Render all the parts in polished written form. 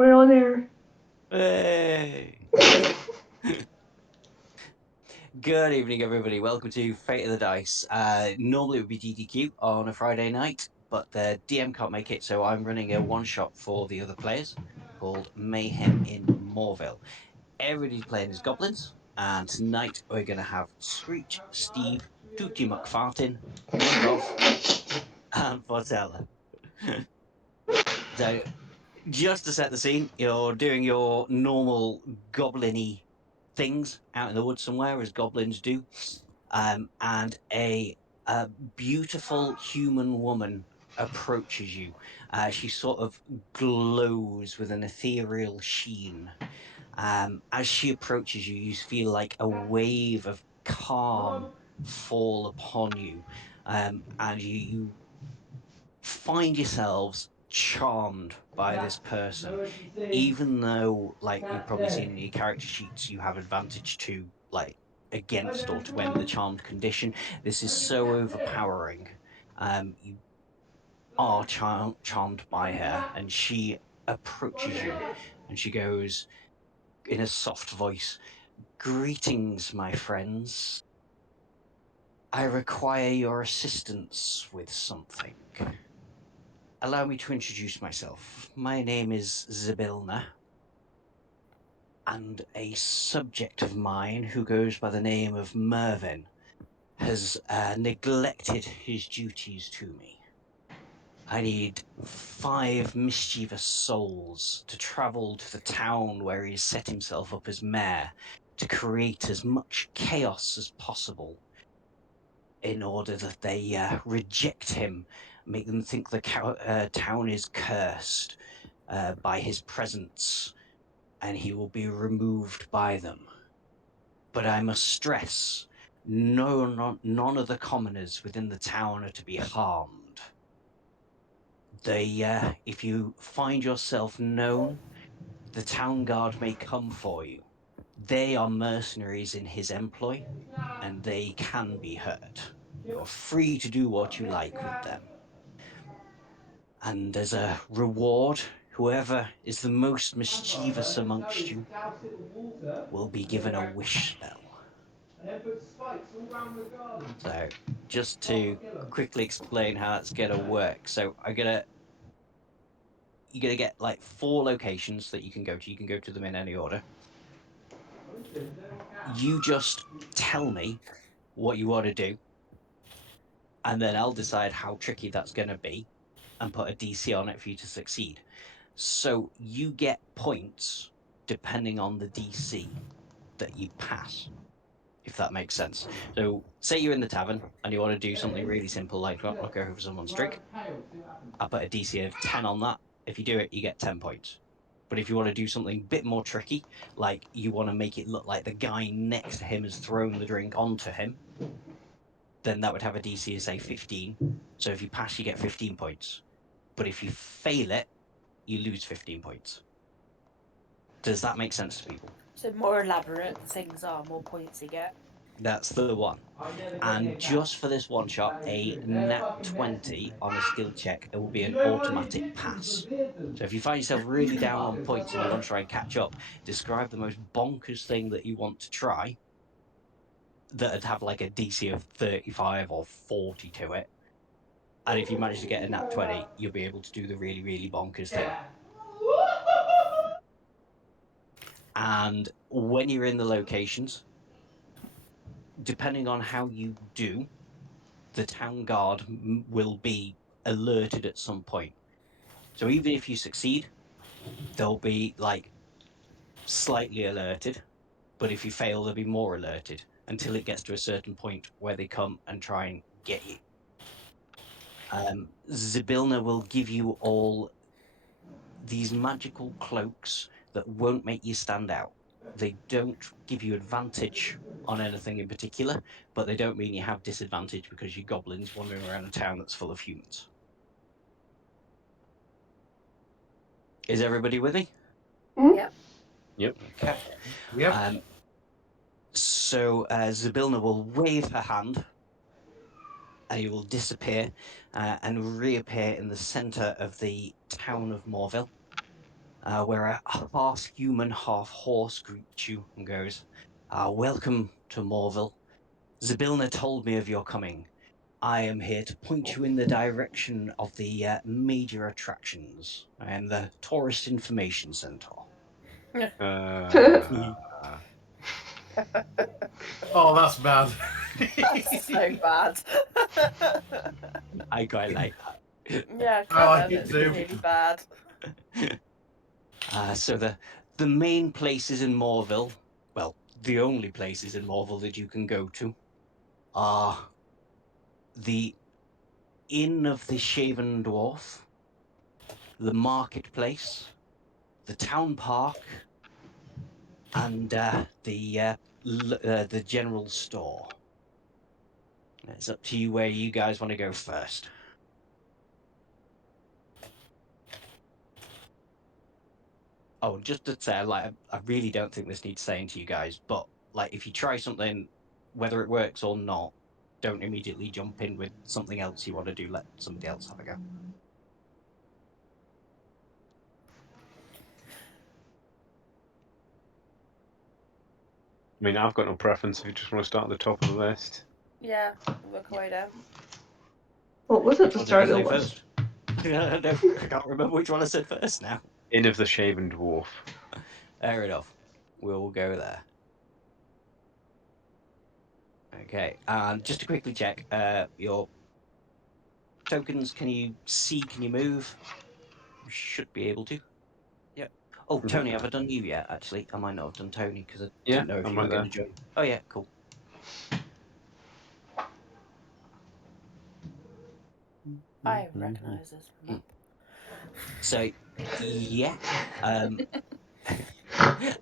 We're on air. Hey! Good evening, everybody. Welcome to Fate of the Dice. Normally it would be DDQ on a Friday night, but the DM can't make it, so I'm running a one-shot for the other players called Mayhem in Morville. Everybody's playing as goblins, and tonight we're going to have Screech, Steve, Tootie McFartin, Mugov, and Fortella. So, just to set the scene, you're doing your normal goblin-y things out in the woods somewhere, as goblins do. And a beautiful human woman approaches you. She sort of glows with an ethereal sheen. As she approaches you, you feel like a wave of calm fall upon you, and you find yourselves charmed by this person, even though, like you've probably seen in your character sheets, you have advantage to like against or to end the charmed condition. This is so overpowering. You are charmed by her, and she approaches you, and she goes in a soft voice, "Greetings, my friends. I require your assistance with something. Allow me to introduce myself. My name is Zybilna, and a subject of mine who goes by the name of Mervyn has neglected his duties to me. I need 5 mischievous souls to travel to the town where he has set himself up as mayor to create as much chaos as possible in order that they reject him, make them think the town is cursed by his presence, and he will be removed by them. But I must stress, none of the commoners within the town are to be harmed. If you find yourself known, the town guard may come for you. They are mercenaries in his employ, and they can be hurt. You're free to do what you like with them. And as a reward, whoever is the most mischievous amongst you will be given a wish spell. So, just to quickly explain how that's going to work. So, you're gonna get like 4 locations that you can go to. You can go to them in any order. You just tell me what you want to do, and then I'll decide how tricky that's going to be and put a DC on it for you to succeed. So you get points depending on the DC that you pass, if that makes sense. So say you're in the tavern and you want to do something really simple like knock over someone's drink. I put a DC of 10 on that. If you do it, you get 10 points. But if you want to do something a bit more tricky, like you want to make it look like the guy next to him has thrown the drink onto him, then that would have a DC of say 15. So if you pass, you get 15 points. But if you fail it, you lose 15 points. Does that make sense to people? So more elaborate things are, more points you get. That's the one. And just for this one shot, a nat 20 on a skill check, it will be an automatic pass. So if you find yourself really down on points and you want to try and catch up, describe the most bonkers thing that you want to try that'd have like a DC of 35 or 40 to it. And if you manage to get a nat 20, you'll be able to do the really, really bonkers thing. And when you're in the locations, depending on how you do, the town guard will be alerted at some point. So even if you succeed, they'll be like slightly alerted, but if you fail, they'll be more alerted until it gets to a certain point where they come and try and get you. Zybilna will give you all these magical cloaks that won't make you stand out. They don't give you advantage on anything in particular, but they don't mean you have disadvantage because you're goblins wandering around a town that's full of humans. Is everybody with me? Yep. Yep. Okay. Yep. So Zybilna will wave her hand and you will disappear and reappear in the center of the town of Morville. where a half-human, half-horse greets you and goes, "Welcome to Morville. Zybilna told me of your coming. I am here to point you in the direction of the major attractions. I am the Tourist Information Center." Oh, that's bad. That's so bad. I quite like Yeah, I like kind of. it It's too. really bad. that. So the main places in Morville, well, the only places in Morville that you can go to, are the Inn of the Shaven Dwarf, the marketplace, the town park, and the general store. It's up to you where you guys want to go first. Oh, just to say, like, I really don't think this needs saying to you guys, but like, if you try something, whether it works or not, don't immediately jump in with something else you want to do. Let somebody else have a go. I mean, I've got no preference if you just want to start at the top of the list. Yeah, work our way down. What was it Which to one did start I the say list? first? I can't remember which one I said first now. Inn of the Shaven Dwarf. Fair enough. We'll go there. Okay, and just to quickly check, your tokens, can you see, can you move? You should be able to. Yep. Oh, Tony, have I done you yet, actually? I might not have done Tony, because I Yeah, didn't know if I'm you were right going to there. join. Oh, yeah, cool. I recognise this map. So, yeah.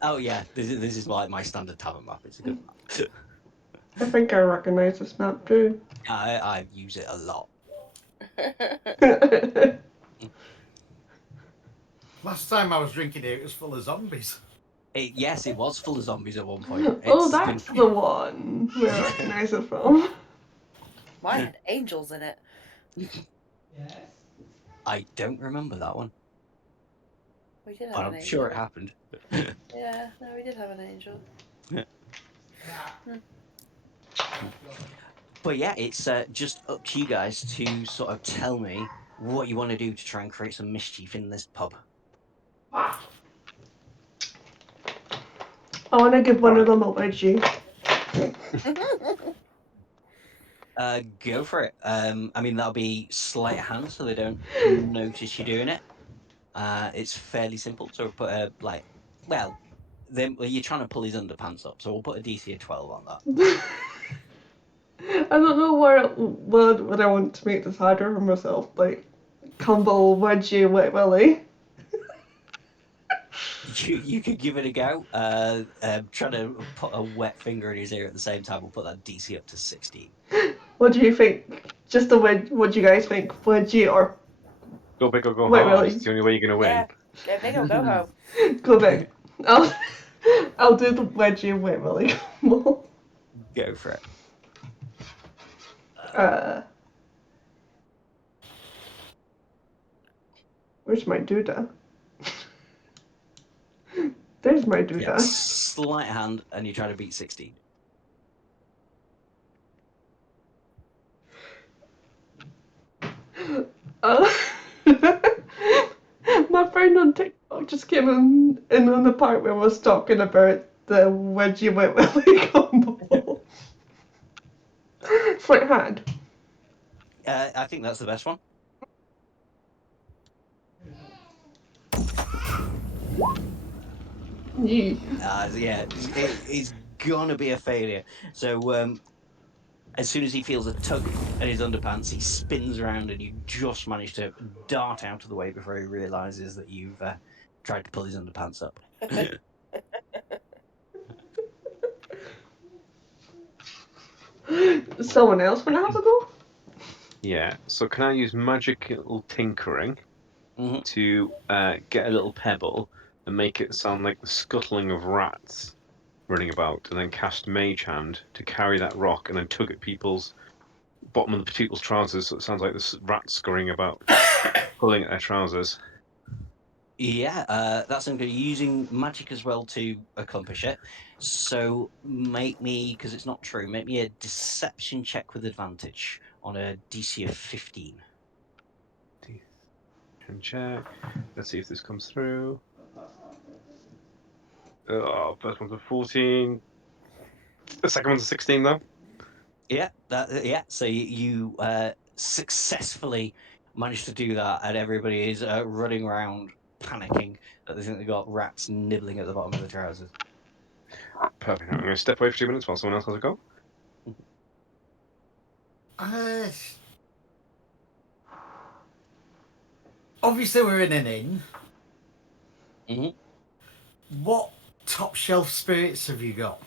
Oh, yeah, this is like my standard talent map. It's a good map. I think I recognise this map too. I use it a lot. Last time I was drinking here, it was full of zombies. Yes, it was full of zombies at one point. Oh, It's been... that's the one where I recognise it from. Mine had angels in it. I don't remember that one, We did have but an I'm angel. sure it happened. Yeah, no, we did have an angel. But yeah, it's just up to you guys to sort of tell me what you want to do to try and create some mischief in this pub. I want to give one of them a wedgie. Go for it. I mean, that'll be sleight of hand, so they don't notice you doing it. It's fairly simple. So we'll put a you're trying to pull his underpants up, so we'll put a DC of 12 on that. I don't know where would I want to make this harder for myself, like Cumble, Wedgie, Wet Willy. You could give it a go. Trying to put a wet finger in his ear at the same time. We'll put that DC up to 16. What do you think? Just the wedge. What do you guys think? Wedgie or Go big or go Wait, home. really? It's the only way you're going to Yeah, win. go big or go home. go big? I'll do the Wedgie and Wet Willy combo. Go for it. Where's my doodah? There's my doodah. Yeah, sleight of hand, and you try to beat 16. My friend on TikTok just came in on the part where I was talking about the Wedgie Wet Willy combo. Sleight of hand. I think that's the best one. Yeah. It's gonna be a failure. So as soon as he feels a tug at his underpants, he spins around, and you just manage to dart out of the way before he realizes that you've tried to pull his underpants up. Someone else want to have a go? Yeah. So can I use magical tinkering Mhm. to get a little pebble and make it sound like the scuttling of rats running about, and then cast Mage Hand to carry that rock and then tug at people's bottom of the people's trousers, so it sounds like this rat scurrying about, pulling at their trousers. Yeah, that's I'm going to be using magic as well to accomplish it. So make me, because it's not true, make me a deception check with advantage on a DC of 15. Can check. Let's see if this comes through. Oh, first one's a 14. The second one's a 16, though. Yeah, yeah. So you successfully managed to do that, and everybody is running around panicking that they think they got rats nibbling at the bottom of the trousers. Perfect. I'm going to step away for 2 minutes while someone else has a go. Obviously, we're in an inn. hmm What top shelf spirits have you got?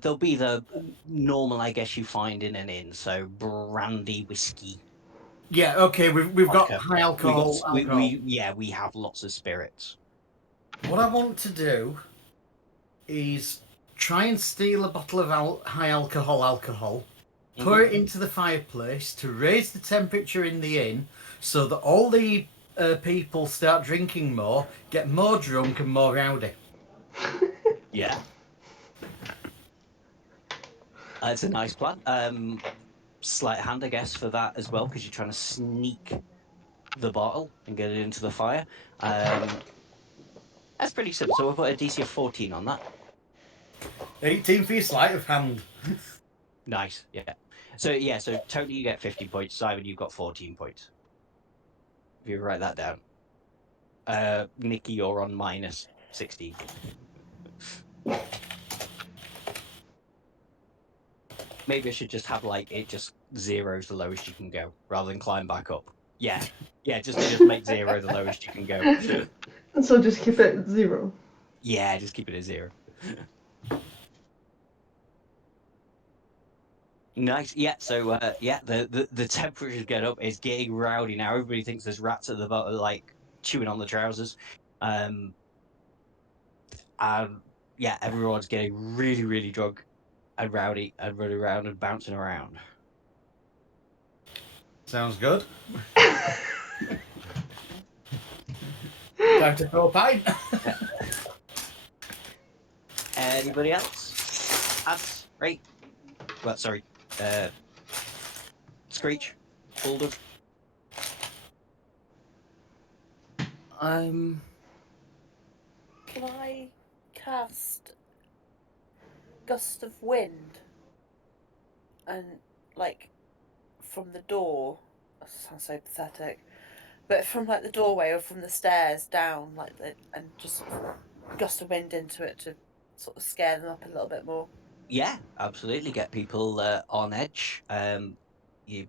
There'll be the normal, I guess, you find in an inn. So brandy, whiskey, Yeah, okay, we've got vodka. high alcohol. We have lots of spirits. What I want to do is try and steal a bottle of high alcohol, pour it into the fireplace to raise the temperature in the inn so that all the people start drinking more, get more drunk and more rowdy. Yeah. It's a nice plan. Sleight of hand, I guess, for that as well, because you're trying to sneak the bottle and get it into the fire. That's pretty simple. So we'll put a DC of 14 on that. 18 for your sleight of hand. Nice, yeah. So Tony, you get 50 points. Simon, you've got 14 points. If you write that down. Nikki, you're on minus 16. Maybe I should just have it just zeros the lowest you can go rather than climb back up. Yeah, just make 0 the lowest you can go. And so just keep it 0. Yeah, just keep it at 0. Nice. Yeah. So the temperatures get up. It's getting rowdy now. Everybody thinks there's rats at the bottom, chewing on the trousers. And yeah, everyone's getting really, really drunk and rowdy and running around and bouncing around. Sounds good. Time to throw a pint. Anybody else? Ads, right? Well, sorry. Screech, Bulldog. Can I cast Gust of Wind? And, from the door. That sounds so pathetic. But from, the doorway or from the stairs down, and just sort of gust of wind into it to sort of scare them up a little bit more. Yeah, absolutely. Get people on edge. You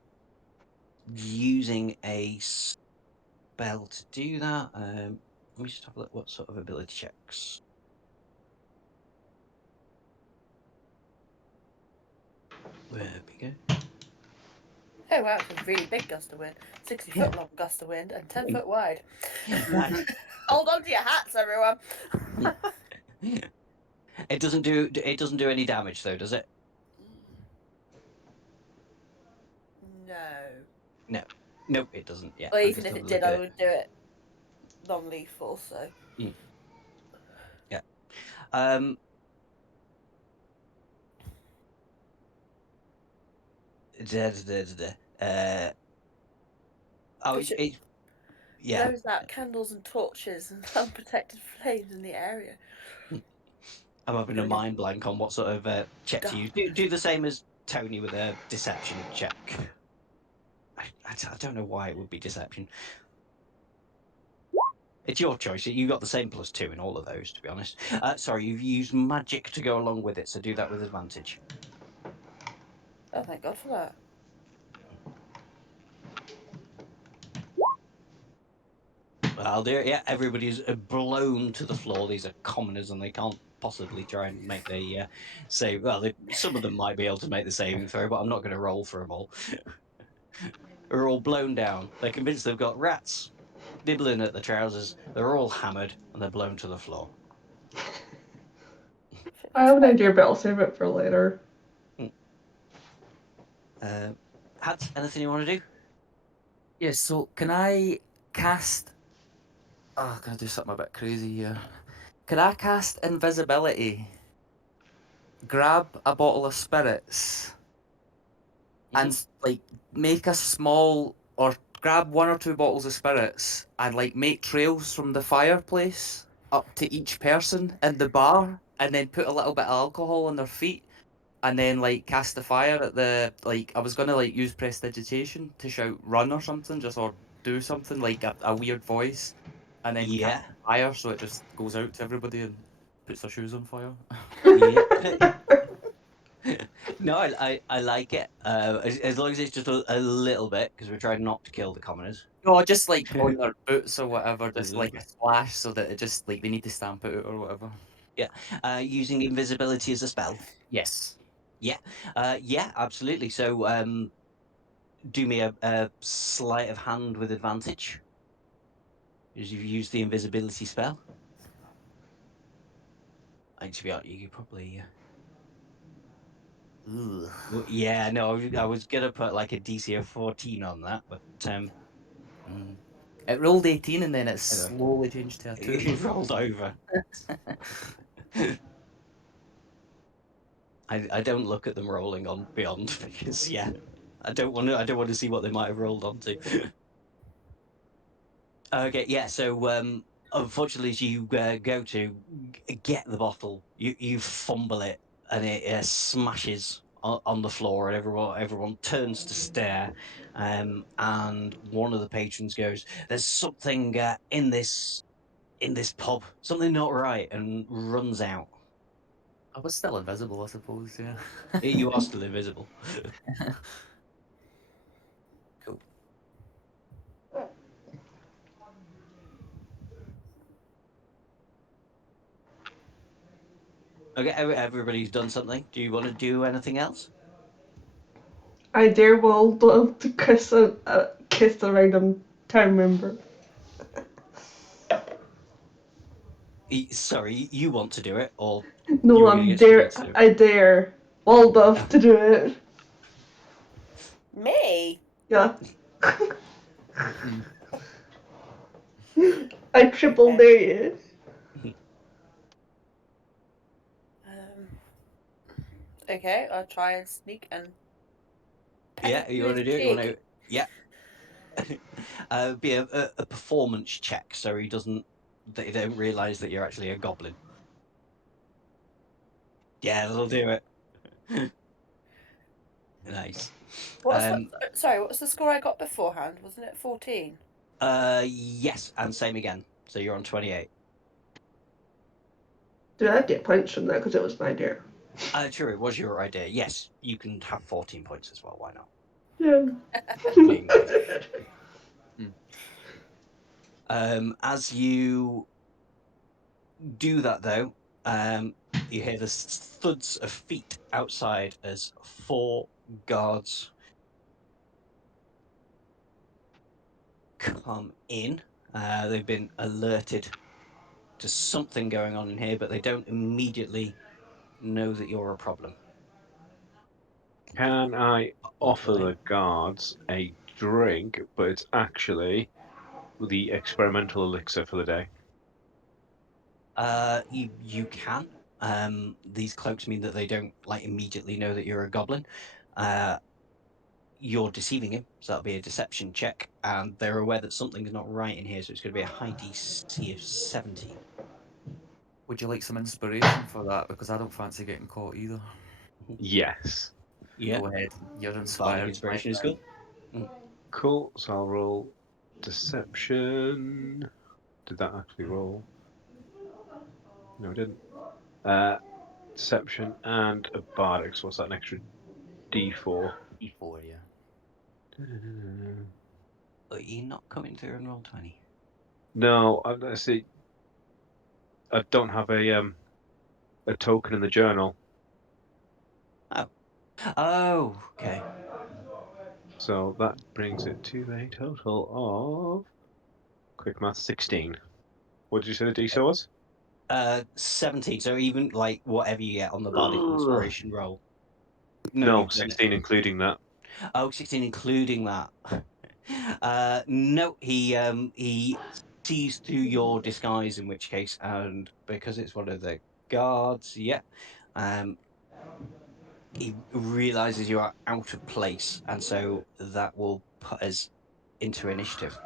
using a spell to do that. Let me just have a look. What sort of ability checks? There we go. Oh wow, it's a really big gust of wind. 60-foot long gust of wind and 10 foot wide. Nice. Hold on to your hats, everyone. It doesn't do any damage though, does it? No. Nope, it doesn't. Yeah. Well, I'm even just if it having a did, look at I would do it non-lethal. So. Yeah. Yeah. Those that candles and torches and unprotected flames in the area. I'm having a Really mind blank on what sort of check to use. Do the same as Tony with a deception check. I don't know why it would be deception. It's your choice. You got the same +2 in all of those, to be honest. Sorry, you've used magic to go along with it, so do that with advantage. Oh, thank God for that. I'll do it. Yeah, everybody's blown to the floor. These are commoners, and they can't possibly try and make the save. Well, some of them might be able to make the saving throw, but I'm not going to roll for them all. They're all blown down. They're convinced they've got rats nibbling at the trousers. They're all hammered, and they're blown to the floor. I have an idea, but I'll save it for later. Had anything you want to do? Yeah, so can I cast Oh, I'm gonna do something a bit crazy here. Can I cast invisibility? Grab a bottle of spirits and like make a small or grab one or two bottles of spirits and like make trails from the fireplace up to each person in the bar and then put a little bit of alcohol on their feet and then like cast the fire at the like I was gonna like use prestidigitation to shout run or something just or do something like a weird voice and then Yeah. cast fire so it just goes out to everybody and puts their shoes on fire. Yeah. No, I like it. As long as it's just a little bit, because we're trying not to kill the commoners. No, just like on their boots or whatever, just Mhm. like a splash so that it just like they need to stamp it out or whatever. Using invisibility as a spell. Yes. Yeah, absolutely. So, do me a sleight of hand with advantage, as you've used the invisibility spell. To be honest, you could probably. Ugh. Well, yeah, no, I was gonna put like a DC of 14 on that, but Mm. It rolled 18 and then it anyway, slowly changed to a 2. it rolled over. I don't look at them rolling on beyond because I don't want to see what they might have rolled onto. Okay, yeah. So unfortunately, as you go to get the bottle, you fumble it and it smashes on the floor, and everyone turns to stare. And one of the patrons goes, "There's something in this pub, something not right," and runs out. I was still invisible, I suppose, yeah. You are still invisible. Cool. Okay, everybody's done something. Do you want to do anything else? I dare Waldorf to kiss a random town member. Sorry, you want to do it, or No, you were going to get somebody to do it? I dare Waldorf Oh. to do it. Me? Yeah. Mm. I triple Okay. dare you. Okay, I'll try and sneak and Yeah, you want to do it? You want to? Yeah. Be a performance check, so they don't realise that you're actually a goblin. Yeah, that'll do it. Nice. Sorry, what's the score I got beforehand? Wasn't it 14? Yes, and same again. So you're on 28. Did I get points from that because it was my dare? True, it was your idea. Yes, you can have 14 points as well. Why not? Yeah. Being nice. As you do that, though, you hear the thuds of feet outside as 4 guards come in. They've been alerted to something going on in here, but they don't immediately know that you're a problem. Can I offer Luckily. the guards a drink, but it's actually the experimental elixir for the day? You can. These cloaks mean that they don't like immediately know that you're a goblin. You're deceiving him, so that'll be a deception check, and they're aware that something's not right in here, so it's going to be a high DC of 17. Would you like some inspiration for that? Because I don't fancy getting caught either. Yes. Yeah, Go ahead. You're bardic inspired. inspiration is good. Cool. So I'll roll deception. Did that actually roll? No, it didn't. Deception and a bardic. So what's that? An extra D4. E4, yeah. But you're not coming through and roll 20. No, let's see. I don't have a token in the journal. Oh, okay. So that brings it to a total of quick math 16. What did you say the DC was? 17. So even like whatever you get on the bardic Ugh. inspiration roll. No, No, you've done it. 16 including that. Oh, 16 including that. No, he sees through your disguise, in which case, and because it's one of the guards, he realizes you are out of place, and so that will put us into initiative.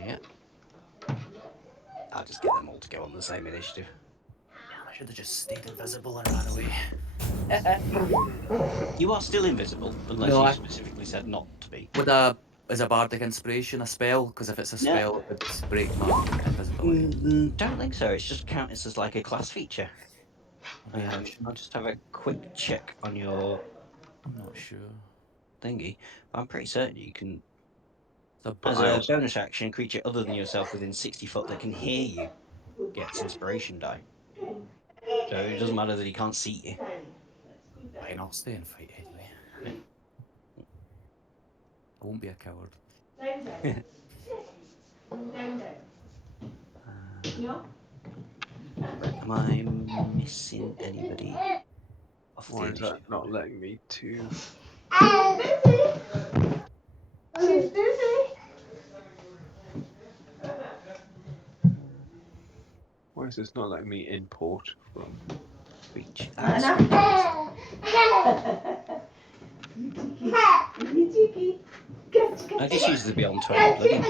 Yeah. I'll just get them all to go on the same initiative. I should have just stayed invisible and ran away. You are still invisible, unless No, you I- specifically said not to be. Is a bardic inspiration a spell? Because if it's a spell, it would break my invisibility. Don't think so. It's just counted as like a class feature. Yeah, I'll just have a quick check on your I'm not sure. thingy. But I'm pretty certain you can, It's as a bonus action, a creature other than yourself within 60 foot that can hear you gets inspiration die. So it doesn't matter that he can't see you. Fine, I'll stay and fight anyway. I won't be a coward. Am I missing anybody off the Why is that initiative? not letting me to? She's busy. Why is this not letting me import from? Reach. I just use the Beyond 20 plugin,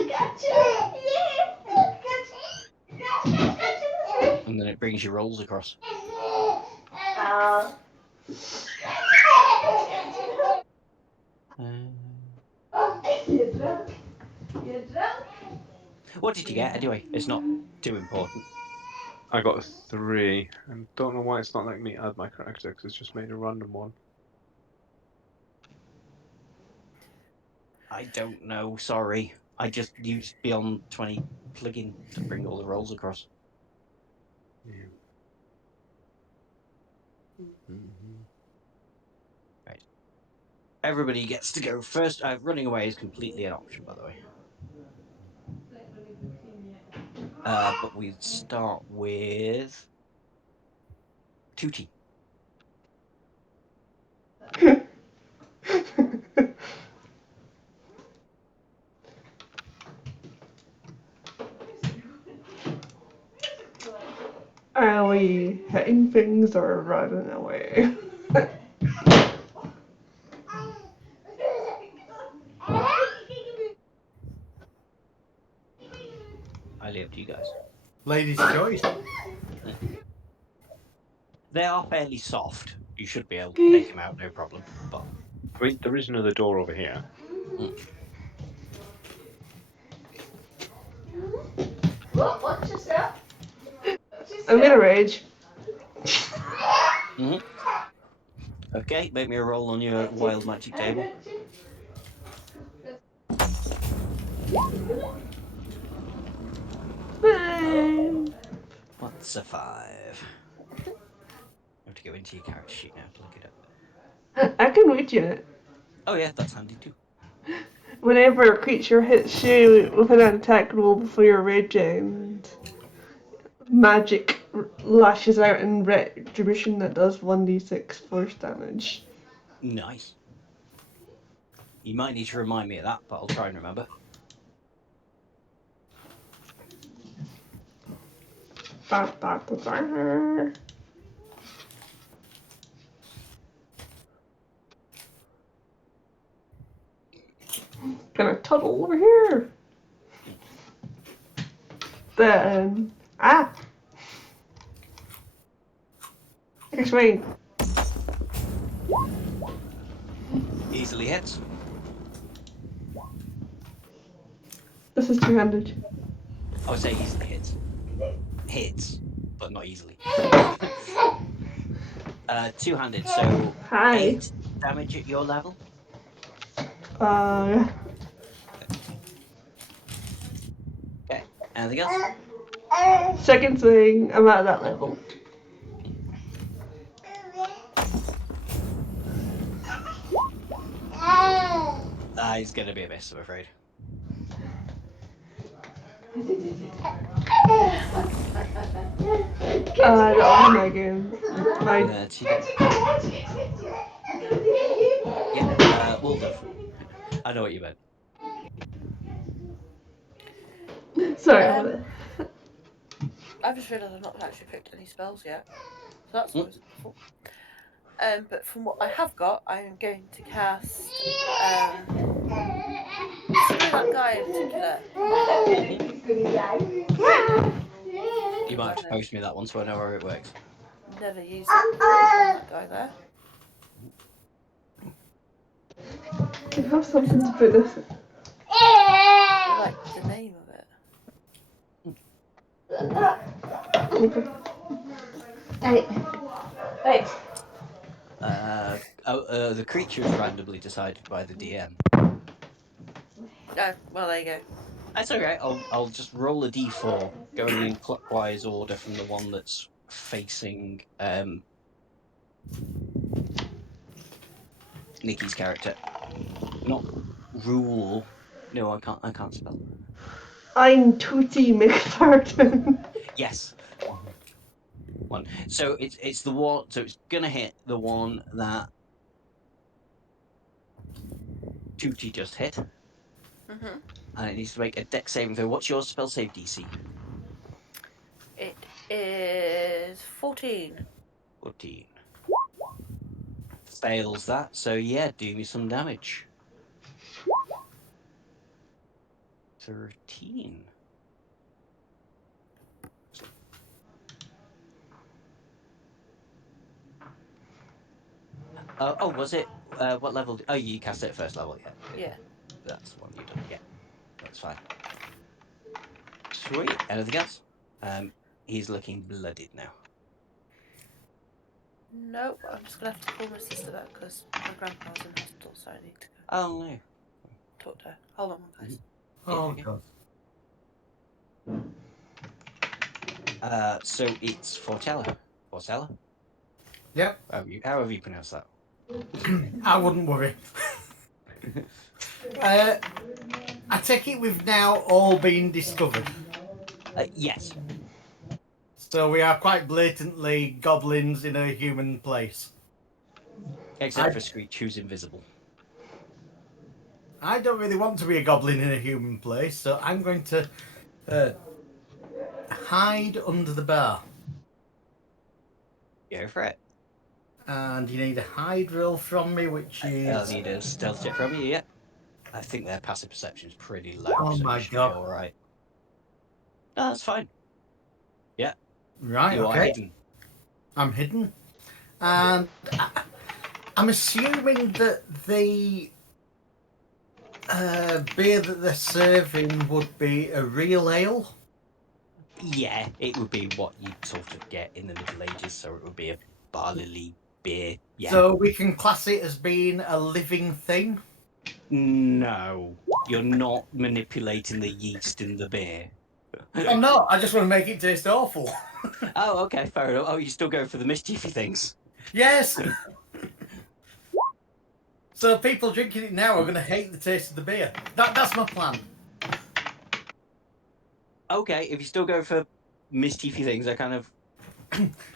and then it brings your rolls across. What did you get anyway? It's not too important. I got a 3, and don't know why it's not letting me add my character because it's just made a random one. I don't know. Sorry, I just used Beyond 20 plugin to bring all the rolls across. Yeah. Right. Everybody gets to go first. Running away is completely an option, by the way. But we start with Tootie. Are we hitting things or running away? Highly up to you guys. Ladies' choice. They are fairly soft. You should be able to take them out, no problem. But I mean, there is another door over here. Watch yourself. I'm gonna rage. okay, make me a roll on your wild magic table. What's a 5? I have to go into your character sheet now to look it up. I can read you it. Oh yeah, that's handy too. Whenever a creature hits you with an attack roll before you're raging, magic lashes out in retribution that does 1d6 force damage. Nice. You might need to remind me of that, but I'll try and remember. Gonna tunnel over here. Then swing. Easily hits. This is 200. I would say easily hits. Hits, but not easily. Two-handed, so Hi. 8 damage at your level. Yeah. Okay. Anything else? Second swing, I'm at that level. He's gonna be a miss, I'm afraid. Oh my game. Yeah, Waldorf. I know what you meant. Sorry about it. I've just realised I've not actually picked any spells yet, so that's Mm. always helpful. But from what I have got, I am going to cast. Screw that guy in particular. You might have to post me that one so I know where it works. Never use it on that guy there. Can have something to put this in. I like the name of it. Hey. The creature is randomly decided by the DM. Oh, well, there you go. That's okay. I'll just roll a d4, going in clockwise order from the one that's facing Nikki's character. Not rule. No, I can't spell. I'm Tootie McFarton. Yes. One. So it's the one. So it's gonna hit the one that Tootie just hit, Mhm. and it needs to make a dex saving throw. What's your spell save DC? It is 14. 14. Fails that. So yeah, do me some damage. 13. Oh, was it? What level? Oh, you cast it at first level, yeah. Yeah. That's the one you done. Yeah, that's fine. Sweet. Anything else? He's looking blooded now. Nope, I'm just gonna have to call my sister back because my grandpa's in hospital, so I need to go Oh no. talk to her. Hold on, guys. Oh, okay. God. So it's Fortella. Fortella? Yep, However you pronounce that. I wouldn't worry. I take it we've now all been discovered. Yes. So we are quite blatantly goblins in a human place. Except for Screech, who's invisible. I don't really want to be a goblin in a human place, so I'm going to hide under the bar. Go for it. And you need a hide roll from me, which I'll is... need a stealth check from you, yeah. I think their passive perception is pretty low, Oh so my you should God. be alright. No, that's fine. Yeah. Right, You are okay. hidden. I'm hidden. And I'm assuming that the beer that they're serving would be a real ale. Yeah, it would be what you'd sort of get in the Middle Ages, so it would be a barley beer. Yeah. So we can class it as being a living thing. No, you're not manipulating the yeast in the beer. I'm not. I just want to make it taste awful. Oh, okay, fair enough. Oh, you still go for the mischiefy things. Yes. So people drinking it now are going to hate the taste of the beer. That's my plan. Okay, if you still go for mischiefy things, I kind of...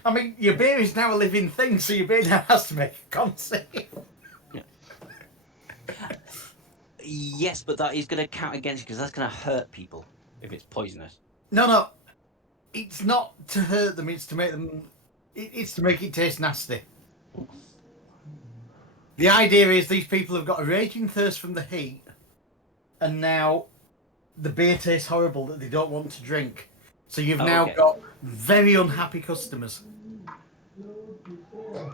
I mean, your beer is now a living thing, so your beer now has to make a con save. Yes, but that is going to count against you because that's going to hurt people if it's poisonous. No. It's not to hurt them, it's to make them... It's to make it taste nasty. The idea is these people have got a raging thirst from the heat, and now the beer tastes horrible that they don't want to drink. So you've now Okay. got very unhappy customers.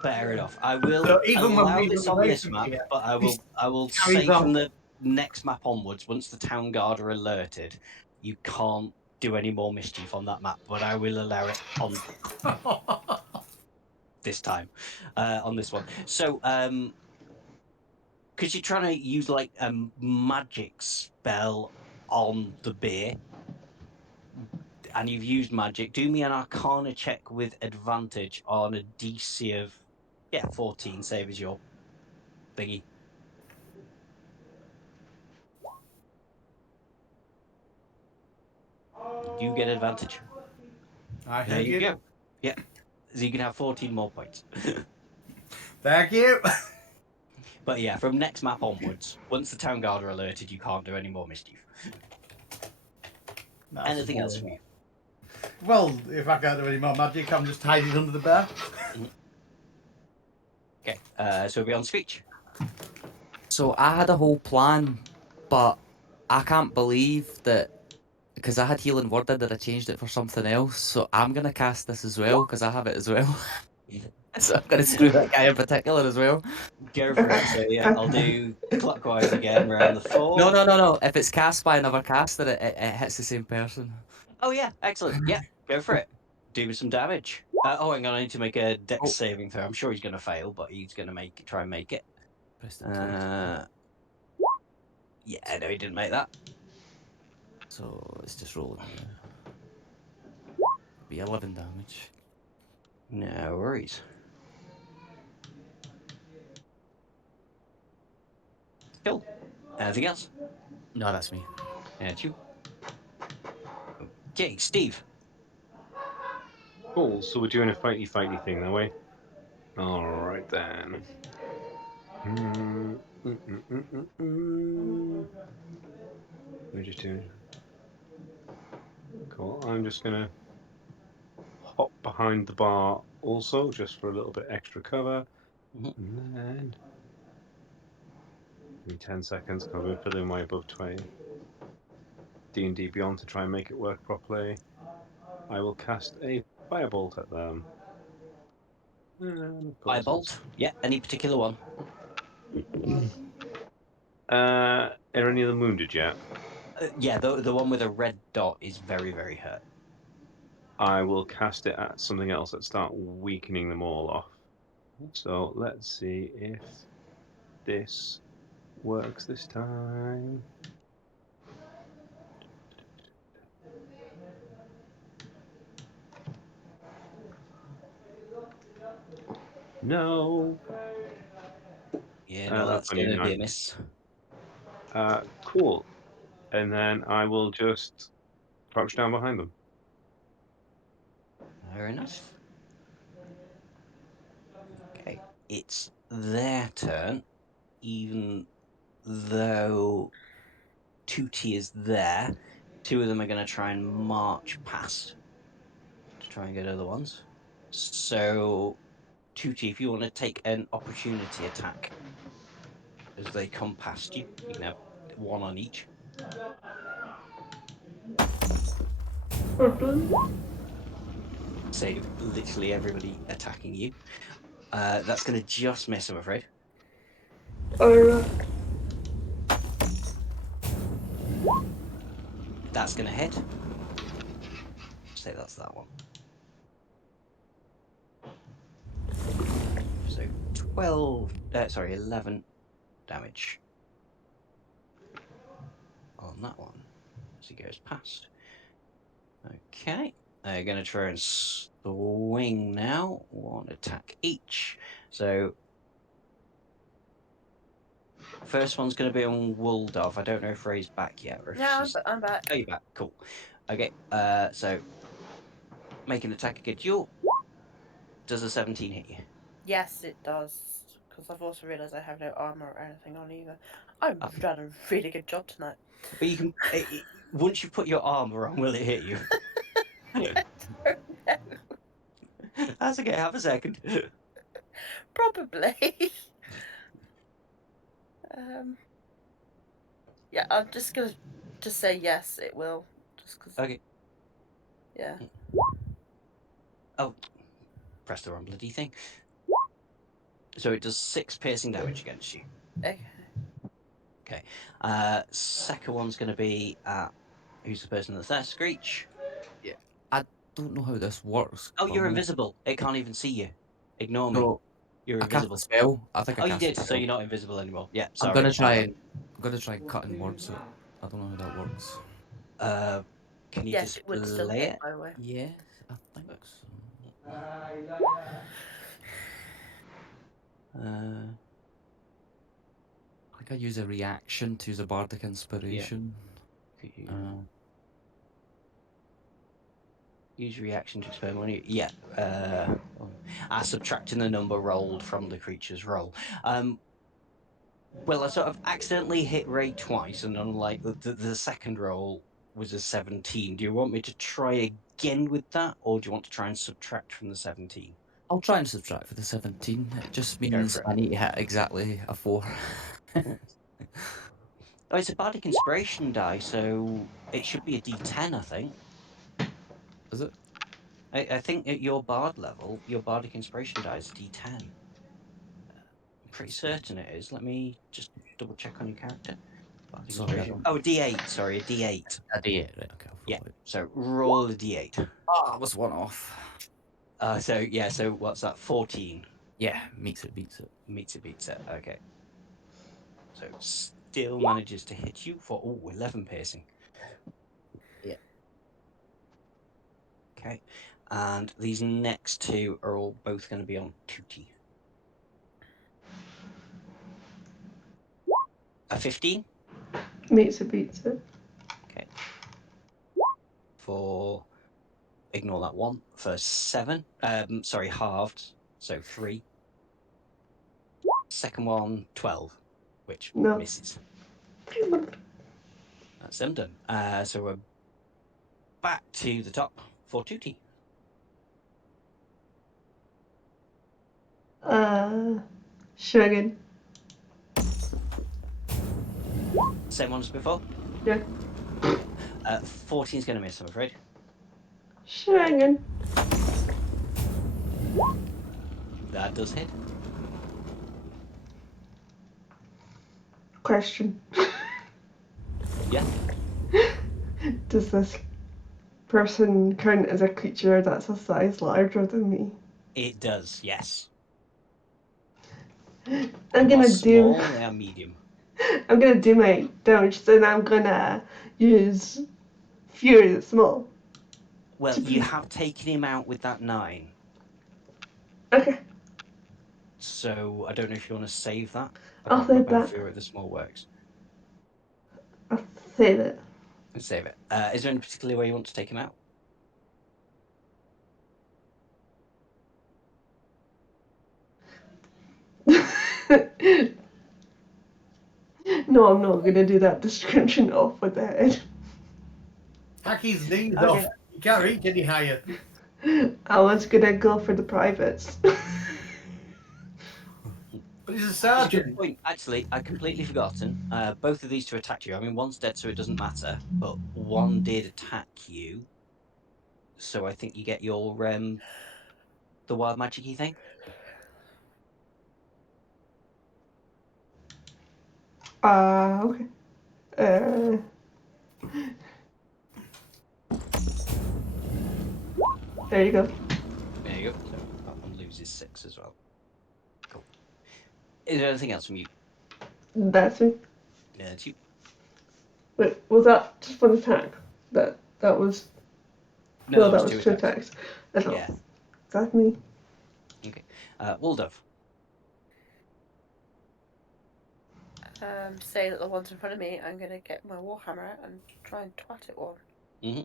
Fair enough. I will So even when allow we this run on away this from map, here, but I this will carries say on. from the next map onwards, once the town guard are alerted, you can't do any more mischief on that map, but I will allow it on this time, on this one. So, because you're trying to use like a magic spell on the beer, and you've used magic, do me an Arcana check with advantage on a DC of 14. Save as your thingy. You get advantage. I There heard you you. go. Yeah, so you can have 14 more points. Thank you. But yeah, from next map onwards, once the town guard are alerted, you can't do any more mischief. That's Anything else boring. from you? Well, if I can't do any more magic, I'm just hiding under the bear. Okay, so we'll be on speech. So I had a whole plan, but I can't believe that because I had healing word in that I changed it for something else. So I'm gonna cast this as well because I have it as well. So I'm gonna screw that guy in particular as well. Go for it. So yeah, I'll do clockwise again around the four. No. If it's cast by another caster, it hits the same person. Oh yeah, excellent. Yeah, go for it. Do some damage. Oh, hang on, I need to make a dex Oh. saving throw. I'm sure he's going to fail, but he's going to try and make it. Yeah, no, he didn't make that. So it's just rolling. Be 11 damage. No worries. Cool. Anything else? No, that's me. And you. Okay, Steve. Cool. So we're doing a fighty thing, are we? All right then. We're just doing. Cool. I'm just gonna hop behind the bar also, just for a little bit extra cover, and then. Give me 10 seconds because I'm going to fill in my above 20 D&D Beyond to try and make it work properly. I will cast a firebolt at them. And of course Firebolt. Yeah, any particular one? are any of them wounded yet? Yeah, the one with a red dot is very, very hurt. I will cast it at something else that start weakening them all off. So let's see if this works this time. No. Yeah, no, that's Only going to be a 9. miss. Cool. And then I will just crouch down behind them. Fair enough. Okay, it's their turn, even though Tutti is there. Two of them are going to try and march past to try and get other ones. So, Tutti, if you want to take an opportunity attack as they come past you, you can have one on each. Save literally everybody attacking you. That's going to just miss, I'm afraid. That's going to hit. Say that's that one. So 11 damage on that one as he goes past. Okay, they're going to try and swing now. One attack each. So first one's going to be on Wooldove. I don't know if Ray's back yet, or if Yeah, she's. I'm back. Oh, you're back. Cool. Okay. So make an attack against you. Does a 17 hit you? Yes, it does. Because I've also realised I have no armour or anything on either. I've Okay. done a really good job tonight. But you can. Once you put your armor on, will it hit you? I don't know. That's okay. Have a second. Probably. Yeah, I'm just gonna say yes, it will. Just because. Okay. Yeah. Oh, press the wrong bloody thing. So it does 6 piercing damage against you. Okay. Okay. Second one's going to be who's the person that's there? Screech. Yeah. I don't know how this works. Oh, but you're I'm gonna... invisible. It can't even see you. Ignore me. No, You're I cast a invisible. spell. I think I Oh, you cast a did. So spell. you're not invisible anymore. Yeah. I'm Sorry. gonna My try bad. and cut in words. So I don't know how that works. Can you Yes, it would still display hit, it? by the way. Yes, I think so. I think I use a reaction to use a bardic inspiration. Could you use reaction to expend money? Yeah. Subtracting the number rolled from the creature's roll. Well, I sort of accidentally hit Ray twice, and on like the second roll was a 17. Do you want me to try again with that, or do you want to try and subtract from the 17? I'll try and subtract for the 17. It just Go means for it. I need to hit exactly a 4. Oh, it's a bardic inspiration die, so it should be a D10, I think. Is it? I think at your bard level, your bardic inspiration die is a D10. I'm pretty certain it is. Let me just double check on your character. Bardic Sorry, I inspiration. don't. Oh, a D8. Sorry, a D8. A D8, right? Okay, I'll Yeah. roll it. So roll a D8. Ah, I was one off. So what's that? 14. Yeah, meets it, beats it. Meets it, beats it. Okay. So still manages to hit you for 11 piercing. Yeah. Okay. And these next two are all both going to be on Tootie. A 15 Meets it, beats it. for ignore that one for 7. Sorry, halved. So 3. Second one, 12, which No. misses. That's them done. So we're back to the top for Tootie. Shagging. Same one as before. Yeah. 14 is going to miss, I'm afraid. Shagging. That does hit. Question. Yeah. Does this person count as a creature that's a size larger than me? It does, yes. I'm They are gonna small, do. they are medium. I'm gonna do my damage. Then I'm gonna use Fury the Small. Well, you have taken him out with that 9. Okay, So I don't know if you want to save that. I I'll can't remember save how that. Fury of the Small works. I'll save it. Let's save it. Is there any particular way you want to take him out? No, I'm not gonna do that description off with the head. Hack his knees Okay. off. You can't reach any higher. I was gonna go for the privates. But he's a That's a good sergeant. point. Actually, I'd completely forgotten. Both of these two attacked you. I mean, one's dead, so it doesn't matter. But one did attack you. So I think you get your the wild magic-y thing. Okay. There you go. There you go. So that one loses 6 as well. Cool. Is there anything else from you? That's me. Yeah, it's you. Wait, was that just one attack? That was. No, that was was 2 two attacks. I don't Yeah. know. That's me. Okay. Waldov. Say that the one's in front of me, I'm gonna get my warhammer out and try and twat it one. Mm-hmm.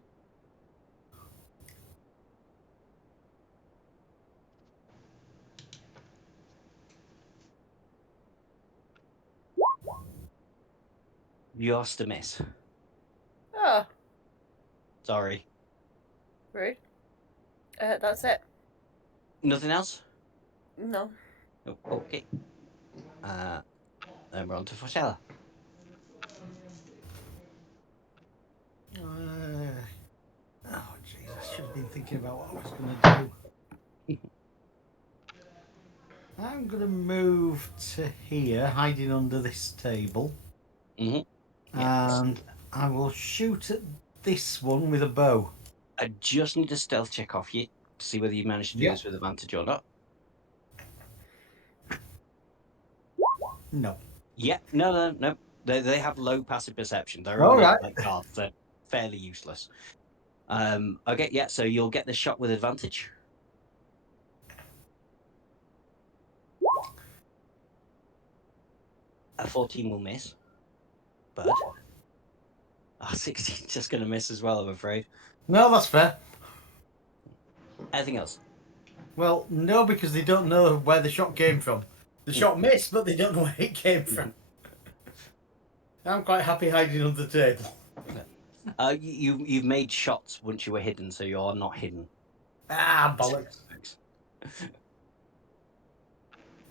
Just a miss. Oh, Sorry. rude. That's it. Nothing else? No. Oh, okay. Then we're on to Foshella. Oh, jeez, I should have been thinking about what I was going to do. I'm going to move to here, hiding under this table. Mm-hmm. Yeah. And I will shoot at this one with a bow. I just need a stealth check off you to see whether you managed to do this with advantage or not. No. Yeah, no. They have low passive perception. They're All only right. like cards. They're fairly useless. Okay, yeah. So you'll get the shot with advantage. A 14 will miss, but 16 just going to miss as well. I'm afraid. No, that's fair. Anything else? Well, no, because they don't know where the shot came from. The shot missed, but they don't know where it came from. I'm quite happy hiding under the table. You've made shots once you were hidden, so you are not hidden. Ah, bollocks.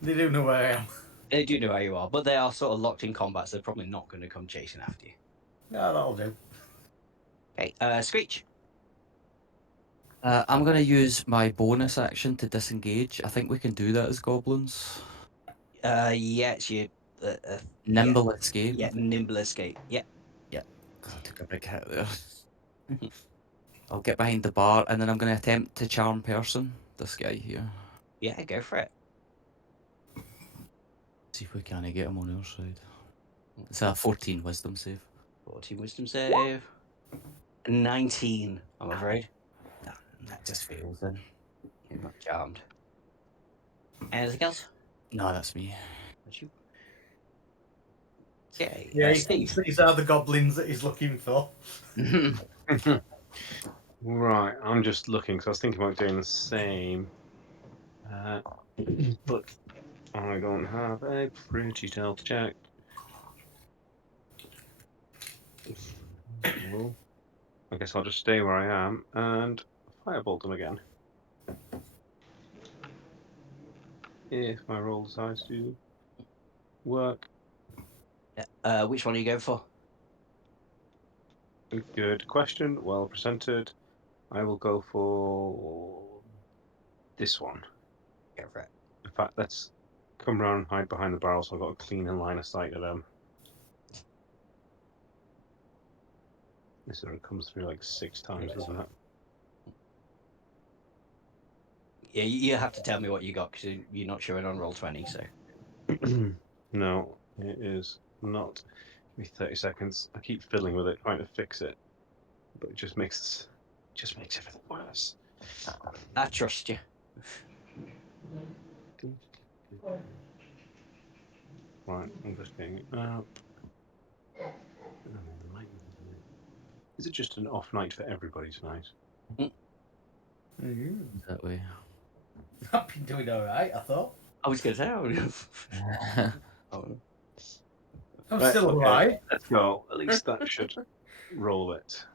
They do know where I am. They do know where you are, but they are sort of locked in combat, so they're probably not going to come chasing after you. No, that'll do. Okay, Screech. I'm gonna use my bonus action to disengage. I think we can do that as goblins. Yeah, it's your Nimble escape. Yeah, nimble escape. Yeah. I took a big hit there. I'll get behind the bar and then I'm gonna attempt to charm person. This guy here. Yeah, go for it. See if we can get him on our side. It's a 14 wisdom save. 14 wisdom save. 19, I'm afraid. That just fails then. You're not charmed. Anything else? No, that's me. That's you. Okay, Yeah, he Steve. thinks these are the goblins that he's looking for. Right, I'm just looking because I was thinking about doing the same. But I don't have a pretty stealth check. Well, I guess I'll just stay where I am and firebolt them again. If my roll decides to work. Which one are you going for? Good question, well presented. I will go for this one. Go for it. In fact, let's come round and hide behind the barrel so I've got a clean line of sight of them. This sort of comes through like 6 times, doesn't it? Yeah, you have to tell me what you got because you're not showing on roll 20. So No, it is not. Give me 30 seconds. I keep fiddling with it, trying to fix it, but it just makes everything worse. I trust you. Right, I'm just getting it up. Is it just an off night for everybody tonight? That way. I've been doing all right, I thought. I was going to say. Oh. I'm Right, still okay. alive. Let's go. At least that should roll it.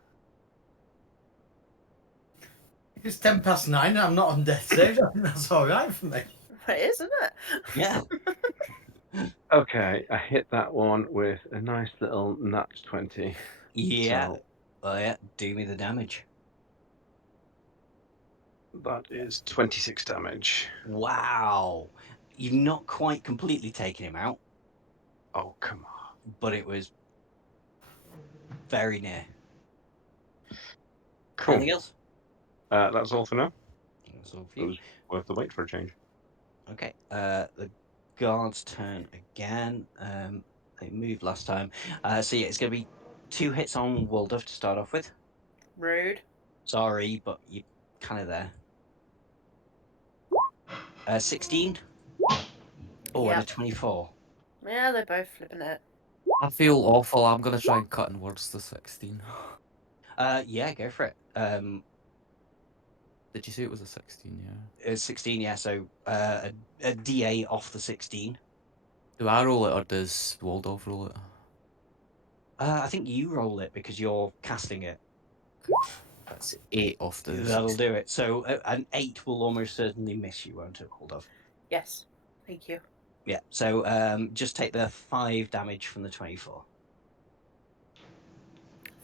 It's 9:10 and I'm not on death save. I think that's all right for me. It is, isn't it? Yeah. Okay, I hit that one with a nice little nat 20. Yeah. So Oh yeah. Do me the damage. that is 26 damage. Wow. You've not quite completely taken him out, Oh, come on. but it was very near. Cool. Anything else? That's all for now. That's all for It you. was worth the wait for a change. Okay. The guard's turn again. They moved last time. So yeah, it's going to be 2 hits on Waldorf to start off with. Rude. Sorry, but you're kind of there. 16. Oh, and a Yep. 24. Yeah, they're both flipping it. I feel awful. I'm gonna try and cut in words to 16. Yeah, go for it. Did you say it was a 16? Yeah. 16, yeah. So a D8 off the 16. Do I roll it or does Waldorf roll it? I think you roll it because you're casting it. That's 8 off the. That'll do it. So an 8 will almost certainly miss you, won't it? Hold off. Yes. Thank you. Yeah. So just take the 5 damage from the 24.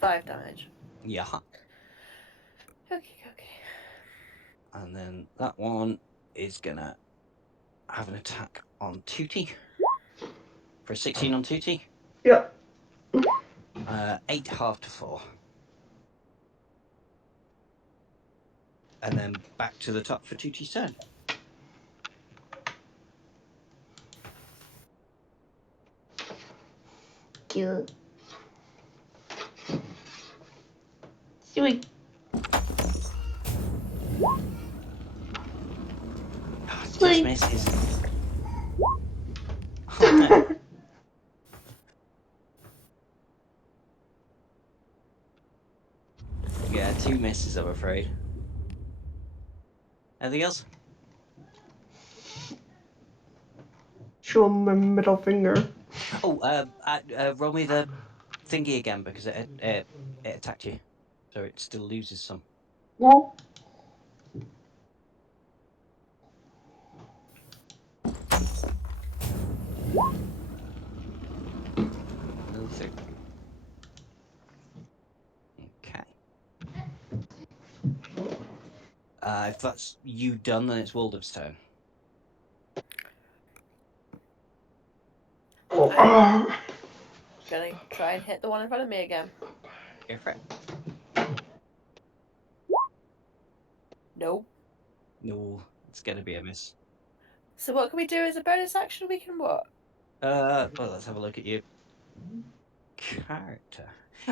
5 damage. Yeah. Okay. And then that one is gonna have an attack on Tootie for 16 on Tootie. Yep. 8 half to 4. And then back to the top for Tootie's turn. Cute. Sweet. Just Sweet. misses. Oh, no. Yeah, 2 misses, I'm afraid. Anything else? Show him my middle finger. Oh, roll me the thingy again because it attacked you, so it still loses some. Well, No 30. Okay. If that's you done, then it's Waldem's turn. I'm gonna try and hit the one in front of me again. Go for it. Nope. No, it's gonna be a miss. So what can we do as a bonus action? We can what? Well, let's have a look at your character.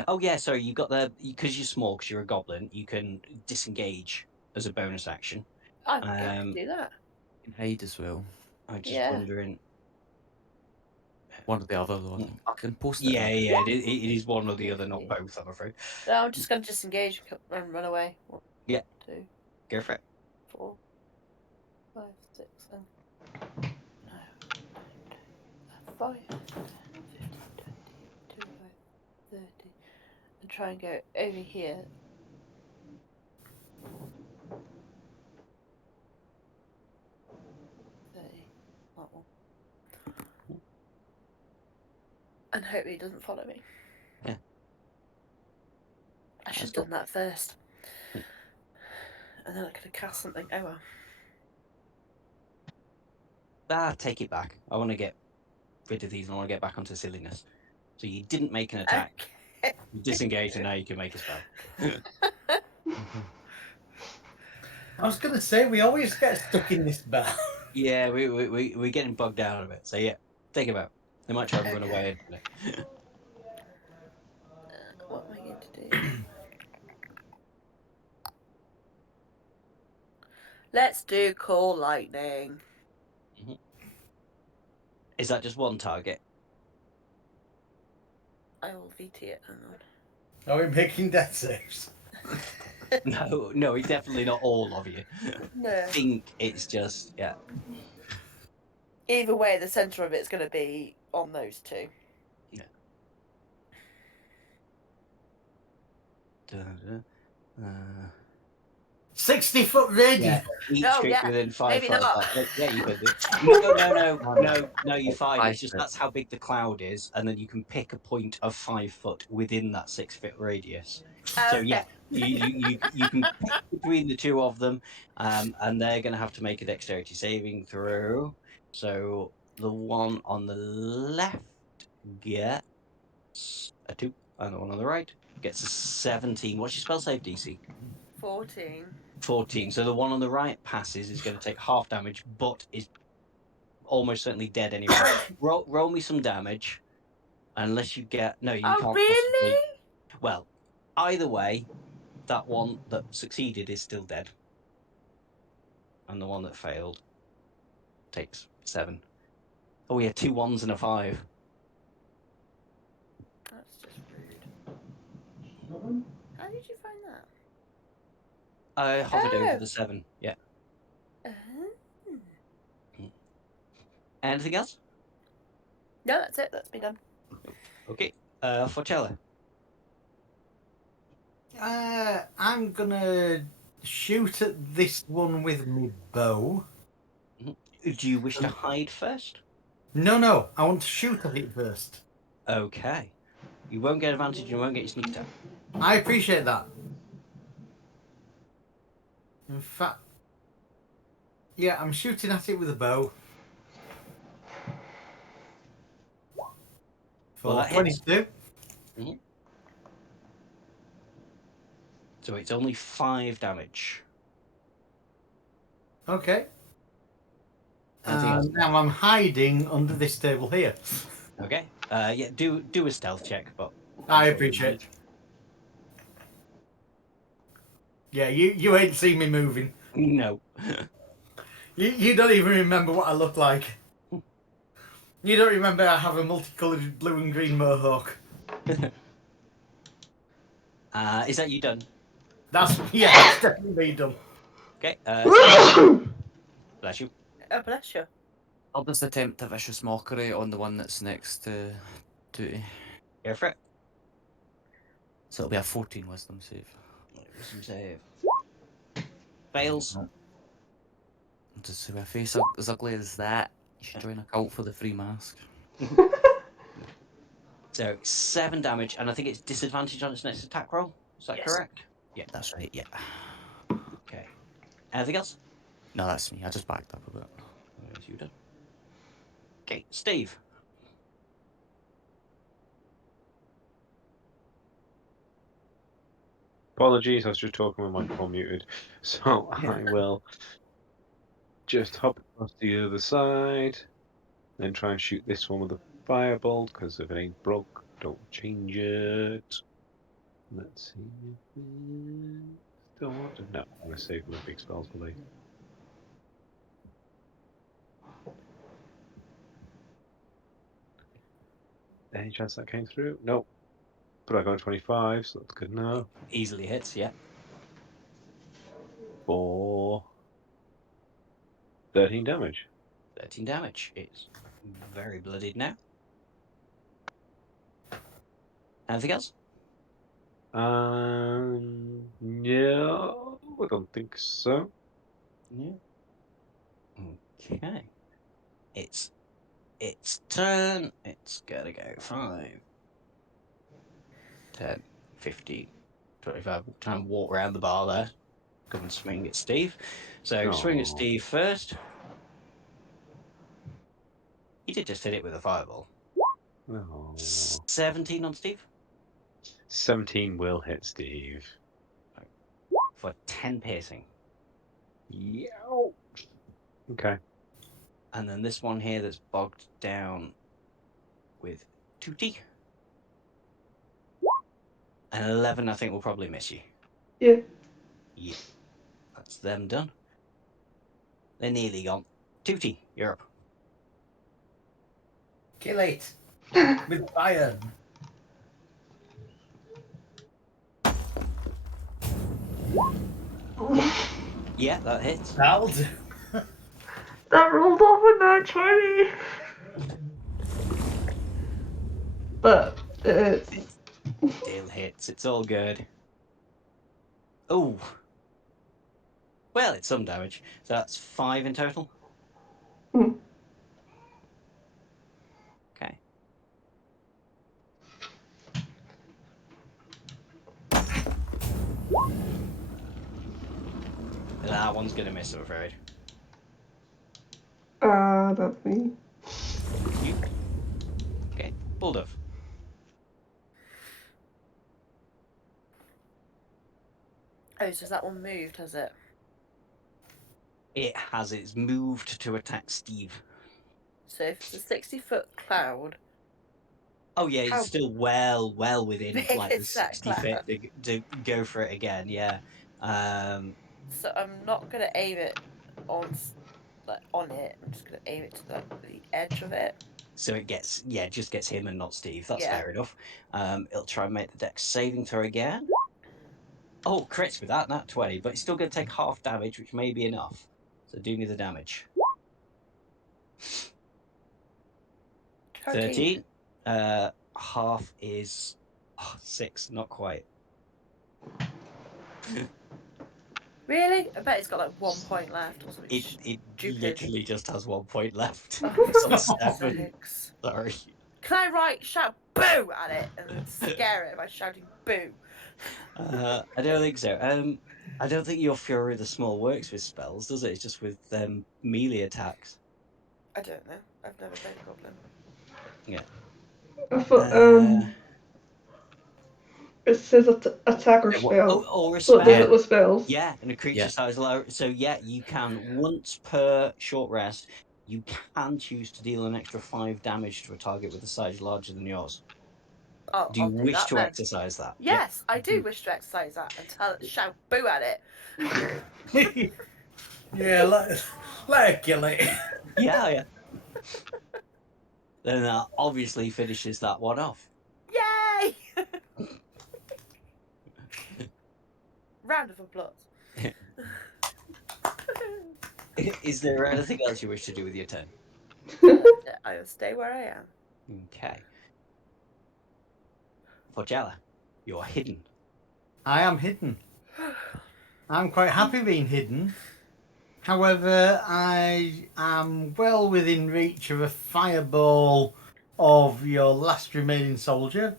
Oh yeah, sorry, you got because you're small, because you're a goblin. You can disengage as a bonus action. I can do that. You can hide as well. I'm just Yeah. wondering. One or the other, though. I think. I can post it. Yeah, it is one or the other, not both. I'm afraid. No, I'm just gonna disengage and run away. 1, Yeah. 2, Go for it. 4, 5, 6, and no, 5, 10, 15, 20, 25, 30, and try and go over here. That one. And hope he doesn't follow me. Yeah. I should have done that first. And then I could have cast something. Oh well. Take it back. I want to get rid of these and I want to get back onto silliness. So you didn't make an attack. Okay. You disengaged and now you can make a spell. I was going to say, we always get stuck in this battle. Yeah, we're getting bogged down a bit. So yeah, think about it. They might try and run away. What am I going to do? Let's do Call Lightning. Is that just one target? I will VT it. Hang on. Are we making death saves? No, it's definitely not all of you. No. I think it's just, yeah. Either way, the centre of it's going to be on those two. Yeah. 60-foot radius. Each No, creature yeah, within 5 maybe foot. not. Yeah, you could do. No, you're fine. It's just that's how big the cloud is, and then you can pick a point of 5 foot within that 6-foot radius. So Okay. yeah, you can pick between the two of them, and they're going to have to make a dexterity saving throw. So the one on the left gets a 2, and the one on the right gets a 17. What's your spell save DC? 14. 14. So the one on the right passes is going to take half damage, but is almost certainly dead anyway. roll me some damage, unless you get you Oh, can't really? possibly. Well, either way, that one that succeeded is still dead, and the one that failed takes 7. Oh, we had 2 1s and a 5. That's just rude. How did you find that? I hovered over Oh. the 7. Yeah. Oh. Anything else? No, that's it. That's me done. Okay. Forcella. I'm going to shoot at this one with my bow. Do you wish to hide first? No, I want to shoot at it first. Okay. You won't get advantage. You won't get your sneak attack. I appreciate that. In fact, yeah, I'm shooting at it with a bow. Well, that 22. So it's only 5 damage. Okay. Anything else? Now I'm hiding under this table here. Okay. Yeah. Do a stealth check, but I appreciate it. Yeah, you ain't seen me moving. No. You don't even remember what I look like. You don't remember I have a multicolored blue and green mohawk. Is that you done? That's definitely me done. Okay. Bless you. Oh, bless you. I'll just attempt a vicious mockery on the one that's next to Tootie. Go for it. So it'll be a 14 wisdom save. Wisdom save. Fails. Just with a face as ugly as that, you should join a cult for the free mask. So 7 damage, and I think it's disadvantage on its next attack roll. Is that Yes. correct? Yeah. That's right, yeah. Okay. Anything else? No, that's me. I just backed up a bit. Yes, you done. Okay, Steve. Apologies, I was just talking with my microphone muted. So I will just hop across the other side, then try and shoot this one with a firebolt, because if it ain't broke, don't change it. Let's see if it still want to. No, I'm going to save my big spells for later. Any chance that came through? Nope. But I got a 25, so that's good enough. Easily hits, yeah. For 13 damage. 13 damage. It's very bloodied now. Anything else? No, I don't think so. Yeah. Okay. It's turn. It's gotta go 5, 10, 15, 25. Try and walk around the bar there. Come and swing at Steve. So swing at Oh, Steve first. He did just hit it with a fireball. no. 17 on Steve 17 will hit Steve. for 10 piercing. Yeah. Okay. And then this one here that's bogged down with Tootie. An 11, I think, will probably miss you. Yeah. Yeah. That's them done. They're nearly gone. Tootie, you're up. Kill it with iron. Yeah, that hits. That'll do. That rolled off in that 20. But it's Still hits. It's all good. Oh. Well, it's some damage. So that's 5 in total. Hmm. Okay. That one's going to miss, I'm afraid. that's me. You. Okay. Bulldove. Oh, so that one moved, has it? It has its moved to attack Steve. So if it's a 60-foot cloud, Oh yeah, How it's still well within big like the is that 60 feet cloud? to go for it again. Yeah. So I'm not gonna aim it on on it. I'm just gonna aim it to the edge of it. So it just gets him and not Steve. That's Yeah. fair enough. It'll try and make the dex saving throw again. Oh, crits with that, not 20, but it's still going to take half damage, which may be enough. So do me the damage. 13. Half is 6, not quite. Really? I bet it's got like 1 point left or something. It Stupid. literally just has 1 point left. Oh, It's on for 7. sakes. Sorry. Can I shout boo at it and then scare it by shouting boo? I don't think so. I don't think your Fury of the Small works with spells, does it? It's just with melee attacks. I don't know. I've never played a goblin. Yeah. I thought, it says attack or spell. Or a So it does spell. it with spells. Yeah, and a creature Yeah. size low. So yeah, you can once per short rest, you can choose to deal an extra 5 damage to a target with a size larger than yours. Oh, Do you I'll do wish that to then. exercise that? Yes, I do wish to exercise that and shout boo at it. Yeah, let her kill it. Yeah. Then that obviously finishes that one off. Yay! Round of applause. Is there anything else you wish to do with your turn? I will stay where I am. Okay. Forgella, you're hidden. I am hidden. I'm quite happy being hidden. However, I am well within reach of a fireball of your last remaining soldier,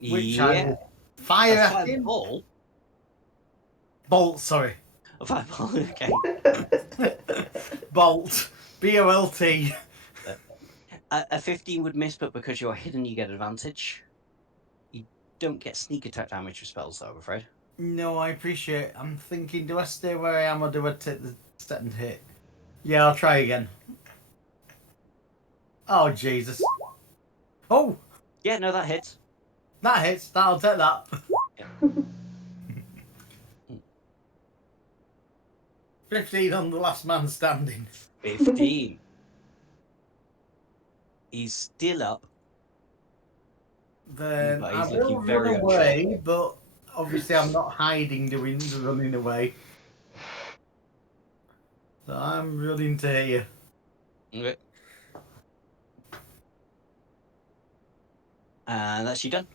which I Yeah. will fire A at him. fireball? Bolt, sorry. A fireball, okay. Bolt. B-O-L-T. A 15 would miss, but because you're hidden, you get advantage. You don't get sneak attack damage with spells, though, I'm afraid. No, I appreciate it. I'm thinking, do I stay where I am or do I take the second hit? Yeah, I'll try again. Oh, Jesus. Oh, Yeah, no, that hits. that hits. I'll take that. Yeah. 15 on the last man standing. 15. He's still up. Then But I he's will looking very run away, but obviously I'm not hiding doing the running away. So I'm running to here. Okay. And that's you done.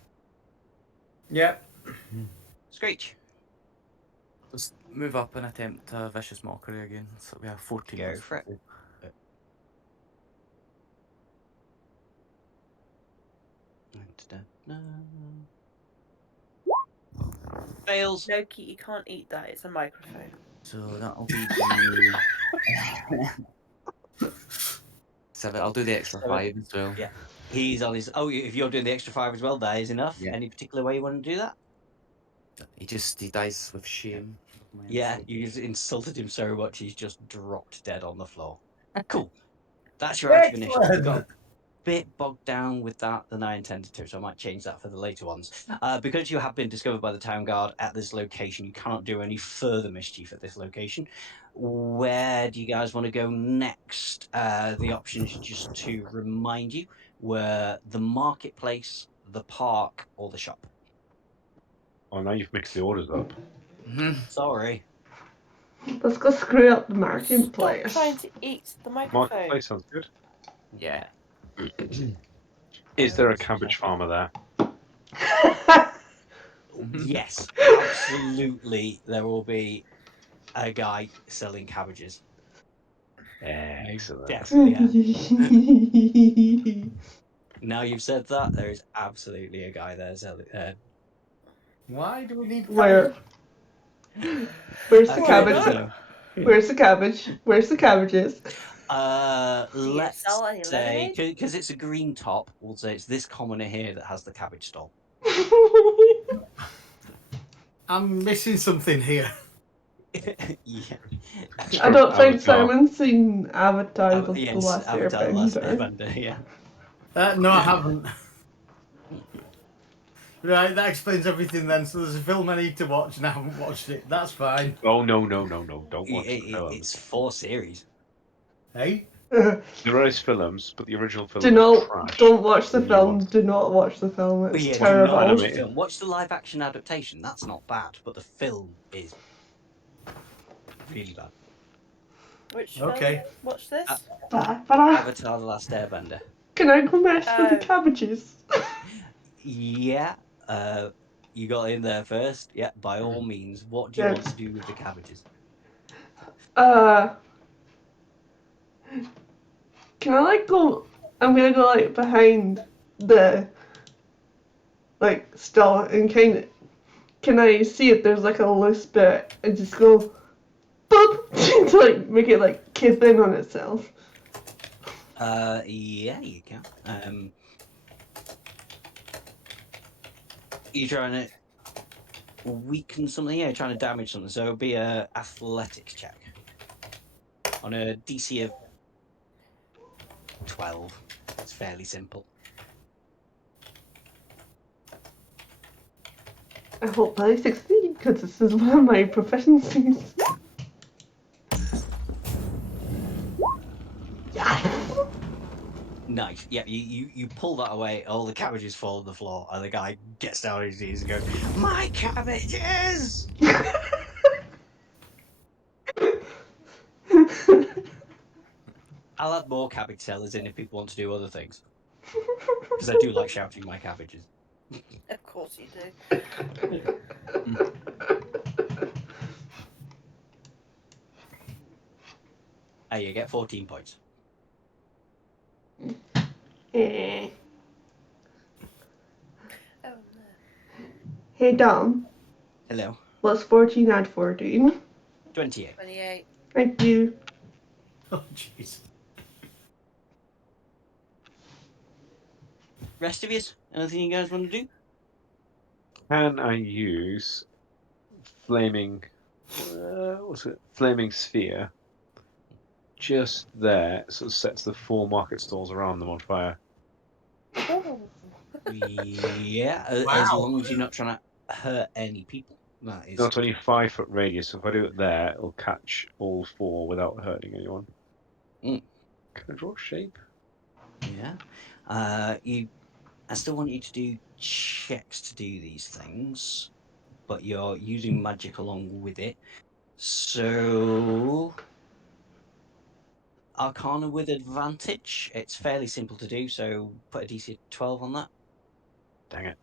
Yep. Screech. Just move up and attempt a vicious mockery again. So we have 14. Go for it. Fails. No, Keith, you can't eat that. It's a microphone. So that'll be the 7. I'll do the extra 7. 5 as well. Yeah. He's on his. Oh, if you're doing the extra 5 as well, that is enough. Yeah. Any particular way you want to do that? He dies with shame. Yeah, you just insulted him so much he's just dropped dead on the floor. Cool. That's your active initiative. We got a bit bogged down with that than I intended to, so I might change that for the later ones. Because you have been discovered by the town guard at this location, you cannot do any further mischief at this location. Where do you guys want to go next? The options, just to remind you, were the marketplace, the park, or the shop. Oh, now you've mixed the orders up. Sorry. Let's go screw up the Stop marketplace. trying to eat the microphone. Marketplace sounds good. Yeah. Is there a cabbage farmer there? Yes, absolutely. There will be a guy selling cabbages. Excellent. Definitely. Yeah. Now you've said that, there is absolutely a guy there selling. Why do we need Where? Where's the Okay, cabbage? so, Where's the cabbage? Where's the cabbages? let's sell any say, lemonade? because it's a green top, we'll say it's this commoner here that has the cabbage stall. I'm missing something here. Yeah. I don't think Avatar. Simon's seen Avatar the Yes, Last Avatar: The Last Airbender. Airbender, yeah. No, I haven't. Right, that explains everything then. So there's a film I need to watch and I haven't watched it. That's fine. Oh, no. Don't watch the film. It's 4 series. Hey? There is films, but the original film Do is not, trash. don't watch the The new film. ones. Do not watch the film. But It's yeah, terrible. do not watch the Animated. film. Watch the live action adaptation. That's not bad, but the film is really bad. Which Okay. film? Watch this. But Avatar: The Last Airbender. can I go mess with the Oh. cabbages? Yeah. You got in there first. Yeah, by all means. What do you want to do with the cabbages? Can I like go? I'm gonna go like behind the stall and kind of. Can I see if there's like a loose bit and just go, boop, to like make it like cave in on itself? Yeah, you can. You're trying to weaken something. Yeah, you're trying to damage something. So it'll be a athletics check on a DC of 12. It's fairly simple. I hope I succeed because this is one of my proficiencies. Nice. Yeah, you pull that away. All the cabbages fall on the floor, and the guy gets down on his knees and goes, "My cabbages!" I'll add more cabbage sellers in if people want to do other things. Because I do like shouting my cabbages. Of course you do. Hey, you get 14 points. Eh. Oh no. Hey Dom, Hello. what's 14 add 14? 28. 28. Thank you. Oh, jeez. Rest of you, anything you guys want to do? Can I use flaming? What's it? Flaming sphere. Just there, sort of sets the 4 market stalls around them on fire. Oh. Yeah, as Wow. long as you're not trying to hurt any people. That is. Not only 5-foot radius, so if I do it there, it'll catch all 4 without hurting anyone. Mm. Can I draw shape? Yeah. I still want you to do checks to do these things, but you're using magic along with it. So, Arcana with advantage. It's fairly simple to do, so put a DC of 12 on that. Dang it.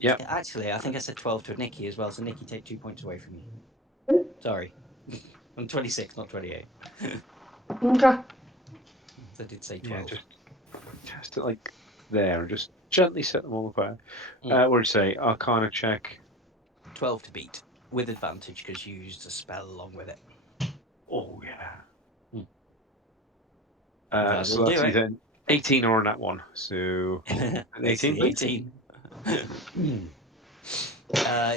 Yep. Yeah, actually, I think I said 12 to Nikki as well, so Nikki, take 2 points away from you. Sorry. I'm 26, not 28. Okay. I did say Yeah, 12. just cast it like there and just gently set them all on fire. Mm. What did you say? Arcana check. 12 to beat, with advantage because you used a spell along with it. Oh, yeah. That So will that's do it. either an 18 or a nat 1. So an It's 18, the please. 18.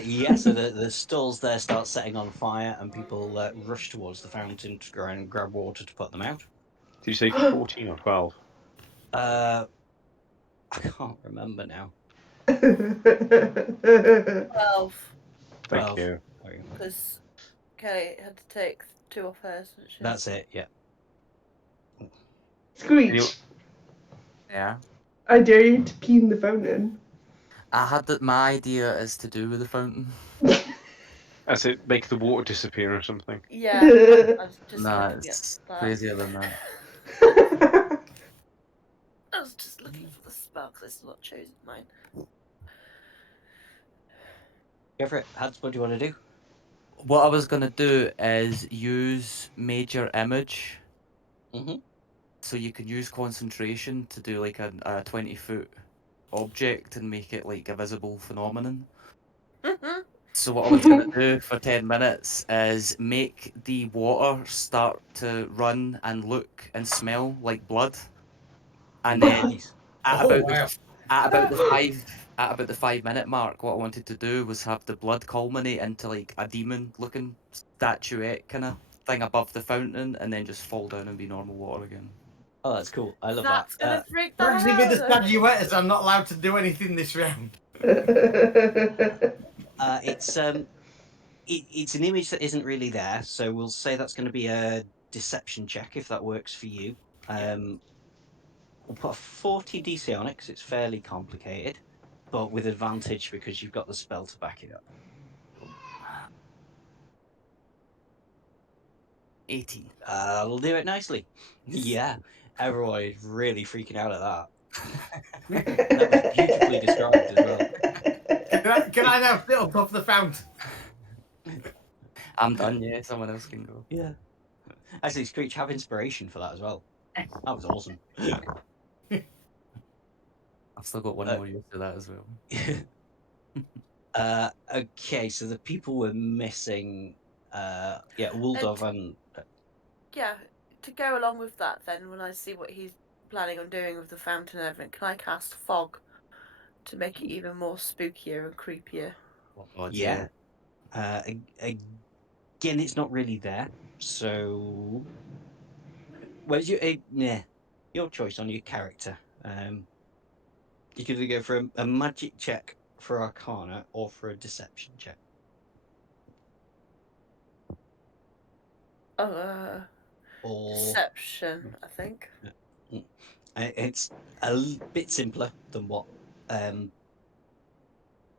Yeah, so the stalls there start setting on fire, and people rush towards the fountain to try and grab water to put them out. Did you say 14 or 12? I can't remember now. 12. Thank 12. you. Sorry. Because Kelly had to take 2 off hers, didn't she? That's it, yeah. Screech, Yeah. I dare you to pee in the fountain. I had that. My idea is to do with the fountain. As it make the water disappear or something. Yeah, I was just Nah, looking at it's that. crazier than that. I was just looking for the spell because it's not chosen mine. Go for it. Hans, what do you want to do? What I was gonna do is use major image, Mm-hmm. so you can use concentration to do like a 20-foot object and make it like a visible phenomenon. So what I was gonna do for 10 minutes is make the water start to run and look and smell like blood, and then Nice. at Oh, about the wow. at about the 5 minute mark, what I wanted to do was have the blood culminate into like a demon looking statuette kind of thing above the fountain, and then just fall down and be normal water again. Oh, that's cool. I love That's that. gonna freak the Actually, hell with out the of them. statuette, as I'm not allowed to do anything this round. It's an image that isn't really there, so we'll say that's going to be a deception check if that works for you. We'll put a 40 DC on it because it's fairly complicated, but with advantage because you've got the spell to back it up. 18. That'll do it nicely. Yeah, everyone is really freaking out at that. That was beautifully described as well. Can I now sit on top of the fountain? I'm done. Yeah, someone else can go. Yeah. Actually, Screech, have inspiration for that as well. That was awesome. I've still got one more use for that as well. Okay, so the people were missing. Wuldov and Yeah, to go along with that, then when I see what he's planning on doing with the fountain and everything, can I cast fog to make it even more spookier and creepier? Oh, yeah. Again, it's not really there. So, where's your choice on your character? You could either go for a magic check for Arcana or for a deception check. Oh, Or deception, I think. Mm. It's bit simpler than what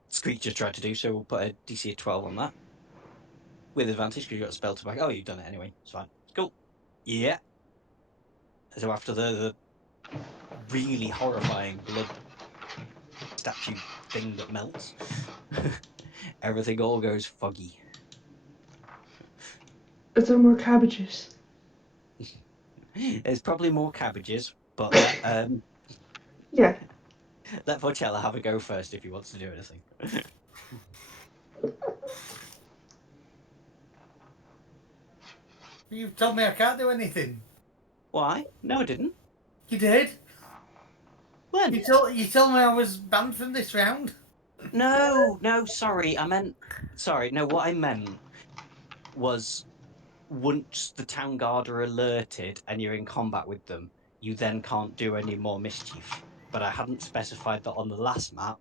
Screech just tried to do, so we'll put a DC of 12 on that. With advantage because you've got a spell to back. Oh, you've done it anyway. It's fine. Cool. Yeah. So after the really horrifying blood statue thing that melts, everything all goes foggy. Is there more cabbages? There's probably more cabbages, but let Yeah. let Vorcella have a go first if he wants to do anything. You've told me I can't do anything. Why? No, I didn't. You did. When? You told me I was banned from this round. No, sorry. Sorry, no, what I meant was once the town guard are alerted and you're in combat with them, you then can't do any more mischief. But I hadn't specified that on the last map,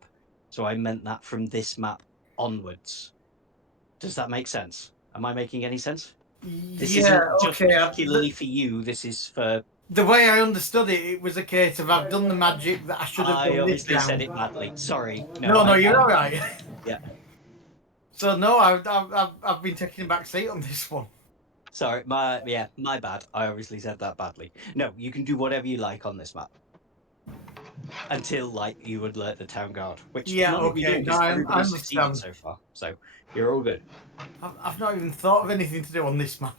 so I meant that from this map onwards. Does that make sense? Am I making any sense? This Yeah, isn't just okay. particularly for you, this is for... The way I understood it, it was a case of I've done the magic that I should have I done this obviously said round. it badly. Sorry. No, you're all right. Yeah. So no, I've been taking a back seat on this one. Sorry, my bad. I obviously said that badly. No, you can do whatever you like on this map. Until, like, you alert the town guard, which Yeah, none of you okay. do, No, because I everybody's succeeded understand. so far. So, you're all good. I've not even thought of anything to do on this map.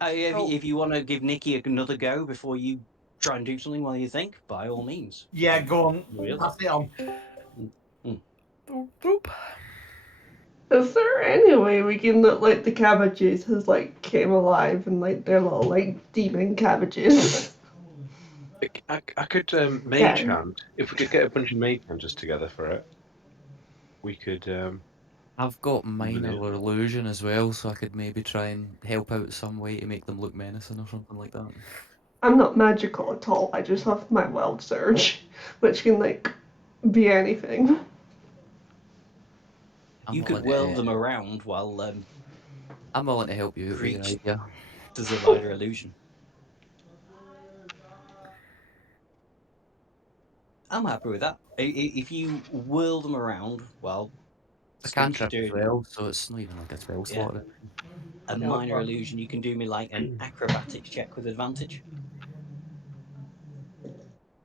If you want to give Nikki another go before you try and do something while you think, by all means. Yeah, go on. Really? Pass it on. Boop, boop. Is there any way we can look like the cabbages has like came alive and like they're little like demon cabbages? I could mage Yeah. hand. If we could get a bunch of mage hunters together for it, we could. I've got minor Brilliant. illusion as well, so I could maybe try and help out some way to make them look menacing or something like that. I'm not magical at all. I just have my wild surge, which can like be anything. I'm You could willing whirl to, them around while I'm willing to help you out with your Preach. idea. does a minor illusion. I'm happy with that. If you whirl them around while I Screech can is trip as doing well, so it's not even like a spell Yeah. slot. a minor illusion, you can do me like an acrobatics check with advantage.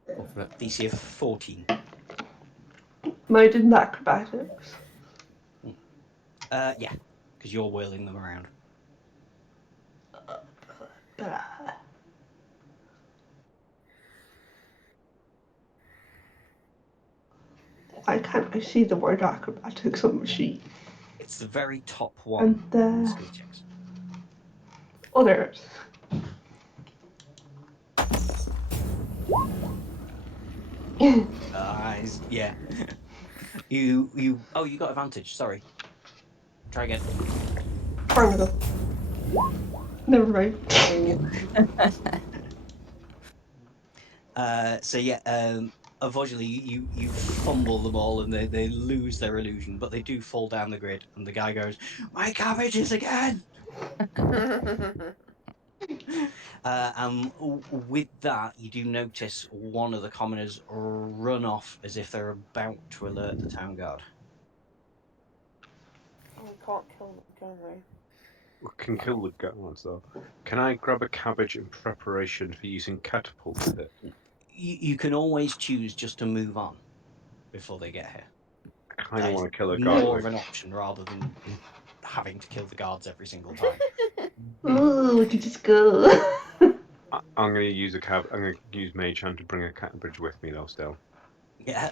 Go for it. DC of 14. Mine did acrobatics. Yeah, because you're whirling them around. Why can't I see the word acrobatics on my sheet? It's the very top one And in the skill checks. oh, there it is. Yeah. you got advantage, sorry. Try again. Barnacle. Never mind. So yeah, unfortunately you fumble them all and they lose their illusion, but they do fall down the grid and the guy goes, "My cabbages again!" With that, you do notice one of the commoners run off as if they're about to alert the town guard. We can't kill them, can we? We can kill the guards though. Can I grab a cabbage in preparation for using catapult with it? You can always choose just to move on before they get here. I kind That of is want to kill a guard. more of an option rather than having to kill the guards every single time. Ooh, we could just go. I'm going to use I'm going to use mage hand to bring a cabbage with me though. Still. Yeah.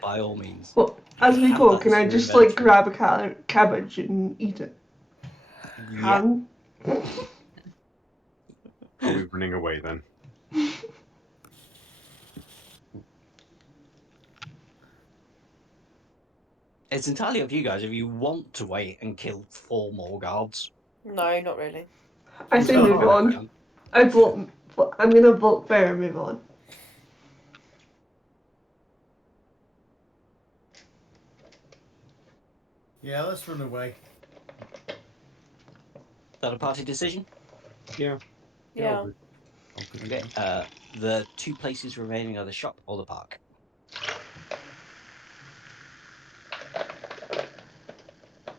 By all means. Well, You as we have go, that can as I your just like inventory. grab a cabbage and eat it? Yeah. Are we running away then? It's entirely up to you guys if you want to wait and kill 4 more guards. No, not really. I say No. move on. I'm gonna vote fair and move on. Yeah, let's run away. Is that a party decision? Yeah. Yeah. Okay. The 2 places remaining are the shop or the park.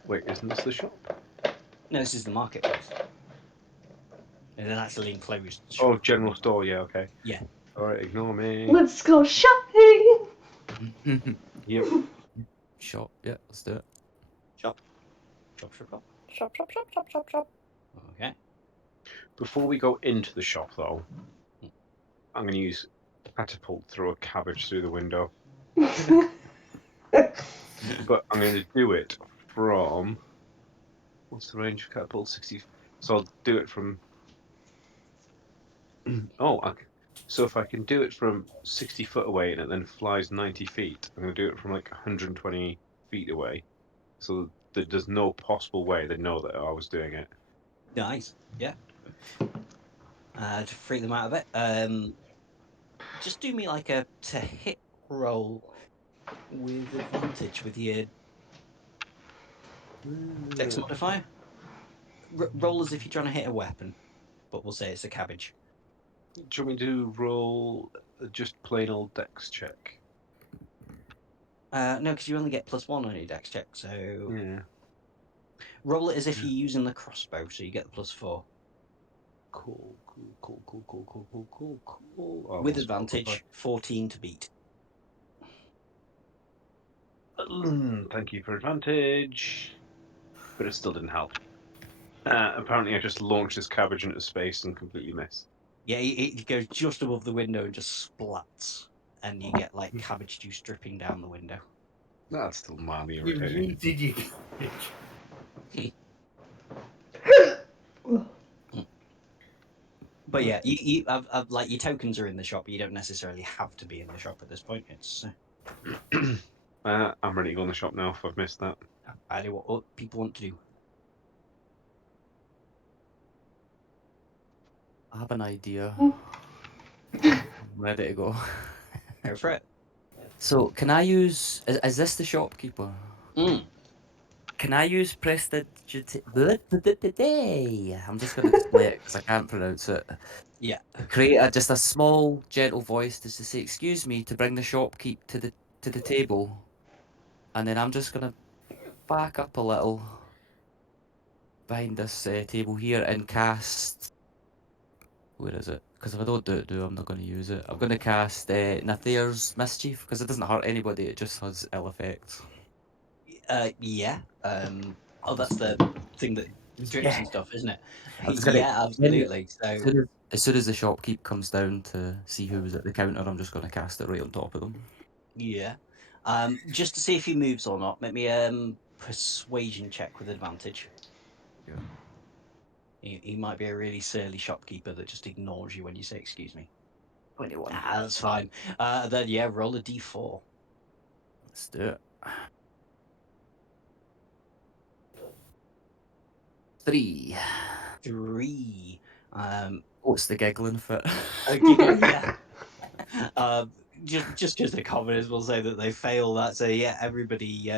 Wait, isn't this the shop? No, this is the marketplace. in an actually enclosed Oh, shop. general store. Yeah. Okay. Yeah. All right. Ignore me. Let's go shopping. Yep. Shop. Yeah, let's do it. Shop. Shop, shop, shop. Shop, shop, shop, shop, shop, shop. Okay. Before we go into the shop, though, I'm going to use catapult throw a cabbage through the window. But I'm going to do it from. What's the range of catapult? 60. So I'll do it from. So if I can do it from 60 foot away and it then flies 90 feet, I'm going to do it from like 120 feet away. So that there's no possible way they know that I was doing it. Nice. Yeah. To freak them out of it. Just do me like a to hit roll with advantage with your dex modifier. Roll as if you're trying to hit a weapon, but we'll say it's a cabbage. Do you want me to roll just plain old dex check? No, because you only get +1 on your dex check, so Yeah. roll it as if you're using the crossbow, so you get the +4. Cool. With advantage, 14 to beat. Thank you for advantage. But it still didn't help. Apparently I just launched this cabbage into space and completely missed. Yeah, it goes just above the window and just splats, and you get like cabbage juice dripping down the window. That's still mildly You irritating. yeeted your But yeah, I've like your tokens are in the shop, but you don't necessarily have to be in the shop at this point. It's I'm ready to go in the shop now if I've missed that. entirely what people want to do. I have an idea. I'm ready to go. Go for it. So, can I use? Is this the shopkeeper? Can I use prestidigitate? I'm just going to display it because I can't pronounce it. Yeah. Create just a small, gentle voice just to say, "Excuse me," to bring the shopkeep to the table, and then I'm just going to back up a little behind this table here and cast. Where is it? Because if I don't I'm not going to use it. I'm going to cast Nathair's Mischief because it doesn't hurt anybody. It just has ill effects. Yeah. Oh, that's the thing that drips and stuff, isn't it? I'm just gonna Yeah, absolutely. So as soon as the shopkeep comes down to see who's at the counter, I'm just going to cast it right on top of them. yeah. Just to see if he moves or not, make me persuasion check with advantage. Yeah. He might be a really surly shopkeeper that just ignores you when you say excuse me. 21. That's fine. Then yeah, roll a d4. Let's do it. 3. 3. Oh, it's the giggling fit. Yeah. Just because the commoners will say that they fail that. So yeah, everybody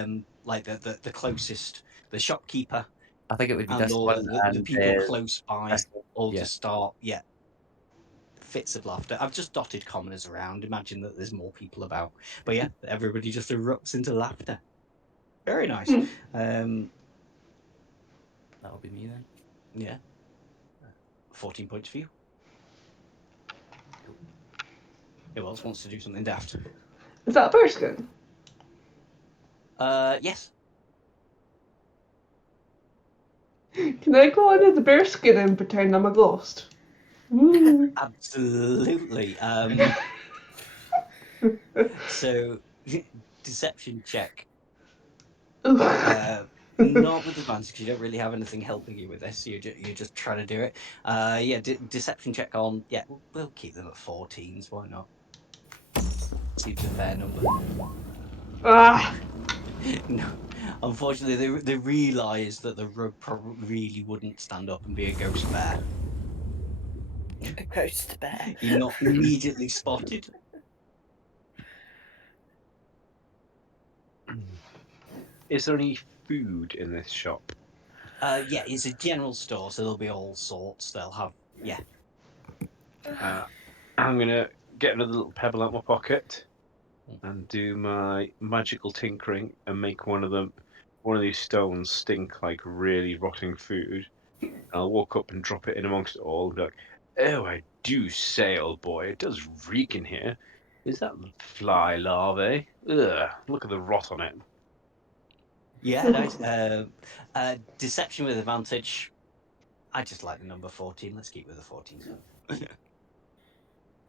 like the closest, the shopkeeper I think it would be and this all one the and people close by this one. all Yeah. just start fits of laughter. I've just dotted commoners around. Imagine that there's more people about, but yeah, everybody just erupts into laughter. Very nice. That'll be me then. Yeah, 14 points for you. Who else wants to do something daft? Is that a bear skin? Yes. Can I go under the bear skin and pretend I'm a ghost? Ooh. Absolutely. So, deception check. Ooh. Not with advantage because you don't really have anything helping you with this. You're just trying to do it. Yeah, deception check on. Yeah, we'll keep them at 14s. Why not? Seems a fair number. Ah. No, unfortunately, they realise that the rug probably really wouldn't stand up and be a ghost bear. A ghost bear. You're not immediately spotted. Is there any food in this shop? Yeah, it's a general store, so there'll be all sorts. They'll have I'm gonna get another little pebble out my pocket and do my magical tinkering and make one of these stones stink like really rotting food. I'll walk up and drop it in amongst it all and be like, "Oh, I do say, old boy, it does reek in here. Is that fly larvae? Ugh, look at the rot on it." Yeah, nice. Deception with advantage. I just like the number 14. Let's keep with the 14.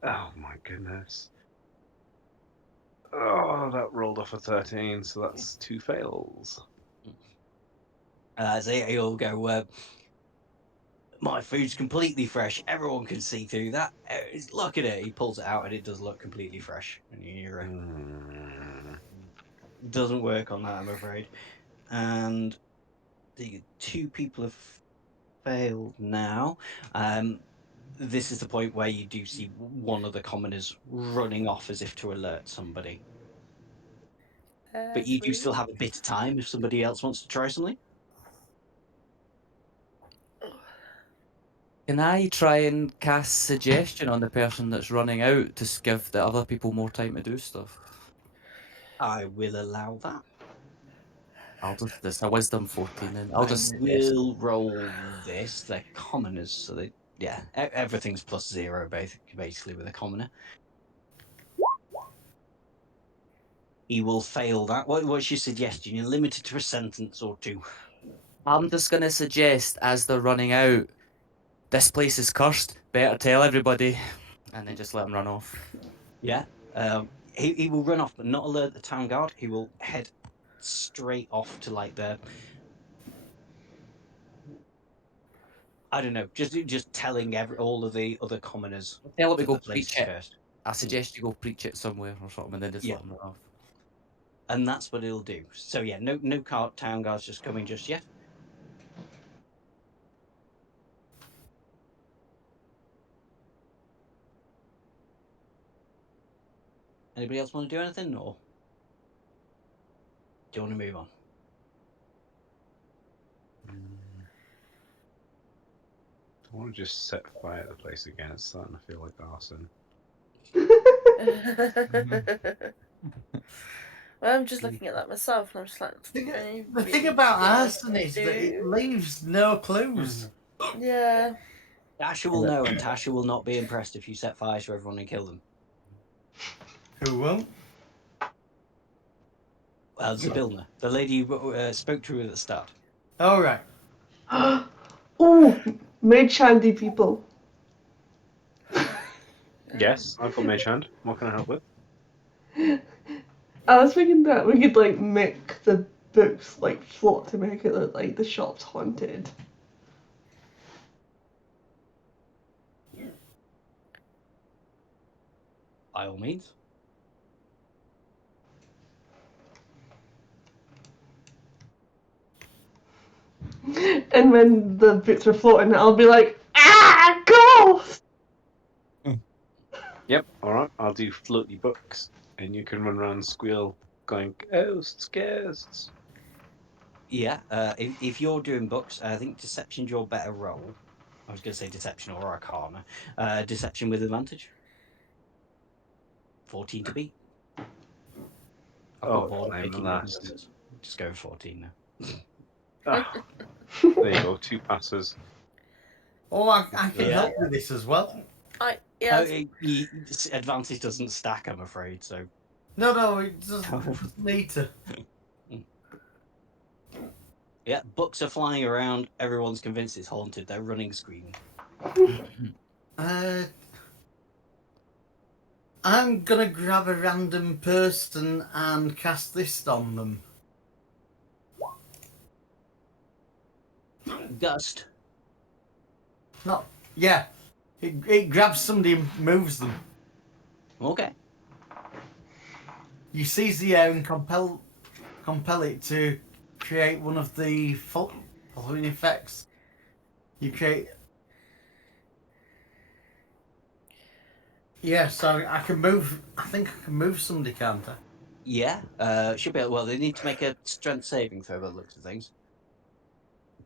Oh my goodness. Oh, that rolled off a 13, so that's 2 fails. So yeah, you'll go, my food's completely fresh. Everyone can see through that. Look at it. He pulls it out and it does look completely fresh. And you're, doesn't work on that, I'm afraid. And the 2 people have failed now. This is the point where you do see one of the commoners running off as if to alert somebody. But you do still have a bit of time if somebody else wants to try something. Can I try and cast suggestion on the person that's running out to give the other people more time to do stuff? I will allow that. It's a wisdom 14, and I'll I just suggest. will roll this. They're commoners, so they everything's +0 basically with a commoner. He will fail that. What's your suggestion? You're limited to a sentence or 2. I'm just gonna suggest as they're running out, this place is cursed. Better tell everybody, and then just let them run off. Yeah. He will run off, but not alert the town guard. He will head straight off to like the. I don't know. Just telling all of the other commoners Tell them to that go the place preach is it. cursed. I suggest you go preach it somewhere or something, and then just Yeah. let them run off. And that's what he'll do. So yeah, no town guards just coming just yet. Anybody else want to do anything, or do you want to move on? I want to just set fire to the place again. It's starting to feel like arson. Well, I'm just looking at that myself, and I'm just like, The thing about arson is that it leaves no clues. Yeah. Tasha will know, and Tasha will not be impressed if you set fire to everyone and kill them. Who won't? Well, Zabilna, the lady you spoke to at the start. All right. Oh, mage shandy people. Yes, I've got Mage Hand. What can I help with? I was thinking that we could like make the books like float to make it look like the shop's haunted. By all means. And when the books are floating, I'll be like, ah, ghost! Yep, alright, I'll do floaty books, and you can run around and squeal, going, ghosts, ghosts. Yeah, if you're doing books, I think deception's your better role. I was going to say deception or arcana. Deception with advantage. 14 to beat. I've got bored of I'm picking last. numbers. Just go with 14 now. Ah, there you go, 2 passes. Oh, I can Yeah. help with this as well. Advantage doesn't stack, I'm afraid. So No, it doesn't need to. yeah, books are flying around. Everyone's convinced it's haunted. They're running, screaming. I'm gonna grab a random person and cast this on them. Gust. Yeah. It grabs somebody and moves them. Okay. You seize the air and compel it to create one of the following effects. You create. Yeah, so I can move. I think I can move somebody, can't I? Yeah. Should be. Well, they need to make a strength saving throw by the looks of things.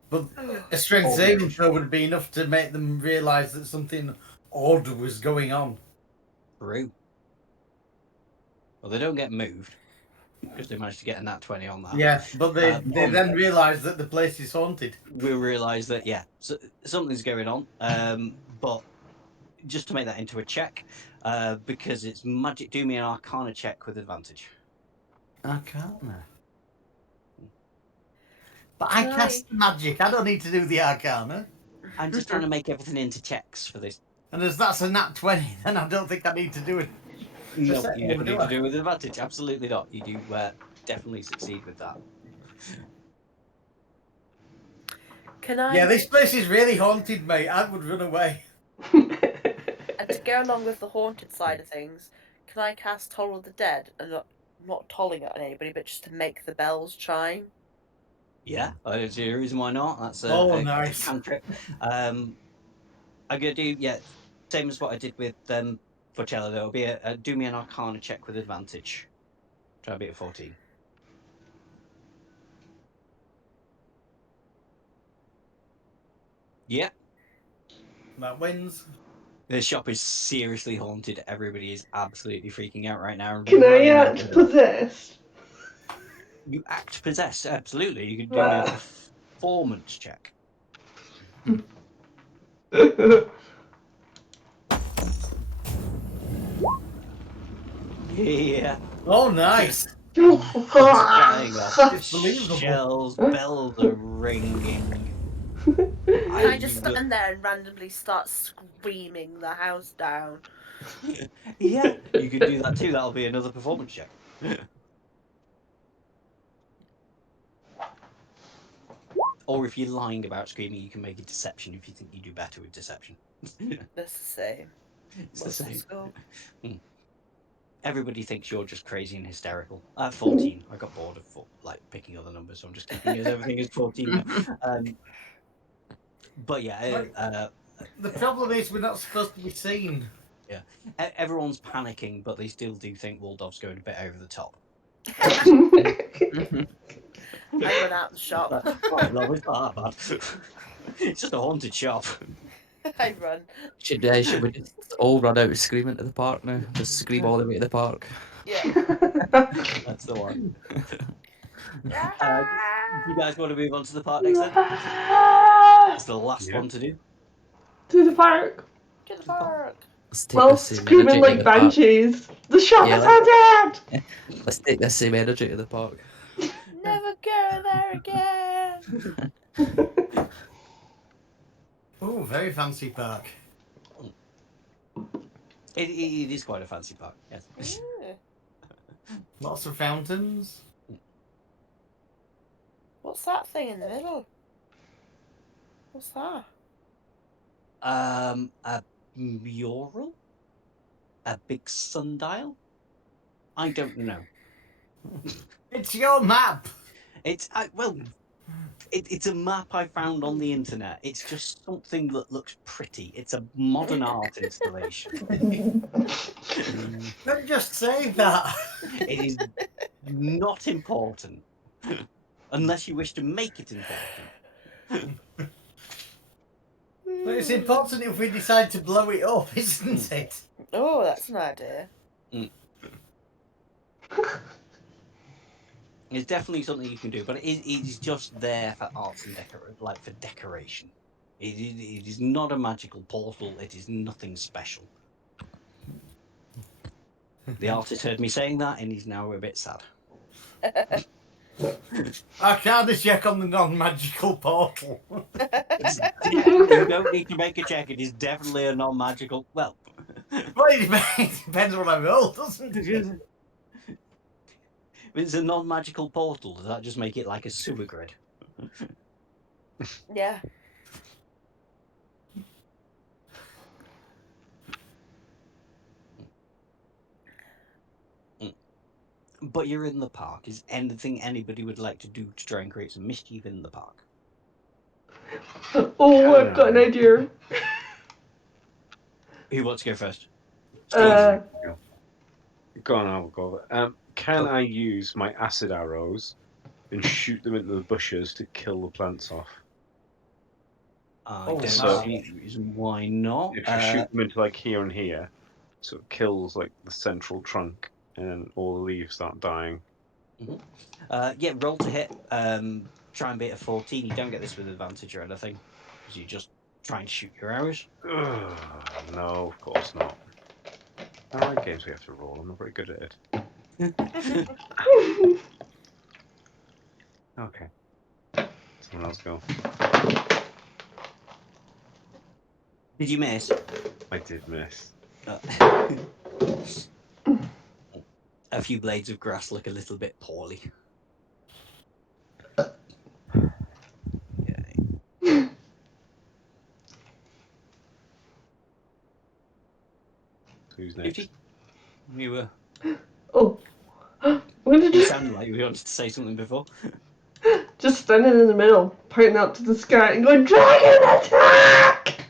But a strength saving throw would be enough to make them realise that something odd was going on. True. Well, they don't get moved. because they managed to get a nat 20 on that. Yeah, but they On- then realise that the place is haunted. We realise that, yeah, so something's going on. But just to make that into a check, because it's magic, do me an Arcana check with advantage. Arcana. But Can I cast magic. I don't need to do the Arcana. I'm just trying to make everything into checks for this. And as that's a nat 20, then I don't think I need to do it. No, set you one, don't do need to I? do it with advantage. Absolutely not. You do definitely succeed with that. Can I? Yeah, this place is really haunted, mate. I would run away. And to go along with the haunted side of things, can I cast Toll of the Dead and not tolling it on anybody, but just to make the bells chime? Yeah, I don't see a reason why not. That's Oh, a nice. cantrip. I'm gonna do same as what I did with Forcello. There'll be a do me an Arcana check with advantage. Try to be at 14. Yeah, That wins. the shop is seriously haunted. Everybody is absolutely freaking out right now. Can I running out act the door. possessed? You act possessed, absolutely. You can do me a performance check. Yeah. Oh, nice. It's flying off. It's believable. Shells, bells are ringing. Can I just stand there and randomly start screaming the house down? Yeah, you could do that too. That'll be another performance check. Or if you're lying about screaming, you can make a deception if you think you do better with deception. That's the same. It's the What's the same. score? Everybody thinks you're just crazy and hysterical. 14. I got bored of picking other numbers, so I'm just keeping everything as 14 now. But yeah, The problem is we're not supposed to be seen. yeah. Everyone's panicking, but they still do think Waldorf's going a bit over the top. I run out the shop. Right, love, it's not that bad. It's just a haunted shop. I run. Should we just all run out screaming to the park now? Just scream all the way to the park. Yeah. That's the one. Do you guys want to move on to the park next then? It's the last one to do. To the park. To the park. Let's take Well, this same screaming energy to like the park. banshees. The shop Yeah, is haunted! Let's take this same energy to the park. Never go there again. Oh, very fancy park. It is quite a fancy park, yes. Yeah. Lots of fountains. What's that thing in the middle? What's that? A mural? A big sundial? I don't know. It's your map. It's it's a map I found on the internet. It's just something that looks pretty. It's a modern art installation. Don't just say that. It is not important. Unless you wish to make it important. But it's important if we decide to blow it up, isn't it? Oh, that's an idea. It's definitely something you can do, but it is just there for arts and for decoration. It is not a magical portal. It is nothing special. The artist heard me saying that, and he's now a bit sad. I can't check on the non-magical portal. You don't need to make a check. It is definitely a non-magical. Well, it depends what I roll, doesn't it? If it's a non-magical portal, does that just make it like a sewer grid? Yeah. But you're in the park. Is anything anybody would like to do to try and create some mischief in the park? Oh, I've got an idea. Who wants to go first? Uh, Go on, I'll go. Can I use my acid arrows and shoot them into the bushes to kill the plants off? I Oh, don't so- see any reason why not. If I shoot them into like here and here, so it kills like the central trunk, and then all the leaves start dying. Yeah, roll to hit. Try and beat a 14. You don't get this with advantage or anything, because you just try and shoot your arrows. Ugh, no, of course not. I like games we have to roll. I'm not very good at it. Okay. Someone else go. Did you miss? I did miss. A few blades of grass look a little bit poorly. Who's next? 50? You were. Oh. What did You you sounded like you wanted to say something before. just standing in the middle, pointing up to the sky and going, "Dragon attack!"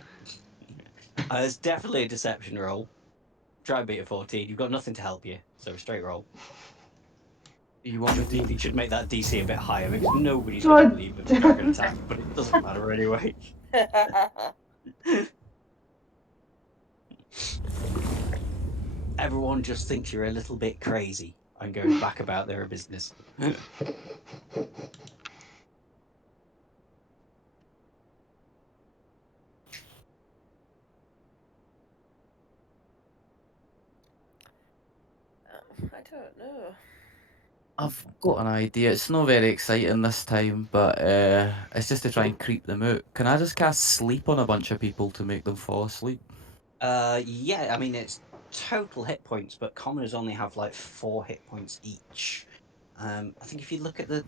It's definitely a deception roll. Try and beat a 14. You've got nothing to help you, so straight roll. You want me You to? should make that DC a bit higher because nobody's God going to believe in the dragon damn it. attack, but it doesn't matter anyway. Everyone just thinks you're a little bit crazy and goes back about their business. I don't know. I've got an idea. It's not very exciting this time, but it's just to try and creep them out. Can I just cast sleep on a bunch of people to make them fall asleep? Yeah, I mean, it's total hit points, but commoners only have like 4 hit points each. I think if you look at the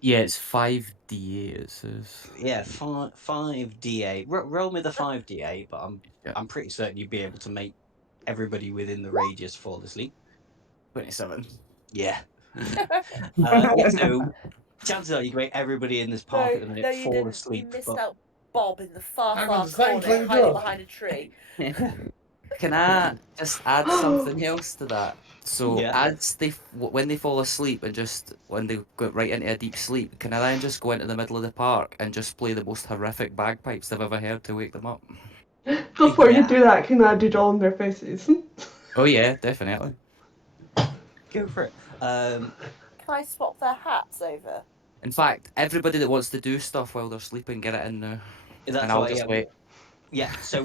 Yeah, it's 5d8. It says. yeah 5d8, roll me the 5d8, but Yeah, I'm pretty certain you'd be able to make everybody within the radius fall asleep. 27. Yeah. Yeah. So chances are you can make everybody in this park at the No, minute you fall didn't. asleep. You missed but out Bob in the far, Hang far on, does that corner, include hiding us? behind a tree. Can I just add something else to that? So Yeah. as when they fall asleep and just when they go right into a deep sleep, can I then just go into the middle of the park and just play the most horrific bagpipes they've ever heard to wake them up? Before you Yeah. do that, can I do it all in their faces? Oh yeah, definitely. Go for it. Can I swap their hats over? In fact, everybody that wants to do stuff while they're sleeping, get it in now, and That's I'll why. just wait. Yeah. So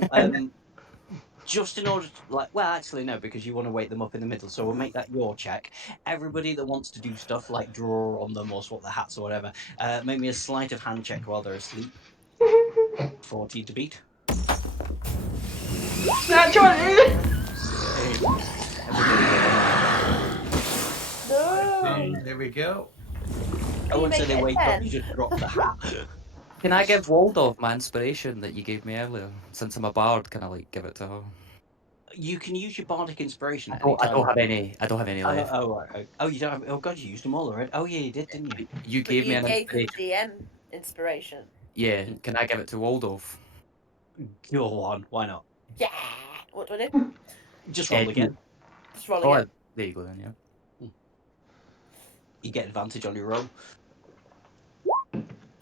just in order to well, actually no, because you want to wake them up in the middle, so we'll make that your check. Everybody that wants to do stuff like draw on them or swap their hats or whatever, make me a sleight of hand check while they're asleep. 14 to beat. Natural. Everybody get No. There we go. I you won't say make they it a wake up, 10? you just drop the hat. Can I give Waldorf my inspiration that you gave me earlier? Since I'm a bard, can I like give it to her? You can use your bardic inspiration at I any don't time. have any. I don't have any Oh, left. right. Oh, you don't have. Oh, God, you used them all already. Oh, yeah, you did, didn't you? You But gave me you an gave him inspiration. DM inspiration. Yeah, can I give it to Waldorf? Go on, why not? Yeah. What do I do? Just roll again. Just roll Oh, again. there you go then. Yeah. You get advantage on your roll.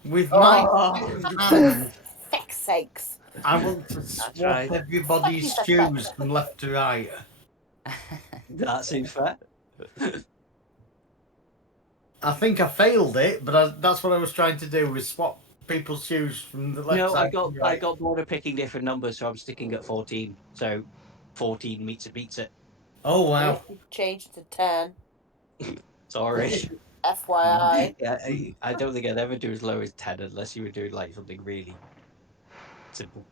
With my Oh. hand, Feck's sakes. I want to swap right. everybody's Fuck you, shoes from left to right. That seems fair. I think I failed it, but that's what I was trying to do, was swap people's shoes from the left No, side to the right. I got bored of picking different numbers, so I'm sticking at 14. So 14 beats it. Oh, I wow. wish you'd changed to 10. Sorry. FYI. Yeah, I don't think I'd ever do as low as 10 unless you were doing like something really simple.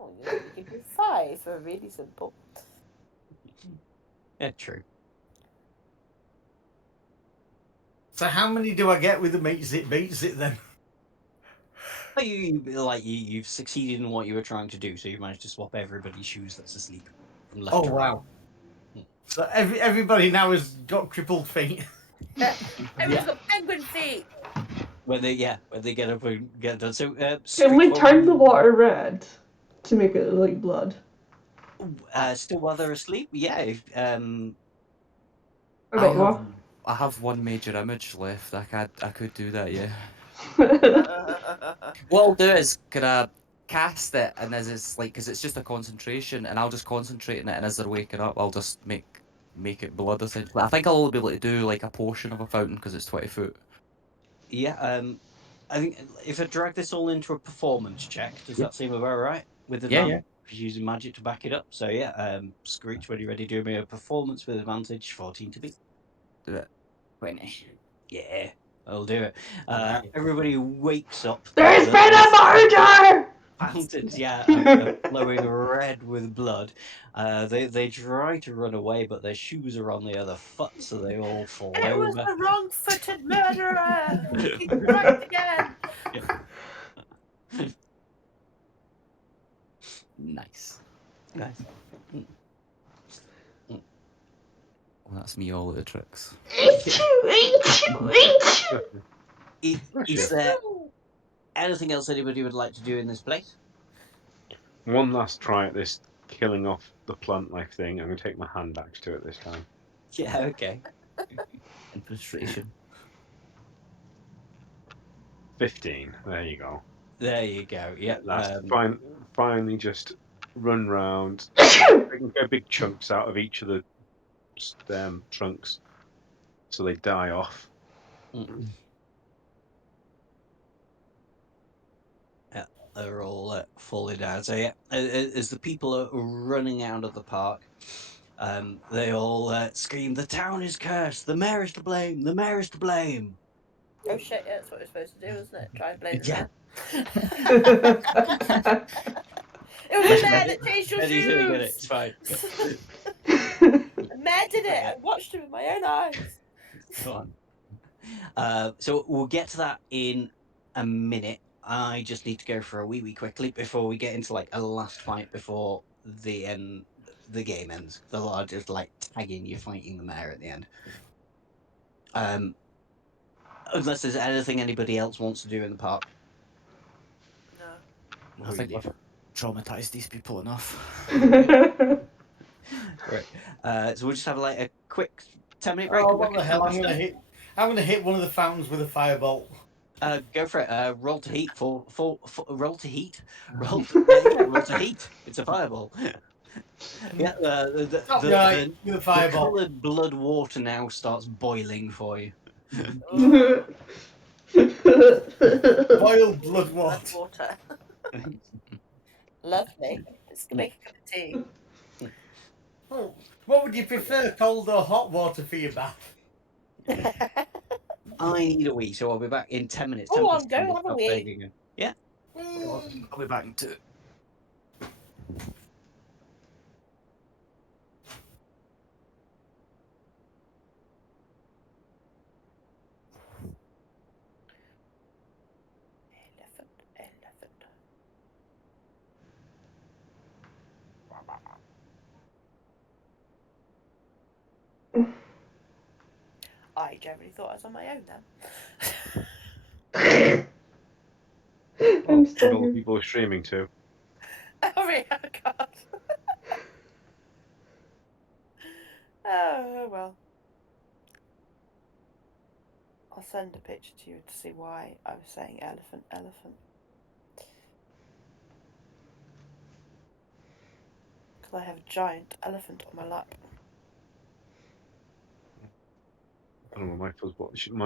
Oh, you can do 5 for really simple. Yeah, true. So how many do I get with the meets it beats it then? But you've succeeded in what you were trying to do, so you've managed to swap everybody's shoes that's asleep from left Oh, to right. wow. So everybody now has got crippled feet. Everyone's got penguin feet. When they get up and get done. So Can we turn the water red to make it look like blood? still while they're asleep? Yeah. Or I not have more? I have one major image left. I could do that. Yeah. What I'll do is could I cast it and as it's like because it's just a concentration and I'll just concentrate on it and as they're waking up I'll just make make it blood essentially. I think I'll only be able to do like a portion of a fountain because it's 20 foot. Yeah. I think if I drag this all into a performance check, does that seem about right? With Yeah, advantage, using magic to back it up. So yeah, Screech, when you're ready, do me a performance with advantage, 14 to beat. Do it. 20. Yeah, I'll do it. Everybody wakes up. There's been a murder! Fountains, yeah, are flowing red with blood. They try to run away, but their shoes are on the other foot, so they all fall It was over. the wrong-footed murderer. He strikes again. Nice. Nice. Well, that's me all at the tricks. Is there anything else anybody would like to do in this place? One last try at this killing off the plant life thing. I'm going to take my hand axe to it this time. Yeah, okay. In frustration. 15. There you go. There you go. Yeah. Finally just run round. Get big chunks out of each of the trunks so they die off. Yeah, they're all falling down. So yeah, as the people are running out of the park, they all scream, "The town is cursed! The mayor is to blame! The mayor is to blame!" Oh shit! Yeah, that's what we're supposed to do, isn't it? Try and blame the Yeah. man. It was the man that changed your Eddie's gonna get it. shoes. It's fine. The man did it. I watched him with my own eyes. Go on. So we'll get to that in a minute. I just need to go for a wee quickly before we get into like a last fight before the game ends. The largest like tagging you fighting the mayor at the end. Unless there's anything anybody else wants to do in the park. No. I think we've traumatized these people enough. Right. So we'll just have like a quick 10-minute break. Oh, what the hell? I'm gonna hit one of the fountains with a firebolt. Go for it. Roll to heat for roll to heat. Roll to heat. It's a fireball. Yeah. The fireball. Coloured blood water now starts boiling for you. Boiled blood water. Lovely. Let's make a cup of tea. Oh, what would you prefer, cold or hot water for your bath? I need a wee, so I'll be back in 10 minutes. Go on, go have a wee. Yeah. I'll be back in 2. Elephant. I generally thought I was on my own then. I'm All sorry. people are streaming too. Oh, yeah, God. Oh, well. I'll send a picture to you to see why I was saying elephant. Because I have a giant elephant on my lap. I don't know, my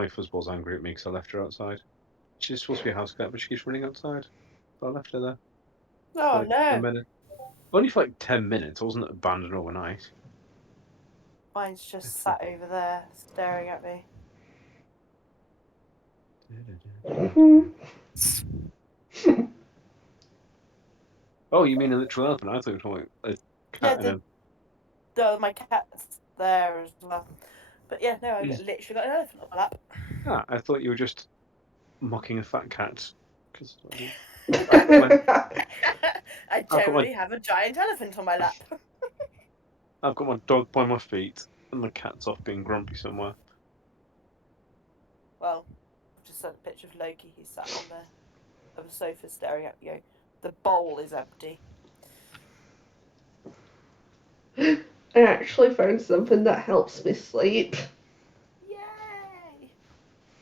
fuzzball's angry at me because I left her outside. She's supposed to be a house cat, but she keeps running outside. So I left her there. Oh, For like no. 10 minutes. Only for like 10 minutes. I wasn't abandoned overnight. Mine's just sat over there staring at me. Oh, you mean a literal elephant? I thought you were talking about a cat. Yeah, my cat's there as well. But yeah, no, I literally got an elephant on my lap. Ah, I thought you were just mocking a fat cat. I generally have a giant elephant on my lap. I've got my dog by my feet, and the cat's off being grumpy somewhere. Well, I've just sent a picture of Loki. He's sat on the sofa staring at you. The bowl is empty. I actually found something that helps me sleep. Yay!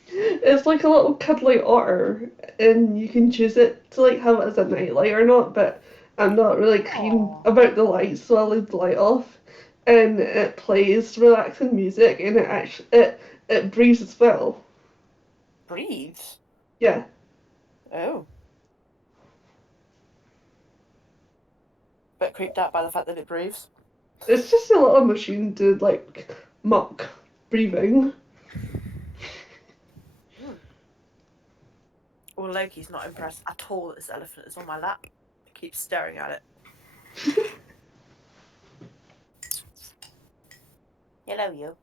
It's like a little cuddly otter, and you can choose it to like have it as a nightlight or not, but I'm not really keen about the light, so I'll leave the light off. and it plays relaxing music, and it breathes as well. Breathes. Yeah. Oh. Bit creeped out by the fact that it breathes. It's just a little machine to like mock breathing. Well, Loki's not impressed at all that this elephant is on my lap. He keeps staring at it. Hello, you.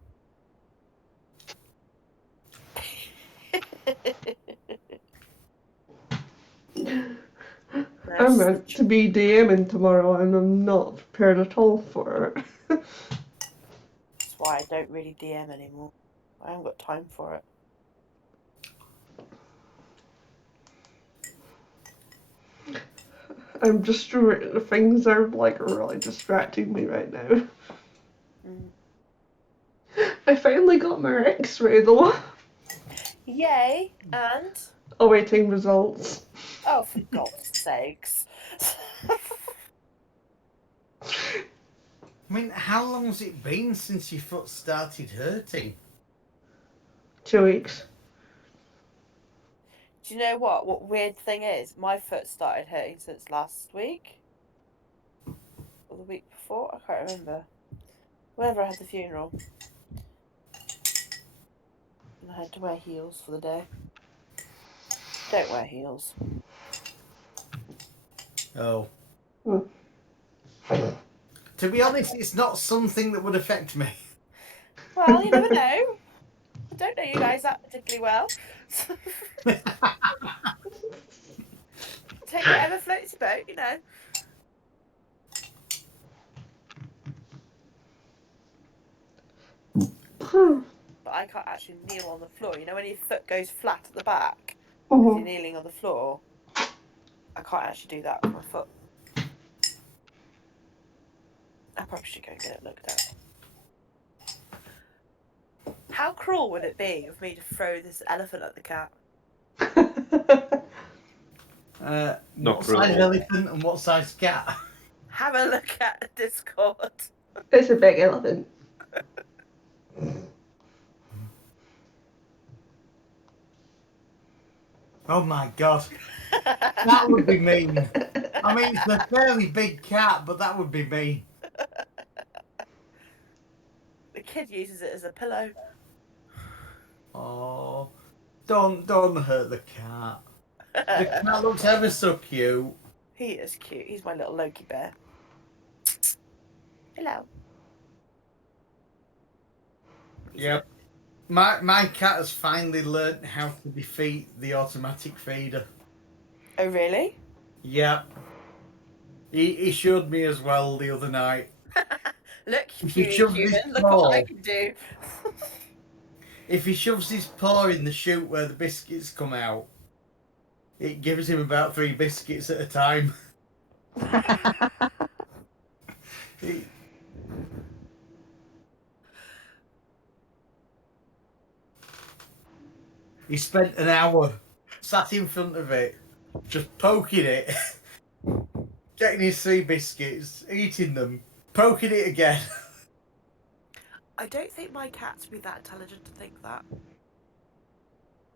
I'm meant to be DMing tomorrow, and I'm not prepared at all for it. That's why I don't really DM anymore. I haven't got time for it. I'm just things are like really distracting me right now. I finally got my X-ray though. Yay! And Awaiting results. oh, for God's sakes! I mean, how long has it been since your foot started hurting? 2 weeks. Do you know what? What weird thing is, my foot started hurting since last week or the week before. I can't remember. Whenever I had the funeral, and I had to wear heels for the day. Don't wear heels. Oh. Hmm. To be honest, it's not something that would affect me. Well, you never know. I don't know you guys that particularly well. Take whatever floats your boat, you know. But I can't actually kneel on the floor. You know when your foot goes flat at the back because you're kneeling on the floor? I can't actually do that with my foot. I probably should go and get it looked at. How cruel would it be of me to throw this elephant at the cat? What size elephant and what size cat? Have a look at Discord. It's a big elephant. Oh my god. That would be mean. I mean, it's a fairly big cat, but that would be mean. The kid uses it as a pillow. Oh, don't hurt the cat. The cat looks ever so cute. He is cute. He's my little Loki bear. Hello. Yep. My cat has finally learnt how to defeat the automatic feeder. Oh, really? Yep. He showed me as well the other night. Look, If he puny shoves his human, look what I paw- can do. If he shoves his paw in the chute where the biscuits come out, it gives him about 3 biscuits at a time. He spent an hour sat in front of it, just poking it, getting his 3 biscuits, eating them, poking it again. I don't think my cats would be that intelligent to think that.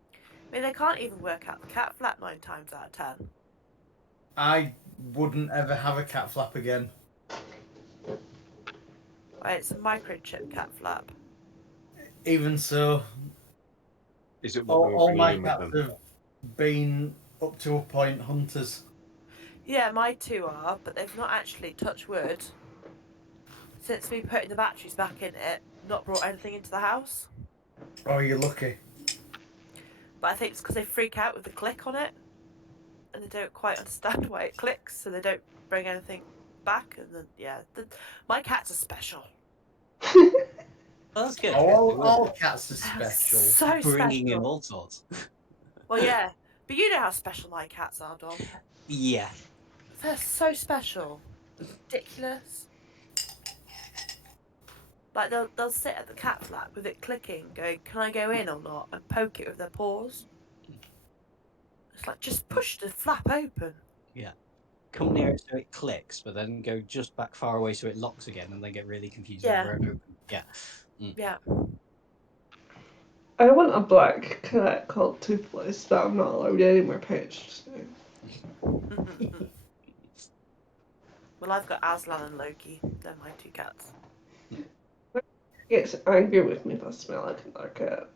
I mean, they can't even work out the cat flap 9 times out of 10. I wouldn't ever have a cat flap again. Right, it's a microchip cat flap. Even so, Is it what they were all my bringing with cats them? have been up to a point hunters. Yeah, my 2 are, but they've not actually, touch wood, since me putting the batteries back in it, not brought anything into the house. Oh, you're lucky. But I think it's because they freak out with the click on it, and they don't quite understand why it clicks, so they don't bring anything back. And then, yeah, my cats are special. Well, that's good. All cats are They're special. so Bringing in special. all sorts. Well, yeah, but you know how special my cats are, Dom. Yeah. They're so special. Ridiculous. Like, they'll sit at the cat flap with it clicking, going, can I go in or not? And poke it with their paws. It's like, just push the flap open. Yeah. come near it so it clicks, but then go just back far away so it locks again, and then get really confused Yeah. over it open. Yeah. Yeah. I want a black cat called Toothless, but I'm not allowed anywhere pitched. So. Well, I've got Aslan and Loki. They're my two cats. He gets angry with me if I smell like another cat.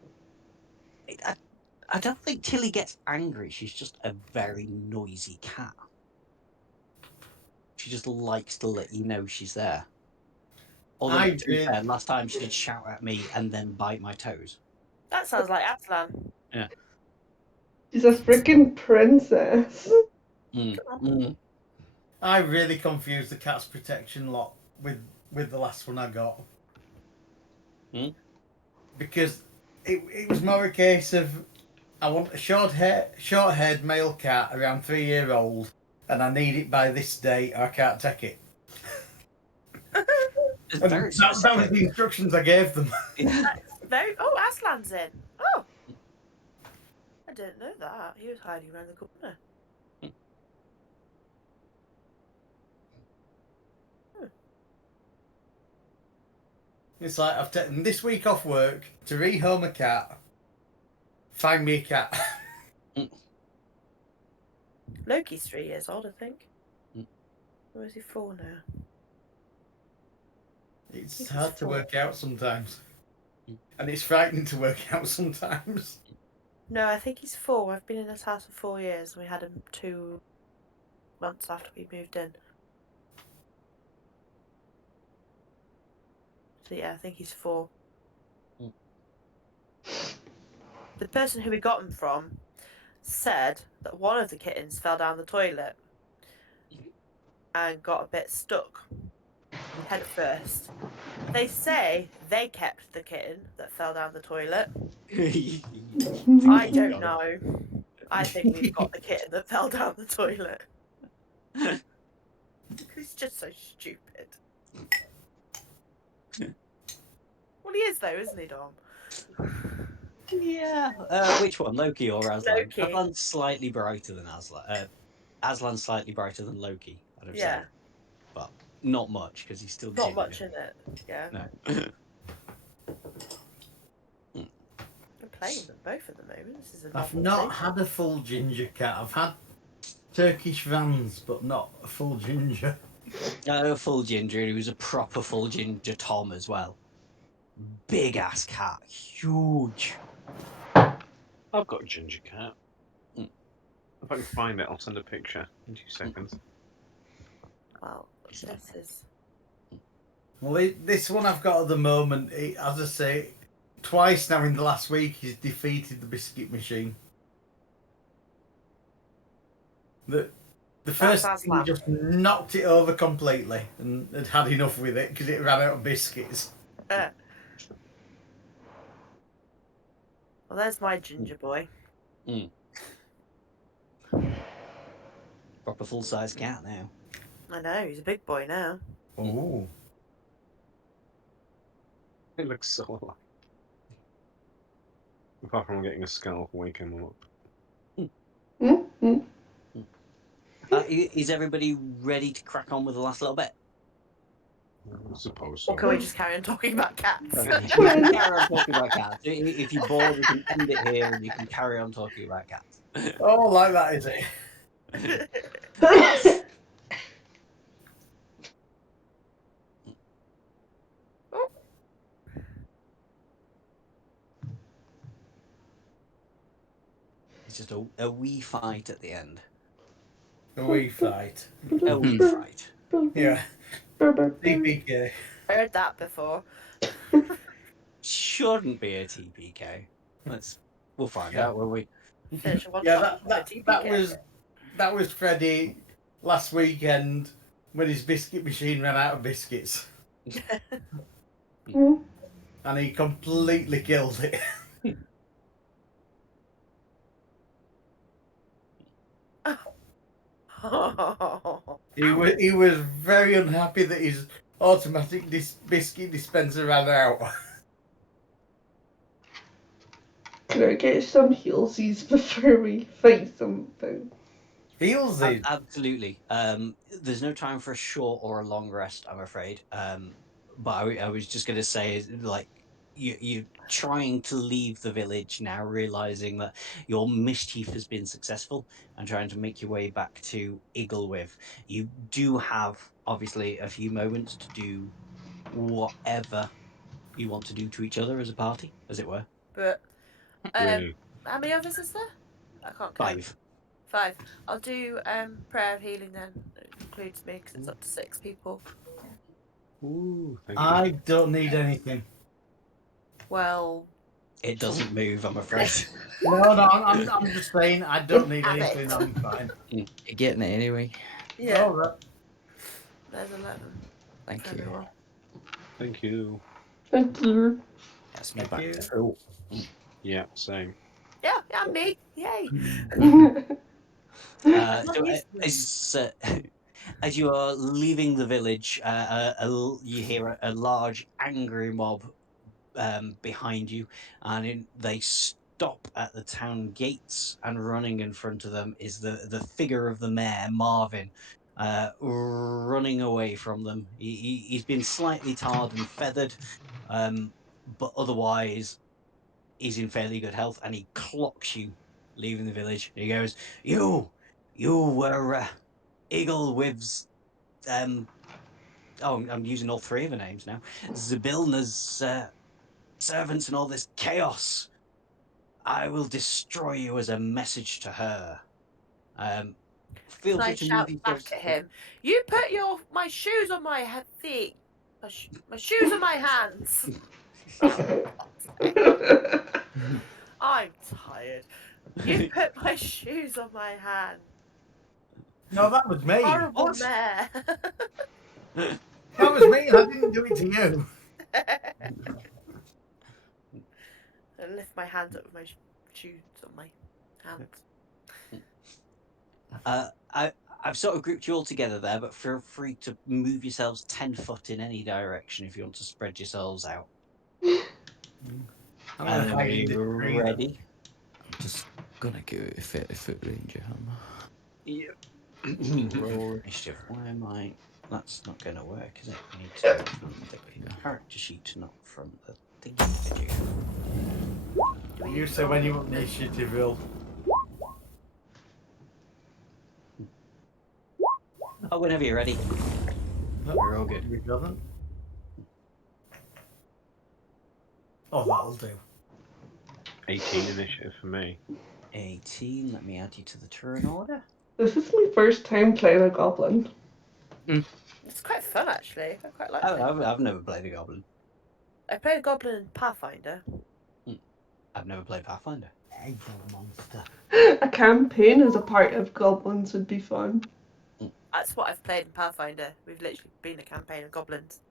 I don't think Tilly gets angry. She's just a very noisy cat. She just likes to let you know she's there. Although, I to be did. fair, last time she did shout at me and then bite my toes. That sounds like Aslan. She's a freaking princess. I really confused the cat's protection lot with the last one I got. Because it was more a case of I want a short-haired male cat around 3-year-old, and I need it by this date or I can't take it. It's And very that was specific. the instructions I gave them. Oh, Aslan's in. Oh. I didn't know that. He was hiding around the corner. It's like I've taken this week off work to rehome a cat. Find me a cat. Loki's 3 years old, I think. Or is he 4 now? It's hard to work out sometimes. And it's frightening to work out sometimes. No, I think he's 4. I've been in this house for 4 years, and we had him 2 months after we moved in. So yeah, I think he's 4. The person who we got him from said that one of the kittens fell down the toilet and got a bit stuck head first. They say they kept the kitten that fell down the toilet. I don't know. I think we've got the kitten that fell down the toilet. He's just so stupid. Well, he is though, isn't he, Dom? Yeah. Which one, Loki or Aslan? Loki. Aslan's slightly brighter than Aslan. Aslan's slightly brighter than Loki, I'd have said. But not much, because he's still Not ginger. much in it. Yeah. No. I'm playing them both at the moment. This is a I've novel not thing. had a full ginger cat. I've had Turkish Vans, but not a full ginger. A full ginger, and he was a proper full ginger Tom as well. Big ass cat, huge. I've got a ginger cat. If I can find it, I'll send a picture in 2 seconds. Well, this is. Well, this one I've got at the moment, as I say, twice now in the last week, he's defeated the biscuit machine. The first thing, he just knocked it over completely and had enough with it because it ran out of biscuits. Well, there's my ginger boy. Proper full-size cat now. I know, he's a big boy now. Oh. It looks so alike. Apart from getting a scalp, waking them up. Is everybody ready to crack on with the last little bit? I suppose so. Or can we just carry on talking about cats? We can carry on talking about cats. If you're bored, we can end it here and you can carry on talking about cats. Oh, like that, is it? It's just a wee fight at the end. A wee fight. A wee fight. Yeah. TPK. I heard that before. Shouldn't be a TPK. We'll find out, won't we? Finish one Yeah, shot with a TPK. that was Freddie last weekend when his biscuit machine ran out of biscuits. And he completely killed it. He was very unhappy that his automatic biscuit dispenser ran out. Can I get some heelsies before we fight something? Heals him. Absolutely. There's no time for a short or a long rest, I'm afraid. But I was just going to say, like, you're trying to leave the village now, realizing that your mischief has been successful, and trying to make your way back to Igglewith. You do have, obviously, a few moments to do whatever you want to do to each other as a party, as it were. But Really? how many of us is there? I can't count. 5. 5. I'll do prayer of healing then. It includes me because it's up to 6 people. Ooh, thank you. I don't need anything. Well, It doesn't move, I'm afraid. No, I'm just saying I don't need Have anything. it. I'm fine. You're getting it anyway. yeah. All right. There's 11 Thank for you. everyone. Thank you. Thank you. That's me Thank back you. to full. Yeah, same. Yeah, me. Yay. So as you are leaving the village, you hear a large angry mob behind you, and they stop at the town gates, and running in front of them is the figure of the mayor, Marvin, running away from them. He's been slightly tarred and feathered, but otherwise he's in fairly good health, and he clocks you leaving the village. He goes, you were Igglewith's, I'm using all 3 of her names now, Zabilna's servants and all this chaos. I will destroy you as a message to her. Feel Can free I to shout move back yourselves. at him? You put my shoes on my feet. My shoes on my hands. I'm tired. You put my shoes on my hand. No, that was me. Horrible What? mare. That was me. I didn't do it to you. I lift my hands up with my shoes on my hands. I've sort of grouped you all together there, but feel free to move yourselves 10 foot in any direction if you want to spread yourselves out. I'm gonna hide Are in you the tree. then. ready? I'm just gonna go 30-foot range of him. Yeah. Roll initiative. Why am I? That's not going to work, is it? I need to do it from the character sheet, not from the thingy. You say when you want the initiative roll. Oh, whenever you're ready. No, We're all good. we doesn't. Oh, that'll do. 18 initiative for me. 18. Let me add you to the turn order. This is my first time playing a goblin. It's quite fun actually. I quite like it. I've never played a goblin. I played a goblin in Pathfinder. I've never played Pathfinder. Evil monster. A campaign as a part of goblins would be fun. That's what I've played in Pathfinder. We've literally been a campaign of goblins.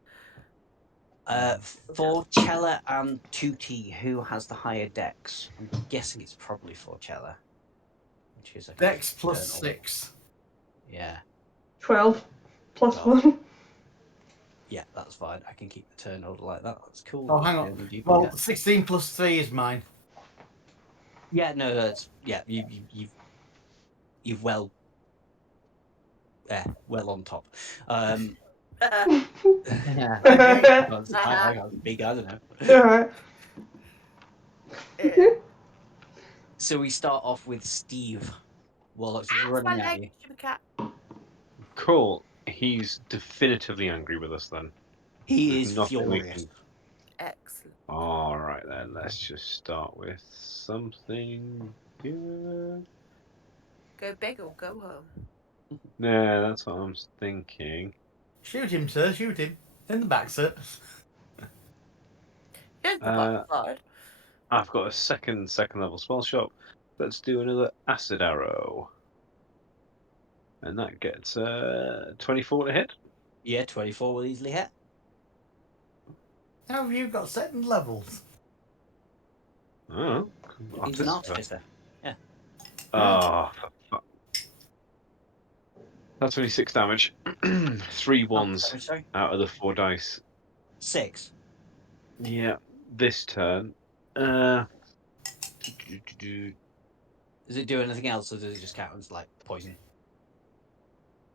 For Chella and Tutti, who has the higher dex? I'm guessing it's probably for Chella. Which is Dex plus turn order. 6. Yeah. 12 plus 12. 1. Yeah, that's fine. I can keep the turn order like that. That's cool. Oh, hang on. Well, 16 plus 3 is mine. Yeah, no, that's you've well on top. I got big, I don't know. So we start off with Steve Warlock's running at you. Stupid cat. Cool. He's definitively angry with us then. He There's is nothing we furious. can- Excellent. All right then. Let's just start with something good. Go big or go home. Yeah, that's what I'm thinking. Shoot him, sir. Shoot him. In the back, sir. Here's the backside. I've got a second level spell shot. Let's do another acid arrow. And that gets 24 to hit. Yeah, 24 will easily hit. How have you got second levels? Oh, He's an artificer. Yeah. Oh, for fuck. That's only 6 damage. 3 ones Sorry. out of the 4 dice. 6. Yeah, this turn. Does it do anything else, or does it just count as like poison?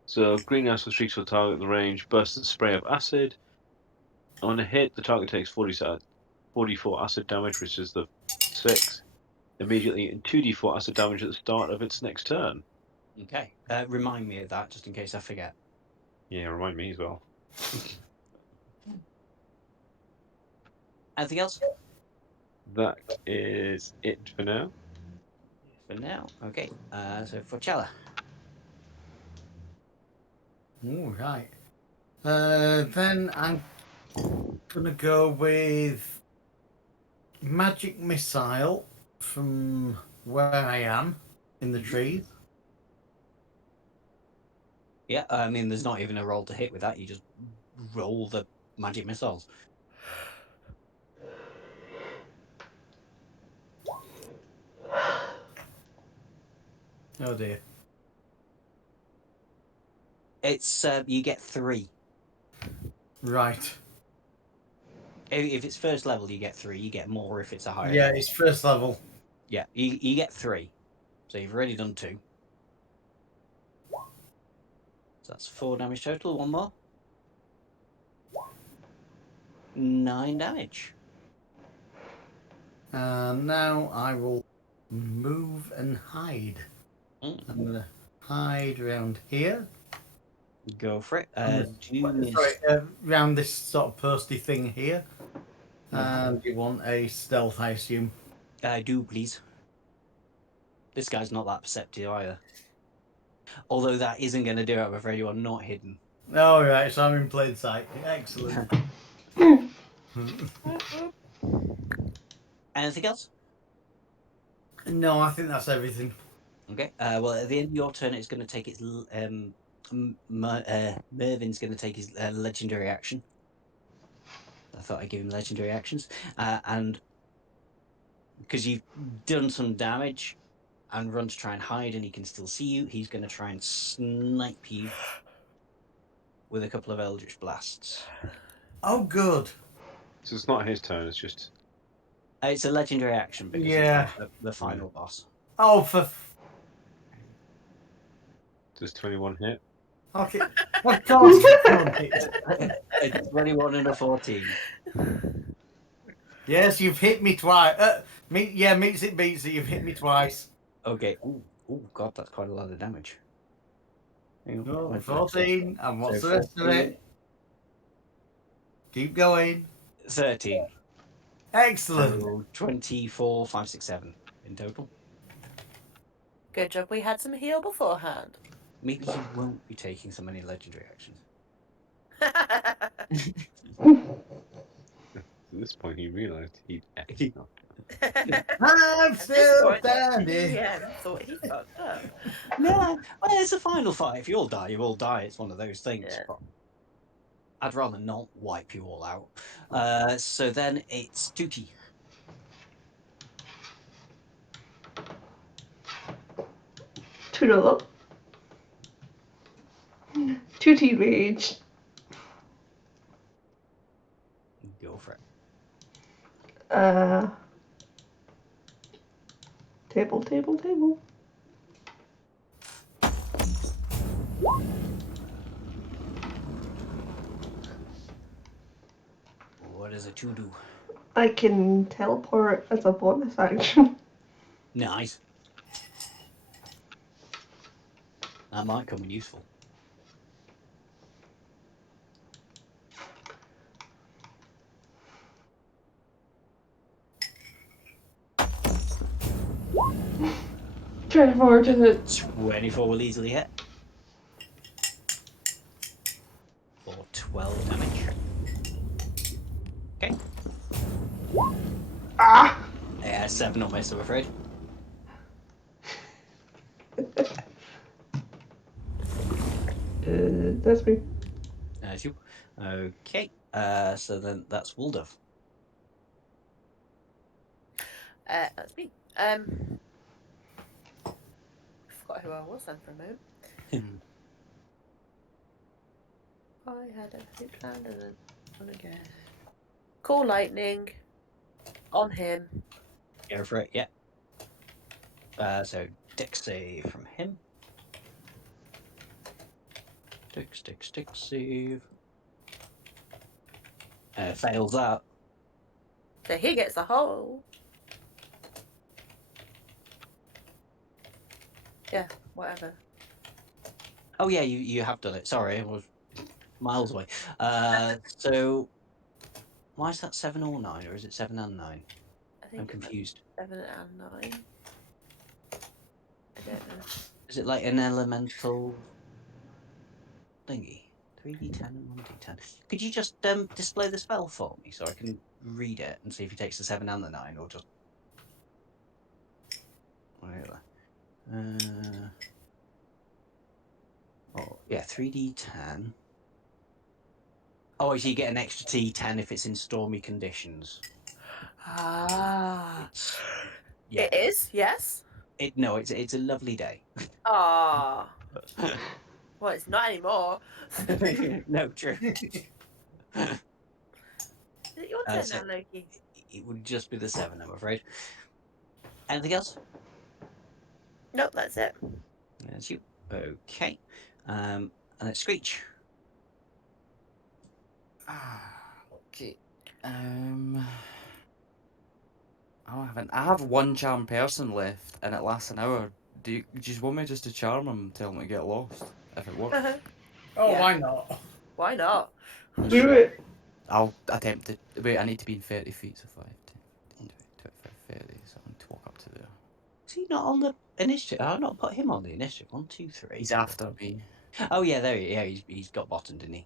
So green acid streaks will target the range, bursts a spray of acid. On a hit, the target takes 44 acid damage, which is the 6, immediately, and 2d4 acid damage at the start of its next turn. Okay. Remind me of that, just in case I forget. Yeah, remind me as well. Anything else? That is it for now. For now. Okay. So for Chella. All right. Then I'm gonna go with magic missile from where I am in the trees. Yeah, I mean, there's not even a roll to hit with that. You just roll the magic missiles. Oh dear. It's you get 3. Right. If it's first level, you get 3. You get more if it's a higher Yeah, level. it's first level. Yeah, you get 3. So you've already done 2. So that's 4 damage total. One more. 9 damage. And now I will move and hide. Mm. I'm gonna hide around here. Go for it. Sorry, around this sort of posty thing here. And you want a stealth, I assume. Do please. This guy's not that perceptive either. Although that isn't going to do it, I'm afraid you are not hidden. All right, so I'm in plain sight. Excellent. Anything else? No, I think that's everything. Okay. Well, at the end of your turn, it's going to take its Mervin's going to take his legendary action. I thought I'd give him legendary actions, and because you've done some damage and run to try and hide, and he can still see you, he's going to try and snipe you with a couple of Eldritch Blasts. Oh, good. So it's not his turn, it's just... It's a legendary action because Yeah. it's the final boss. Oh, for... Does 21 hit? Okay. Of course you can't hit. A 21 and a 14. Yes, you've hit me twice. Meets it beats it. You've hit me twice. Okay. Oh, God, that's quite a lot of damage. Hang on, Oh, where's that? 14. And what's So the rest of 14. it? Keep going. 13. Excellent. So 24, 5, 6, 7 in total. Good job we had some heal beforehand. Maybe he won't be taking so many legendary actions. At this point, he realised he'd He- up. I'm still standing. Yeah, thought he fucked up. No, well, it's a final fight. If you all die, you all die. It's one of those things. Yeah. But I'd rather not wipe you all out. So then it's Tutti. Toodle up. 2T rage. Go for it. Table. What does a 2 do? I can teleport as a bonus action. Nice. That might come in useful. Teleport to the 24 will easily hit. For 12 damage. Okay. ah. Yeah, 7 on miss, I'm afraid. That's me. That's you. Okay. So then that's Waldorf. That's me. Forgot who I was then for a moment. I had everything planned and then on again. Call lightning on him. Go for it, yeah. So dex save from him. Stick, save. Fails that. So he gets a hole. Yeah, whatever. Oh yeah, you have done it. Sorry, I was miles away. So why is that 7 or 9, or is it 7 and 9? I think I'm it might be confused. 7 and 9. I don't know. Is it like an elemental thingy? 3d10 and 1d10. Could you just display the spell for me so I can read it and see if he takes the 7 and the 9, or just whatever? Oh yeah, 3d10. Oh, so you get an extra d10 if it's in stormy conditions. Ah. It's yeah. It is, yes. No, it's a lovely day. Ah. Well, it's not anymore. No, true. Is it your turn So now, Loki? it would just be the 7, I'm afraid. Anything else? Nope, that's it. That's you. Okay. And it's Screech. Okay. I have one charm person left, and it lasts an hour. Do you just want me just to charm him, tell him to get lost? If it works, Oh, Yeah. why not? Why not? Do it. I'll attempt it. Wait, I need to be in 30 feet, so 5, 10, 20, 25, 30. So I need to walk up to there. Is he not on the initiative? I'll not put him on the initiative. 1, 2, 3. He's after me. Oh yeah, there he. Yeah, he's got bottom, didn't he?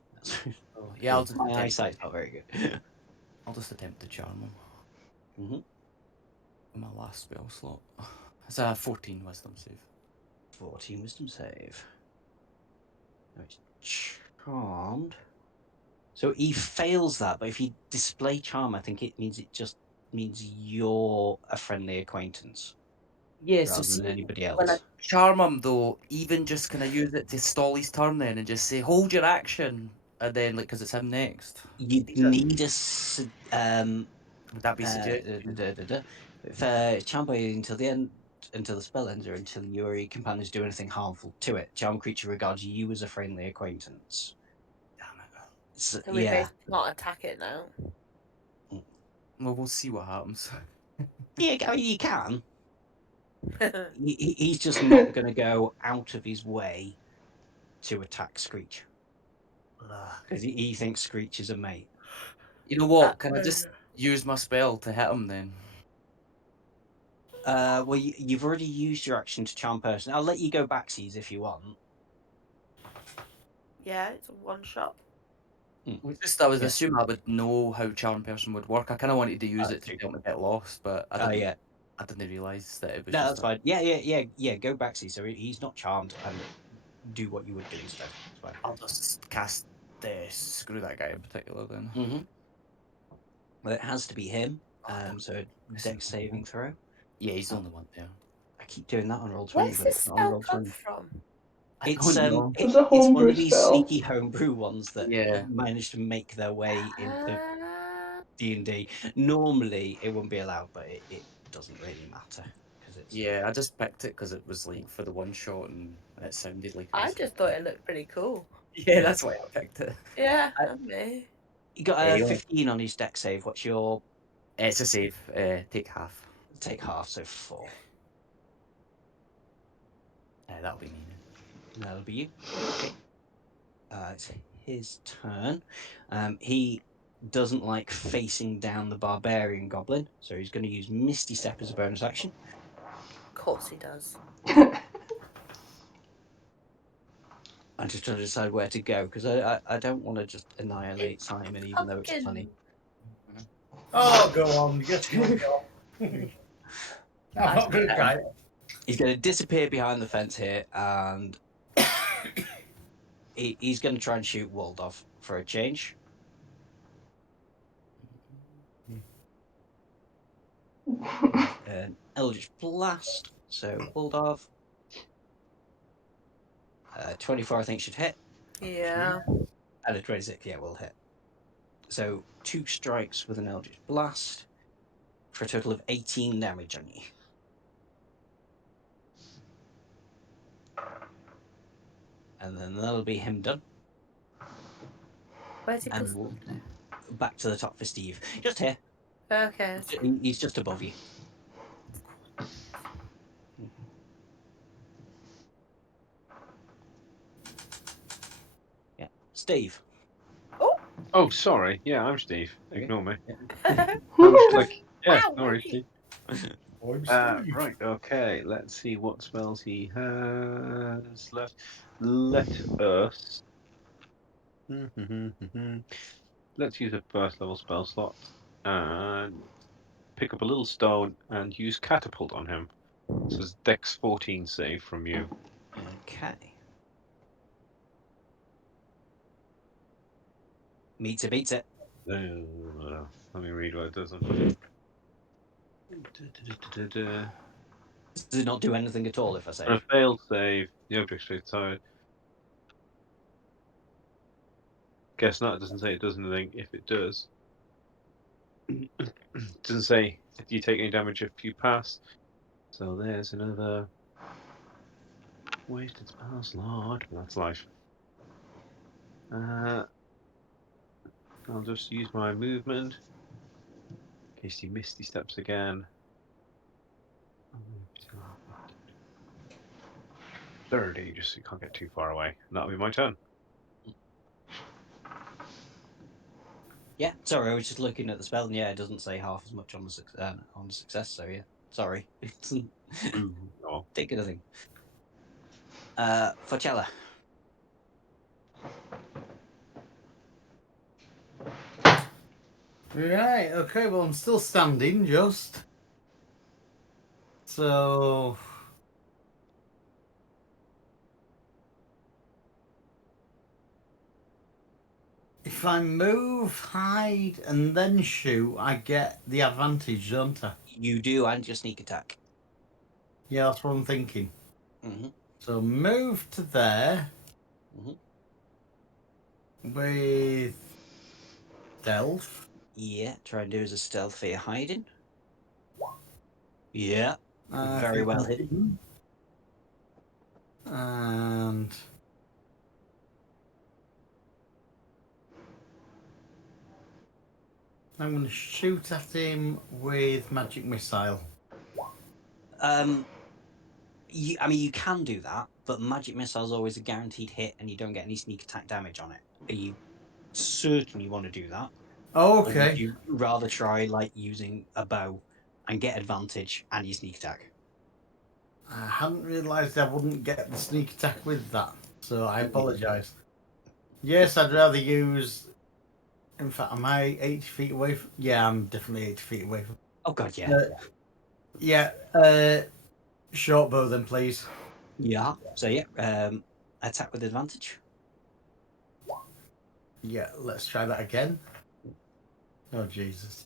Oh, yeah, I'll just My attempt. eyesight's not very good. I'll just attempt to charm him. hmm My last spell slot. It's a 14 wisdom save. 14 wisdom save. Now it's charmed. So he fails that, but if you display charm, I think it just means you're a friendly acquaintance Yeah, so rather see, than anybody when I else. charm him though, even just kind of use it to stall his turn then and just say, hold your action. And then, like, because it's him next. You'd Is it- need a Would that be suggested? charm by until the end, until the spell ends, or until your companions do anything harmful to it. Charm creature regards you as a friendly acquaintance. Damn it. So, So we yeah. basically can't attack it now. Well, we'll see what happens. Yeah, I mean, you can. He's just not going to go out of his way to attack Screech because he thinks Screech is a mate. You know what? Can I just use my spell to hit him then? Well, you've already used your action to charm person. I'll let you go backsies if you want. Yeah, it's a one shot. I was Yeah. assuming I would know how charm person would work. I kind of wanted to use Oh, it to true. help me get lost, but I Oh didn't. yeah, I didn't realise that it was no, just. that's fine. Yeah. Go backsy. So he's not charmed, and do what you would do instead. It's fine. I'll just cast screw that guy in particular then. Mm-hmm. Well, it has to be him. So This dex is- saving throw. Yeah, he's the Oh. only one there. I keep doing that on roll 20, Where's but this it's not on spell roll come 20. from? I It's don't know. It's a it's one homebrew of these spell. sneaky homebrew ones that Yeah. manage to make their way into Ah, D&D. Normally it wouldn't be allowed, but it doesn't really matter because it's Yeah, I just picked it because it was like for the one shot and it sounded like it I was. just thought it looked pretty cool. Yeah, that's why I picked it. Yeah, I- and me. you got Yeah, a you want- 15 on his dex save. What's your It's a save. Take half. take half? So 4. That'll be me. That'll be you. Okay. It's his turn. He doesn't like facing down the barbarian goblin, so he's going to use Misty Step as a bonus action. Of course he does. I'm just trying to decide where to go because I don't want to just annihilate Simon, even though it's funny. Oh, go on. Yes, you go. I'm not going to try it. He's going to disappear behind the fence here, and he's going to try and shoot Waldorf for a change. An Eldritch Blast. So Waldorf. 24, I think, should hit. Yeah. And a 26, yeah, will hit. So 2 strikes with an Eldritch Blast for a total of 18 damage on you. And then that'll be him done. Where's your And Gustav we'll now? back to the top for Steve. Just here. Okay. He's just above you. Yeah, Steve. Oh, sorry. Yeah, I'm Steve. Okay. Ignore me. Yeah. I was like, yeah, Wow, no worries, Maggie. Steve. I'm Steve. Right, okay. Let's see what spells he has left. Let us. Let's use a first level spell slot and pick up a little stone and use catapult on him. So it's Dex 14 save from you. Okay. Meets it. Let me read what it does. Does it not do anything at all if I say? On a failed save, the object stays tired. Guess not. It doesn't say it does anything. If it does, it doesn't say if you take any damage if you pass. So there's another wasted spell slot. That's life. I'll just use my movement in case he misty steps again. 30, just so you can't get too far away. And that'll be my turn. Yeah, sorry, I was just looking at the spell, and yeah, it doesn't say half as much on the success. So yeah, sorry, Oh. take anything. Forcella. Right, okay, well, I'm still standing, just. So. If I move, hide, and then shoot, I get the advantage, don't I? You do, and your sneak attack. Yeah, that's what I'm thinking. Mm-hmm. So move to there Mm-hmm. with stealth. Yeah, try and do as a stealth for your hiding. Yeah, I very think well I'm hidden. hidden. And I'm going to shoot at him with magic missile. I mean, you can do that, but magic missile is always a guaranteed hit, and you don't get any sneak attack damage on it. Are you certain you want to do that? Oh, Or would okay. you rather try like using a bow and get advantage and your sneak attack? I hadn't realised I wouldn't get the sneak attack with that, so I apologise. Yes, I'd rather use. In fact, am I 80 feet away from? Yeah, I'm definitely 80 feet away from. Oh god, yeah. Short bow then, please. Yeah. So yeah, attack with advantage. Yeah, let's try that again. Oh, Jesus.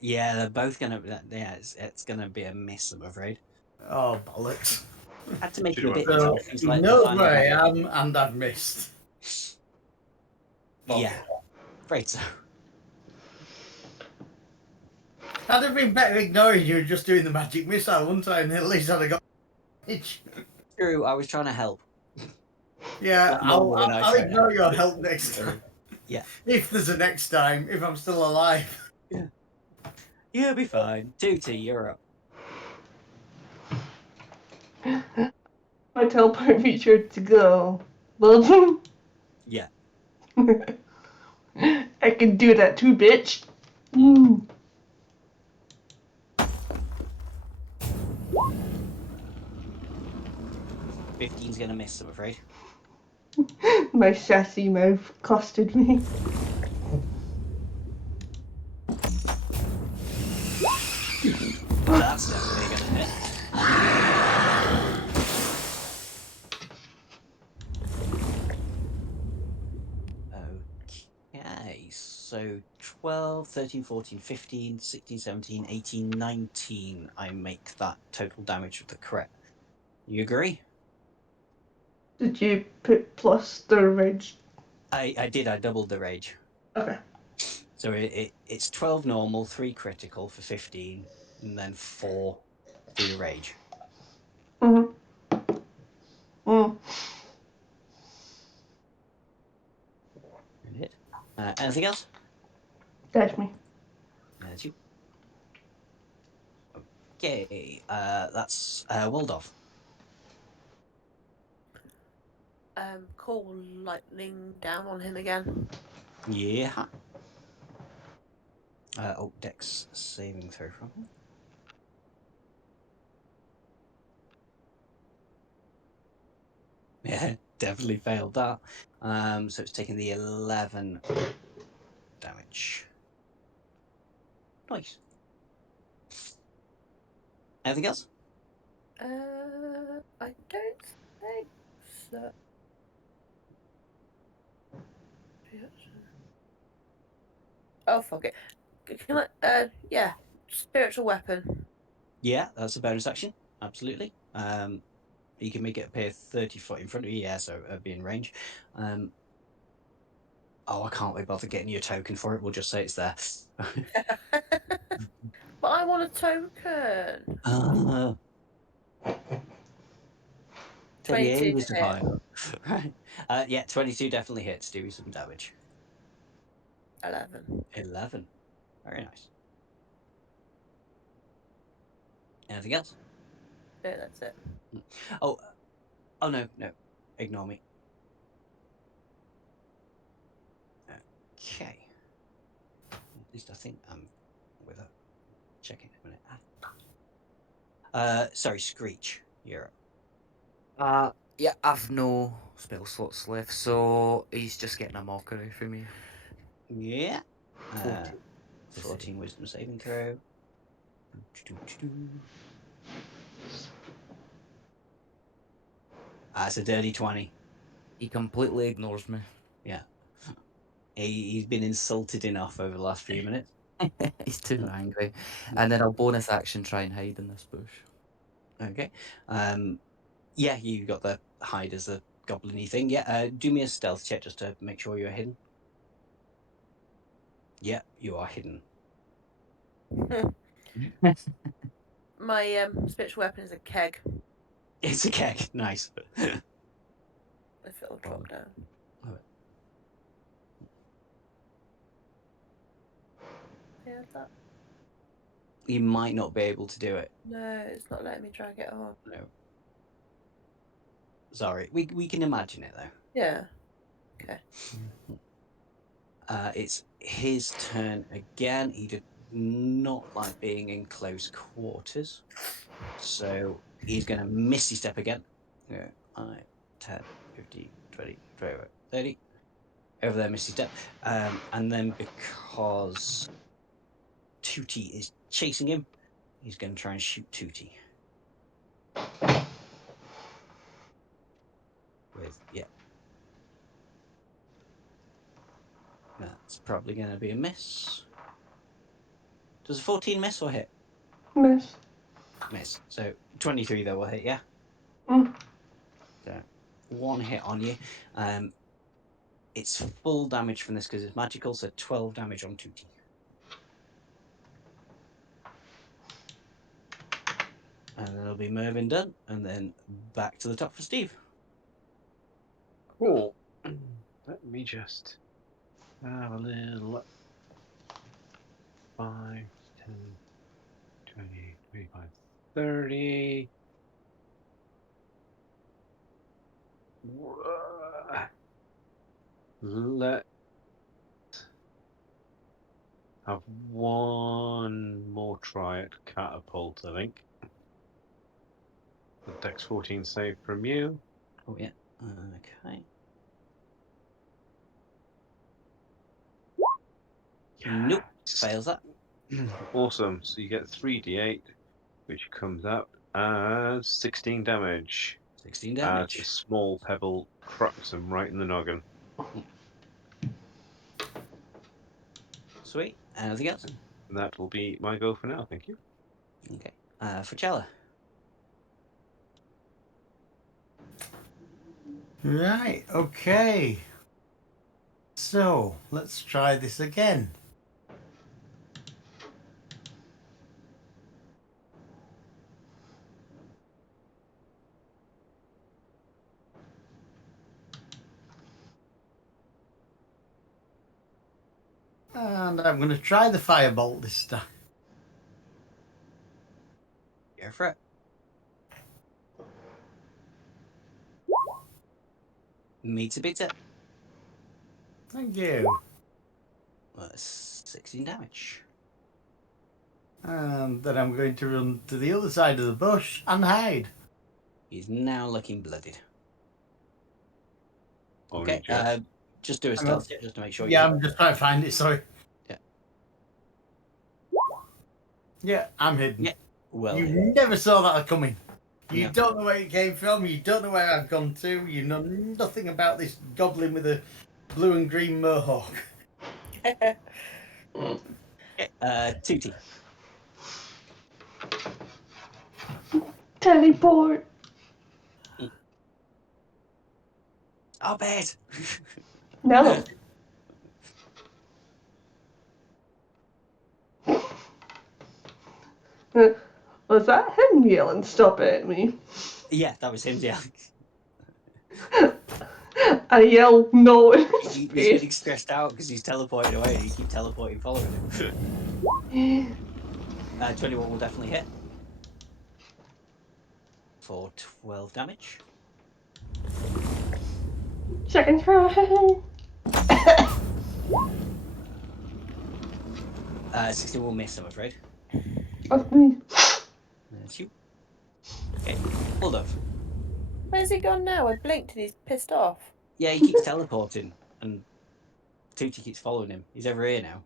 Yeah, they're both gonna. Yeah, it's gonna be a miss. I'm afraid. Oh, bollocks. Had to make Should it a have bit So, tough. He's he like the knows final where I battle. am, and I've missed. Yeah, afraid so. I'd have been better ignoring you and just doing the magic missile, wouldn't I? And at least I'd have got damage. True, I was trying to help. Yeah, Like normal when I I'll try to ignore help. your help next time. Yeah. If there's a next time, if I'm still alive. You'll be fine. 2T, you're up. My teleport feature to go. Well, Yeah. I can do that too, bitch. Mm. 15's gonna miss, I'm afraid. My sassy mouth costed me. That's definitely gonna hit. Okay, so 12, 13, 14, 15, 16, 17, 18, 19. I make that total damage with the crit. You agree? Did you put plus the rage? I did, I doubled the rage. Okay. So it's 12 normal, 3 critical for 15, and then 4 for your rage. Mm-hmm. Mm. Anything else? That's me. That's you. Okay, that's Waldorf. Call lightning down on him again. Yeah. Dex saving throw from him. Yeah, definitely failed that. So it's taking the 11 damage. Nice. Anything else? I don't think so. Oh fuck it. Can I? Yeah. Spiritual weapon. Yeah, that's a bonus action. Absolutely. You can make it appear 30 foot in front of you. Yeah, so be in range. I can't be bothered getting you a token for it. We'll just say it's there. But I want a token. Take the 22 ages to to hit. find. Right. Yeah, 22 definitely hits. Do some damage. 11. 11. Very nice. Anything else? No, that's it. Oh, no. Ignore me. Okay. At least I think I'm with her. Checking in a minute. Sorry, Screech. You're up. Yeah, I've no spell slots left, so he's just getting a mockery from me. Yeah. 14. 14 wisdom saving throw. It's a dirty 20. He completely ignores me. Yeah. He's been insulted enough over the last few minutes. He's too angry. And then I'll bonus action try and hide in this bush. Okay. Yeah, you got the hide as a goblin-y thing. Yeah, do me a stealth check just to make sure you're hidden. Yeah, you are hidden. My spiritual weapon is a keg. It's a keg. Nice. If it'll drop down. Yeah, that. You might not be able to do it. No, it's not letting me drag it on. No. Sorry. We can imagine it though. Yeah. Okay. It's his turn again. He did not like being in close quarters. So he's going to misty step again. Yeah, 5, 10, 15, 20, 25, 30. Over there, misty step. And then because Tootie is chasing him, he's going to try and shoot Tootie. Yeah. That's probably going to be a miss. Does a 14 miss or hit? Miss. Miss. So 23 though will hit, yeah? Mm. So 1 hit on you. It's full damage from this because it's magical, so 12 damage on Tootie. And then it'll be Mervyn done, and then back to the top for Steve. Cool. Let me just have a little 5, 10, 20, 25, 30. Let's have one more try at catapult, I think. The Dex 14 save from you. Oh, yeah. Okay. Nope. Fails that. Awesome. So you get 3d8, which comes out as 16 damage. 16 As a damage. small pebble cracks him right in the noggin. Sweet. Anything else? And that will be my go for now, thank you. Okay. For Chella. Right, okay. So, let's try this again. And I'm going to try the firebolt this time. Go for it. Meter beat it. Thank you. That's 16 damage. And then I'm going to run to the other side of the bush and hide. He's now looking blooded. Only Okay, just. just do a Hang on. stealth check just to make sure Yeah, you I'm just trying to find it, sorry. Yeah. Yeah, I'm hidden. Yeah. Well, You hidden. never saw that coming. You No. don't know where it came from. You don't know where I've gone to. You know nothing about this goblin with a blue and green mohawk. Okay, Tootie. Teleport. Oh, bed. No. Was that him yelling "Stop it" at me? Yeah, that was him. Yeah, I yelled no in his he's face. getting stressed out because he's teleporting away. And you keep teleporting, following him. 21 will definitely hit for 12 damage. Second try. 16 will miss, I'm afraid. That's me. That's you. Okay, Bulldove. Where's he gone now? I blinked and he's pissed off. Yeah, he keeps teleporting, and Tootie keeps following him. He's over here now.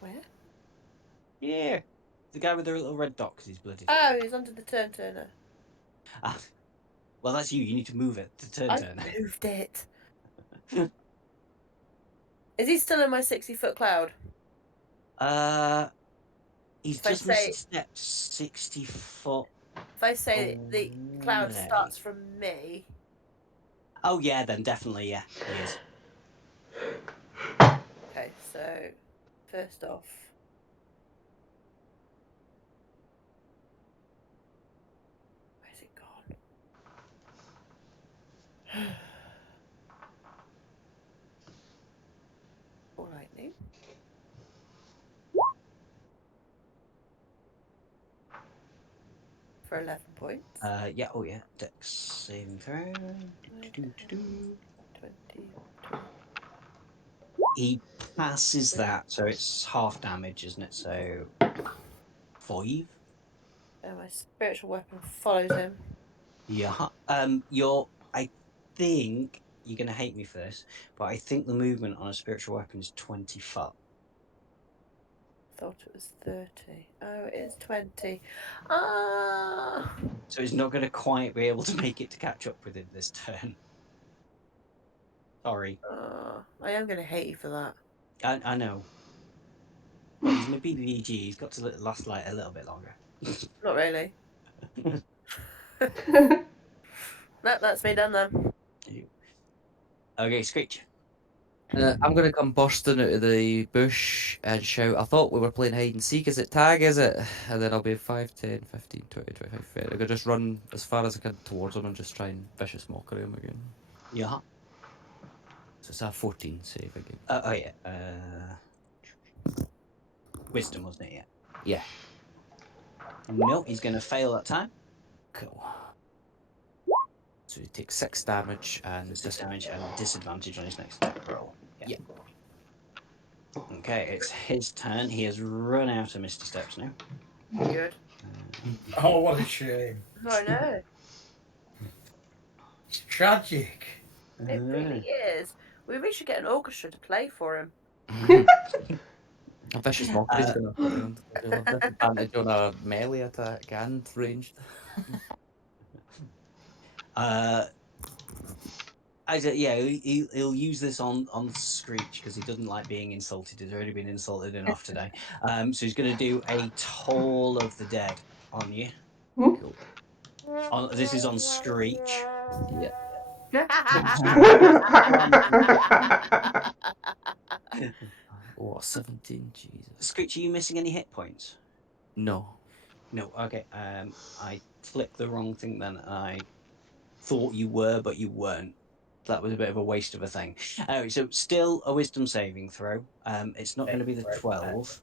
Where? Yeah, the guy with the little red dot because he's blooded. Oh, he's under the turner. Ah, well, that's you. You need to move it to turn. I moved it. Is he still in my 60-foot cloud? He's If I just missed say- a step 60 foot. If I say the cloud away. starts from me, Oh yeah, then definitely yeah, he is. okay, so first off, where's it gone? All lightning. For 11 points. Yeah, oh yeah, Dex saving throw. 20, 20. He passes that, so it's half damage, isn't it? So 5. And my spiritual weapon follows him. Yeah. I think you're gonna hate me for this, but I think the movement on a spiritual weapon is 20 foot. Thought it was 30. Oh, it is 20. Ah. So he's not gonna quite be able to make it to catch up with it this turn. Sorry. I am going to hate you for that. I know. But he's my PvG, he's got to last like a little bit longer. Not really. That's me done then. Okay, Screech. I'm going to come bursting out of the bush and shout, I thought we were playing hide and seek. Is it tag, is it? And then I'll be 5, 10, 15, 20, 25, 30. I'm going to just run as far as I can towards him and just try and vicious mockery him again. Yeah. So it's a 14 save again. Oh yeah. Wisdom, wasn't it? Yeah. No, he's going to fail that time. Cool. So he takes 6 damage and 6 damage and disadvantage on his next attack roll. Yeah. Okay, it's his turn. He has run out of Misty Steps now. Good. Oh, what a shame. I know. It's tragic. It really is. We really should get an orchestra to play for him. A vicious mockery is going to have disadvantage on a melee attack and ranged. He'll use this on Screech because he doesn't like being insulted. He's already been insulted enough today. So he's going to do a Toll of the Dead on you. Cool. This is on Screech. Yeah. Oh, 17, Jesus. Screech, are you missing any hit points? No. No. Okay. I clicked the wrong thing then. I thought you were, but you weren't. That was a bit of a waste of a thing. Anyway, so still a wisdom saving throw. It's not going to be the 12.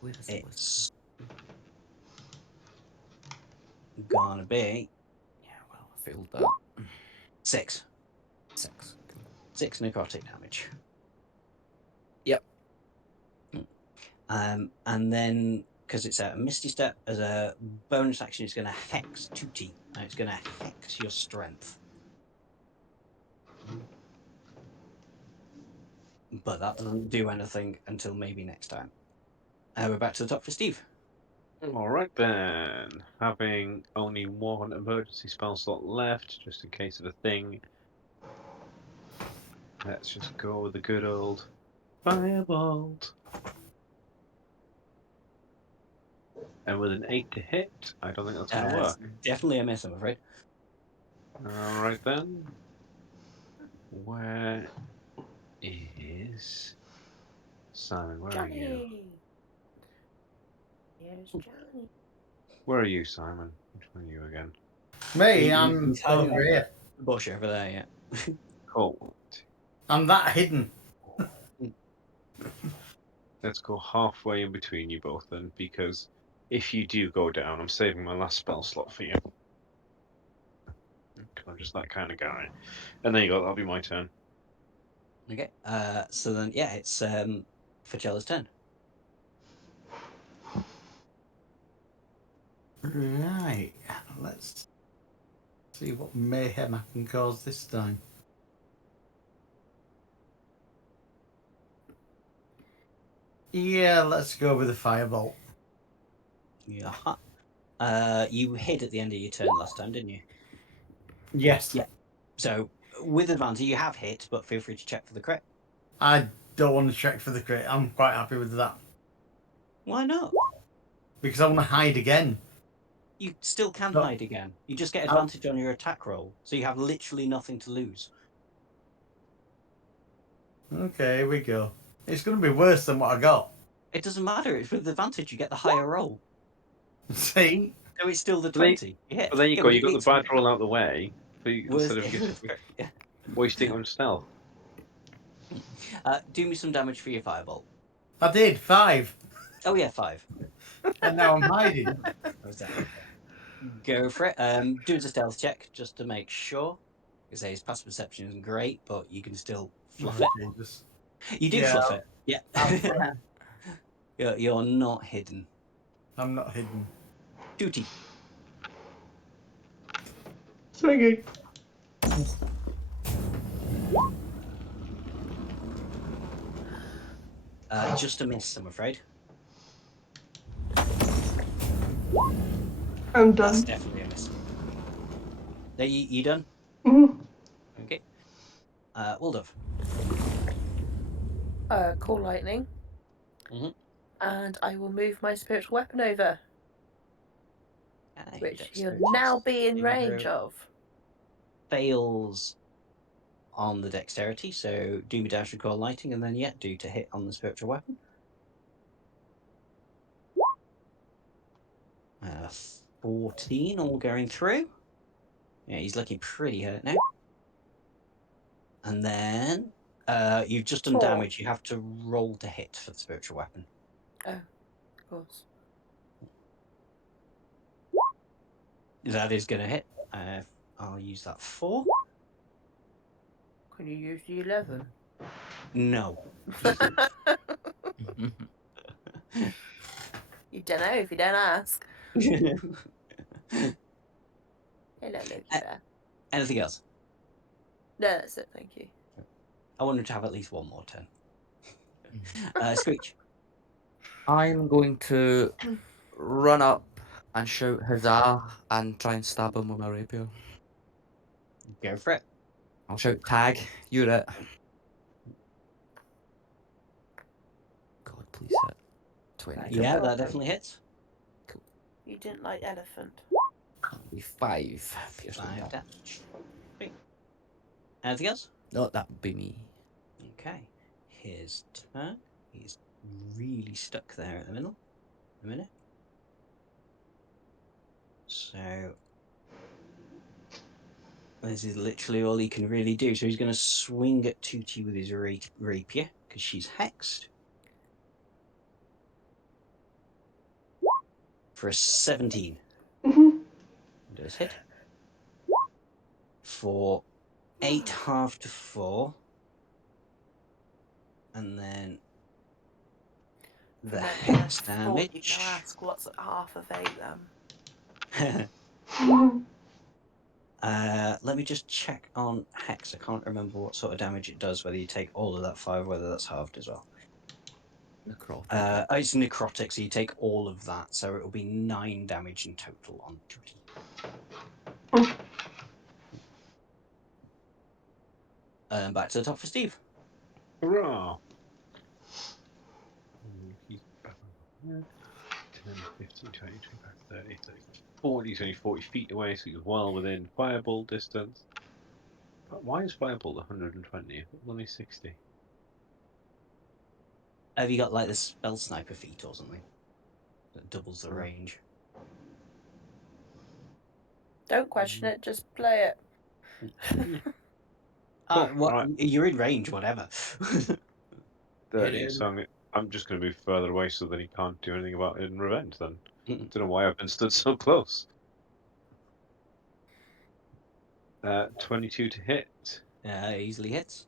Where is the wisdom? It's gonna be Yeah, well, I failed that. 6. 6. 6 necrotic damage. Yep. And then because it's a misty step, as a bonus action, it's going to hex Tutti. And it's going to hex your strength. But that doesn't do anything until maybe next time. We're back to the top for Steve. All right then. Having only one emergency spell slot left, just in case of a thing. Let's just go with the good old firebolt. And with an 8 to hit, I don't think that's going to It's work. definitely a miss, I'm afraid. All right then. Where is Simon? Where are you? Johnny. Here's Johnny. Where are you, Simon? Which one are you again? Me, I'm He's hiding over here. the bush over there, yeah. Cool. I'm that hidden. Let's go halfway in between you both then, because if you do go down, I'm saving my last spell slot for you. I'm just that kind of guy. And there you go, that'll be my turn. Okay. So then, yeah, it's Facella's turn. Right. Let's see what mayhem I can cause this time. Yeah, let's go with the firebolt. Yeah. You hid at the end of your turn last time, didn't you? Yes. Yeah. So with advantage, you have hit, but feel free to check for the crit. I don't want to check for the crit. I'm quite happy with that. Why not? Because I want to hide again. You still can No. hide again. You just get I'll- advantage on your attack roll, so you have literally nothing to lose. Okay, here we go. It's going to be worse than what I got. It doesn't matter. It's with advantage. You get the higher roll, See? so it's still the But then- 20. You hit. But there you Yeah, go, but you got the it's bad roll out the way, worth instead of just it. Yeah. wasting on stealth. Do me some damage for your firebolt. I did 5, Oh yeah, 5. and now I'm hiding. How's that? Go for it. Do the stealth check just to make sure. Because his passive perception isn't great, but you can still fluff Oh, it. Jesus. You do Yeah, fluff it. Yeah. I'll fluff You're not hidden. I'm not hidden. Duty. Swinging. Just a miss, I'm afraid. I'm That's done. definitely a miss. Are you done? Mhm. Okay. Waldorf. Call lightning. Mhm. And I will move my spiritual weapon over, Okay, which he'll dexterity now be in saving range throw of. fails on the dexterity, so do me dash and call lighting, and then do to hit on the spiritual weapon. 14 all going through. Yeah, he's looking pretty hurt now. And then you've just done 4. damage. You have to roll to hit for the spiritual weapon. Oh, of course. That is going to hit. I'll use that 4. Can you use the 11? No. You don't know if you don't ask. Hello, Loki Bear. Anything else? No, that's it. Thank you. I want him to have at least one more turn. Screech. I'm going to run up and shout huzzah and try and stab him with my rapier. Go for it. I'll shout tag, you're it. God, please hit. 20. Right, Yeah, that welcome. definitely hits. You didn't like elephant. That'll be 5 piercing 5 damage. damage. Great. Anything else? No, that would be me. Okay. His turn. He's really stuck there at the middle. A minute. So This is literally all he can really do. So he's going to swing at Tootie with his rapier because she's hexed. For a 17. Does hit. For 8 half to 4. And then the hex damage. You can ask what's half of 8 then. Let me just check on hex. I can't remember what sort of damage it does, whether you take all of that 5, whether that's halved as well. Necrotic. It's necrotic, so you take all of that, so it'll be 9 damage in total on Tootie. Back to the top for Steve. Hurrah! 10, 15, 20, 25, 30, 40. He's only 40 feet away, so he's well within fireball distance. But why is fireball 120? Only 60. Have you got like the spell sniper feat or something that doubles the range? Don't question it, just play it. Cool. Right. You're in range, whatever. 30. So I'm just going to move further away so that he can't do anything about it in revenge then. Don't know why I've been stood so close. 22 to hit. Easily hits.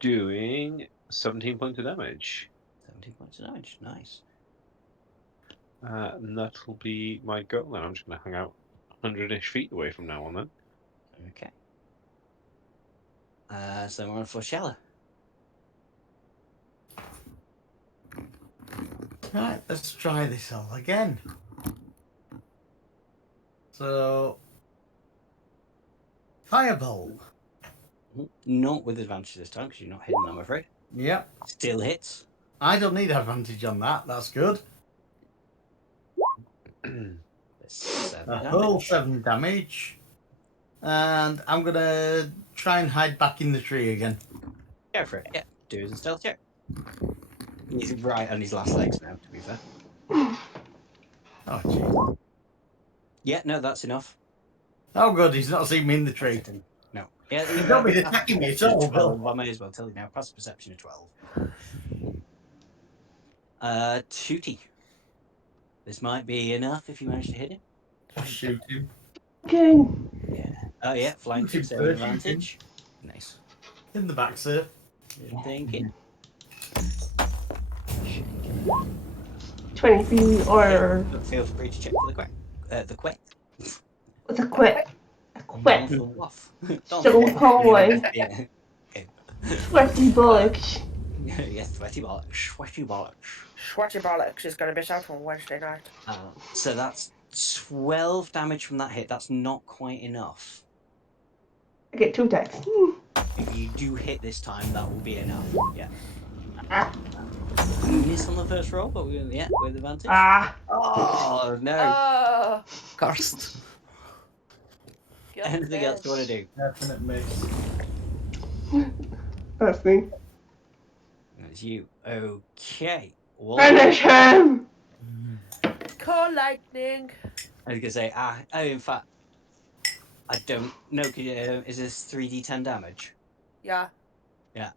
Doing 17 points of damage. 17 points of damage, nice. And that'll be my go then. I'm just going to hang out 100-ish feet away from now on then. Okay. So we're on for Shella. Right, let's try this all again. So, Fireball. Not with advantage this time, because you're not hitting, I'm afraid. Yep. Still hits. I don't need advantage on that. That's good. A whole 7 damage. And I'm going to try and hide back in the tree again. Go for it, yeah. Do his stealth check. He's right on his last legs now, to be fair. Oh, jeez. Yeah, no, that's enough. Oh, good. He's not seen me in the tree. No. Yeah, He's not been attacking me at all. 12. I may as well tell you now. Passive perception of 12. Tootie. This might be enough if you manage to hit him. Shoot him. Okay. Yeah. Oh, yeah. Flying Shoot him 6 first, advantage. Nice. In the back, sir. Good thinking. 20 feet or. But feel free to check for the quack. The quack. What's a quit? A quit. So boy. Yeah. Okay. Sweaty bullocks. Yeah, sweaty bollocks. Sweaty bollocks. Sweaty Bollocks is going to be out on Wednesday night. So that's 12 damage from that hit. That's not quite enough. I get 2 attacks. If you do hit this time, that will be enough. Yeah. Ah. You missed on the first roll, but with advantage. Ah. Oh no! Oh, Cursed. Anything else you want to do? Definite miss. That's me. That's you. Okay. Well, Finish him! Call lightning. I was gonna say, in fact, I don't know. Is this 3d10 damage? Yeah. Yeah.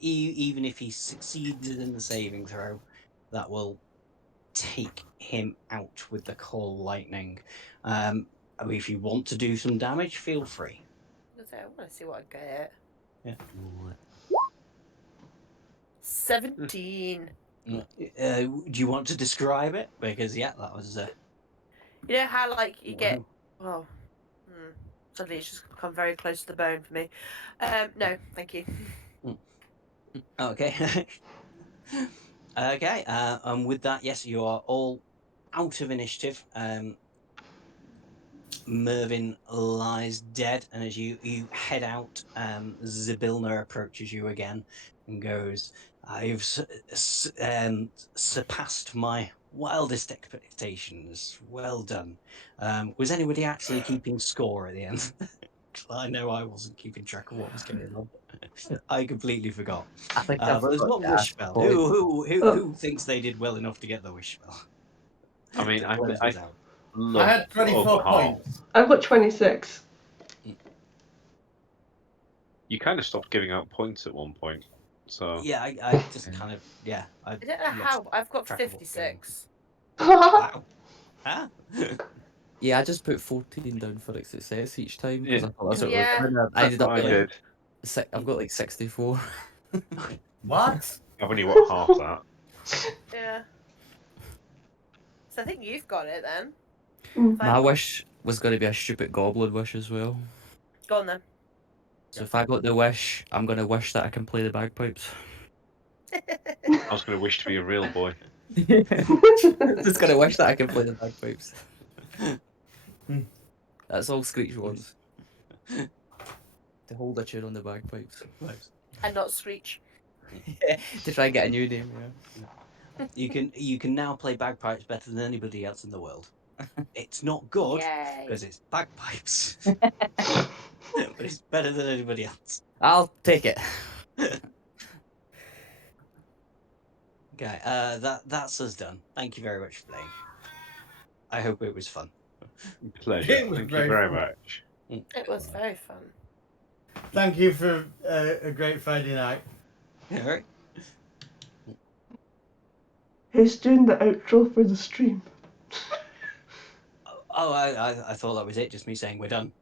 Even if he succeeded in the saving throw, that will take him out with the call lightning. I mean, if you want to do some damage, feel free. I want to see what I get. Yeah. 17. Do you want to describe it? Because yeah, that was. You know how like you get. Wow. Well, suddenly it's just come very close to the bone for me. No, thank you. Okay. Okay. With that, yes, you are all out of initiative. Mervyn lies dead, and as you head out, Zybilna approaches you again and goes, "I've surpassed my wildest expectations. Well done." Was anybody actually keeping score at the end? I know I wasn't keeping track of what was going on. I completely forgot. I think But there's one wish spell. Who thinks they did well enough to get the wish spell? I mean, I I had 24 points. I've got 26. You kind of stopped giving out points at one point, so Yeah, I just kind of I don't know lost how. I've got track of what's going on. 56. Wow. Huh? Yeah, I just put 14 down for success each time because Yeah. I thought that's what Yeah. we were doing. I that's ended up what I with did. I've got like 64. What? I've only got half that. Yeah. So I think you've got it then. Mm. My wish was going to be a stupid goblin wish as well. Go on then. So if I got the wish, I'm going to wish that I can play the bagpipes. I was going to wish to be a real boy. Just going to wish that I can play the bagpipes. That's all Screech wants. To hold a tune on the bagpipes. And not Screech. To try and get a new name, You can now play bagpipes better than anybody else in the world. It's not good Yay. because it's bagpipes, but it's better than anybody else. I'll take it. Okay, that's us done. Thank you very much for playing. I hope it was fun. Pleasure. It was Thank you very very fun. much. It was very fun. Thank you for a great Friday night. All right. Who's doing the outro for the stream? Oh, I thought that was it. Just me saying we're done.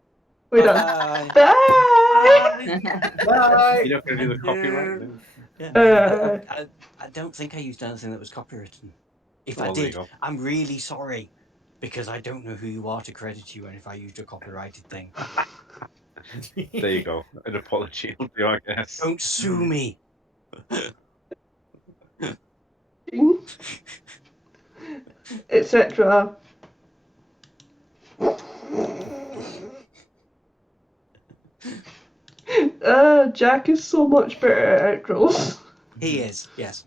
We're done. Bye. Bye! Bye. You're not going to do the Thank copyright? you. No. Yeah. Uh, I don't think I used anything that was copywritten. If I Well, there you did, go. I'm really sorry because I don't know who you are to credit you, and if I used a copyrighted thing, There you go. An apology will do, I guess. don't sue me. etc. Jack is so much better at outros. He is, yes.